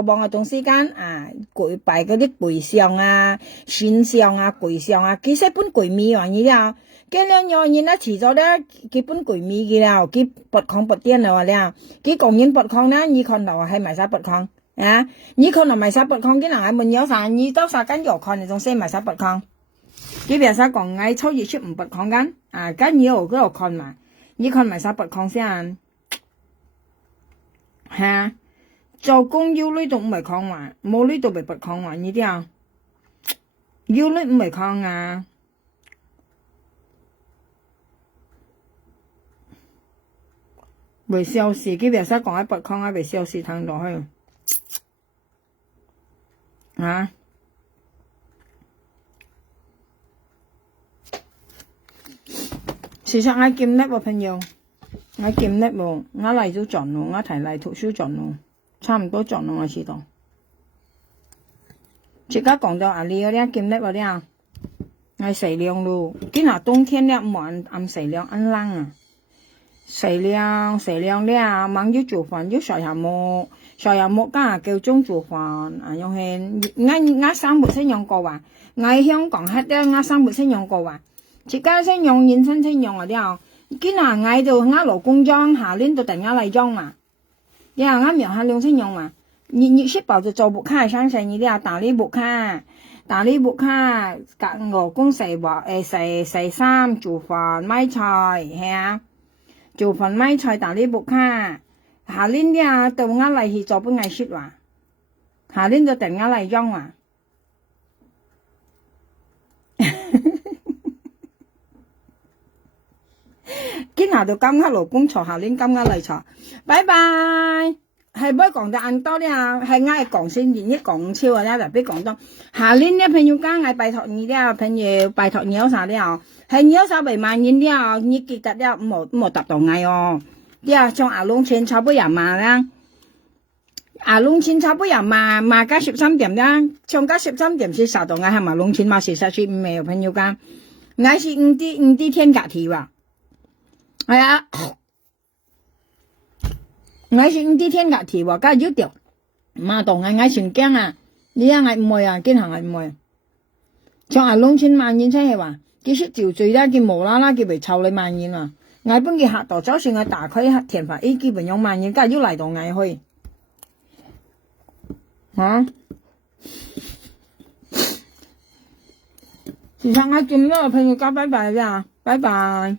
棒嘅東西間啊鬼bài嗰啲鬼相啊神相啊鬼相啊佢識搬鬼咪啊như thế cái lượng nhỏ nhìn nó chỉ cho đó cái bún quỷ mì kia nào cái bột không bột tiên nào là cái còn những bột không đó như con nào hay mày sao bột không à như con nào mày sao bột không cái nào mình nhớ sao như đó sao cái nhỏ con này trong xe mày sao bột không cái việc sao còn ngay抽gì chút một bột không cái à cái nhiều cái con mà như con mày sao bột không xem ha做工要呢度唔係抗話冇呢度咪不抗話呢啲啊要呢唔係抗啊未消失，佢別使講喺北康啊，未消失睇落去啊！事實我見叻喎朋友，我見叻喎，我嚟咗盡咯，我提嚟圖書盡咯，差唔多盡咯我知道。而家講到阿你嗰啲見叻嗰啲啊，我食量咯，今日冬天咧冇按食量按冷啊。食量咧，忙要做飯要上下木家叫中做飯啊，用係我生活先用過話，我香港喺咧我生活先用過話，自家先用現身先用啊啲，今日我就我勞工裝下年度突然間嚟裝嘛，然後我苗下量先用嘛，你識保就做不開，上成你啲打理不開，隔勞工洗衫做飯買菜係啊。做份買菜打理木卡，下年啲到我嚟去做本藝術話，下年就突然間嚟裝話，今下就咁我勞工坐，下年咁我嚟坐，拜拜。係唔可以講得按多啲啊，係嗌講先，而一講超啊，咧就俾講多。下年啲朋友間嗌拜託你啲朋友拜託你有啥啲啊？係你有啥為萬年啲啊？你記得啲冇答到嗌哦。啲啊，像阿龍前差不多嘛啦，阿龍前差不多嘛加13點啦，像加13點是啥到嗌係嘛龍前嘛43唔係朋友間，嗌是5啲天假期喎，係啊。我是5啲天假期喎，加少條，嘛當我成驚啊！你啊我唔會啊，經常我唔會。像阿龍千萬元出去話，佢識條罪啦，佢無啦啦佢咪湊你萬元啊！我本佢客度，就算我打開填法 A 基本用萬元，加要嚟到我去，嚇！其實我見到個朋友講拜拜啦，拜拜。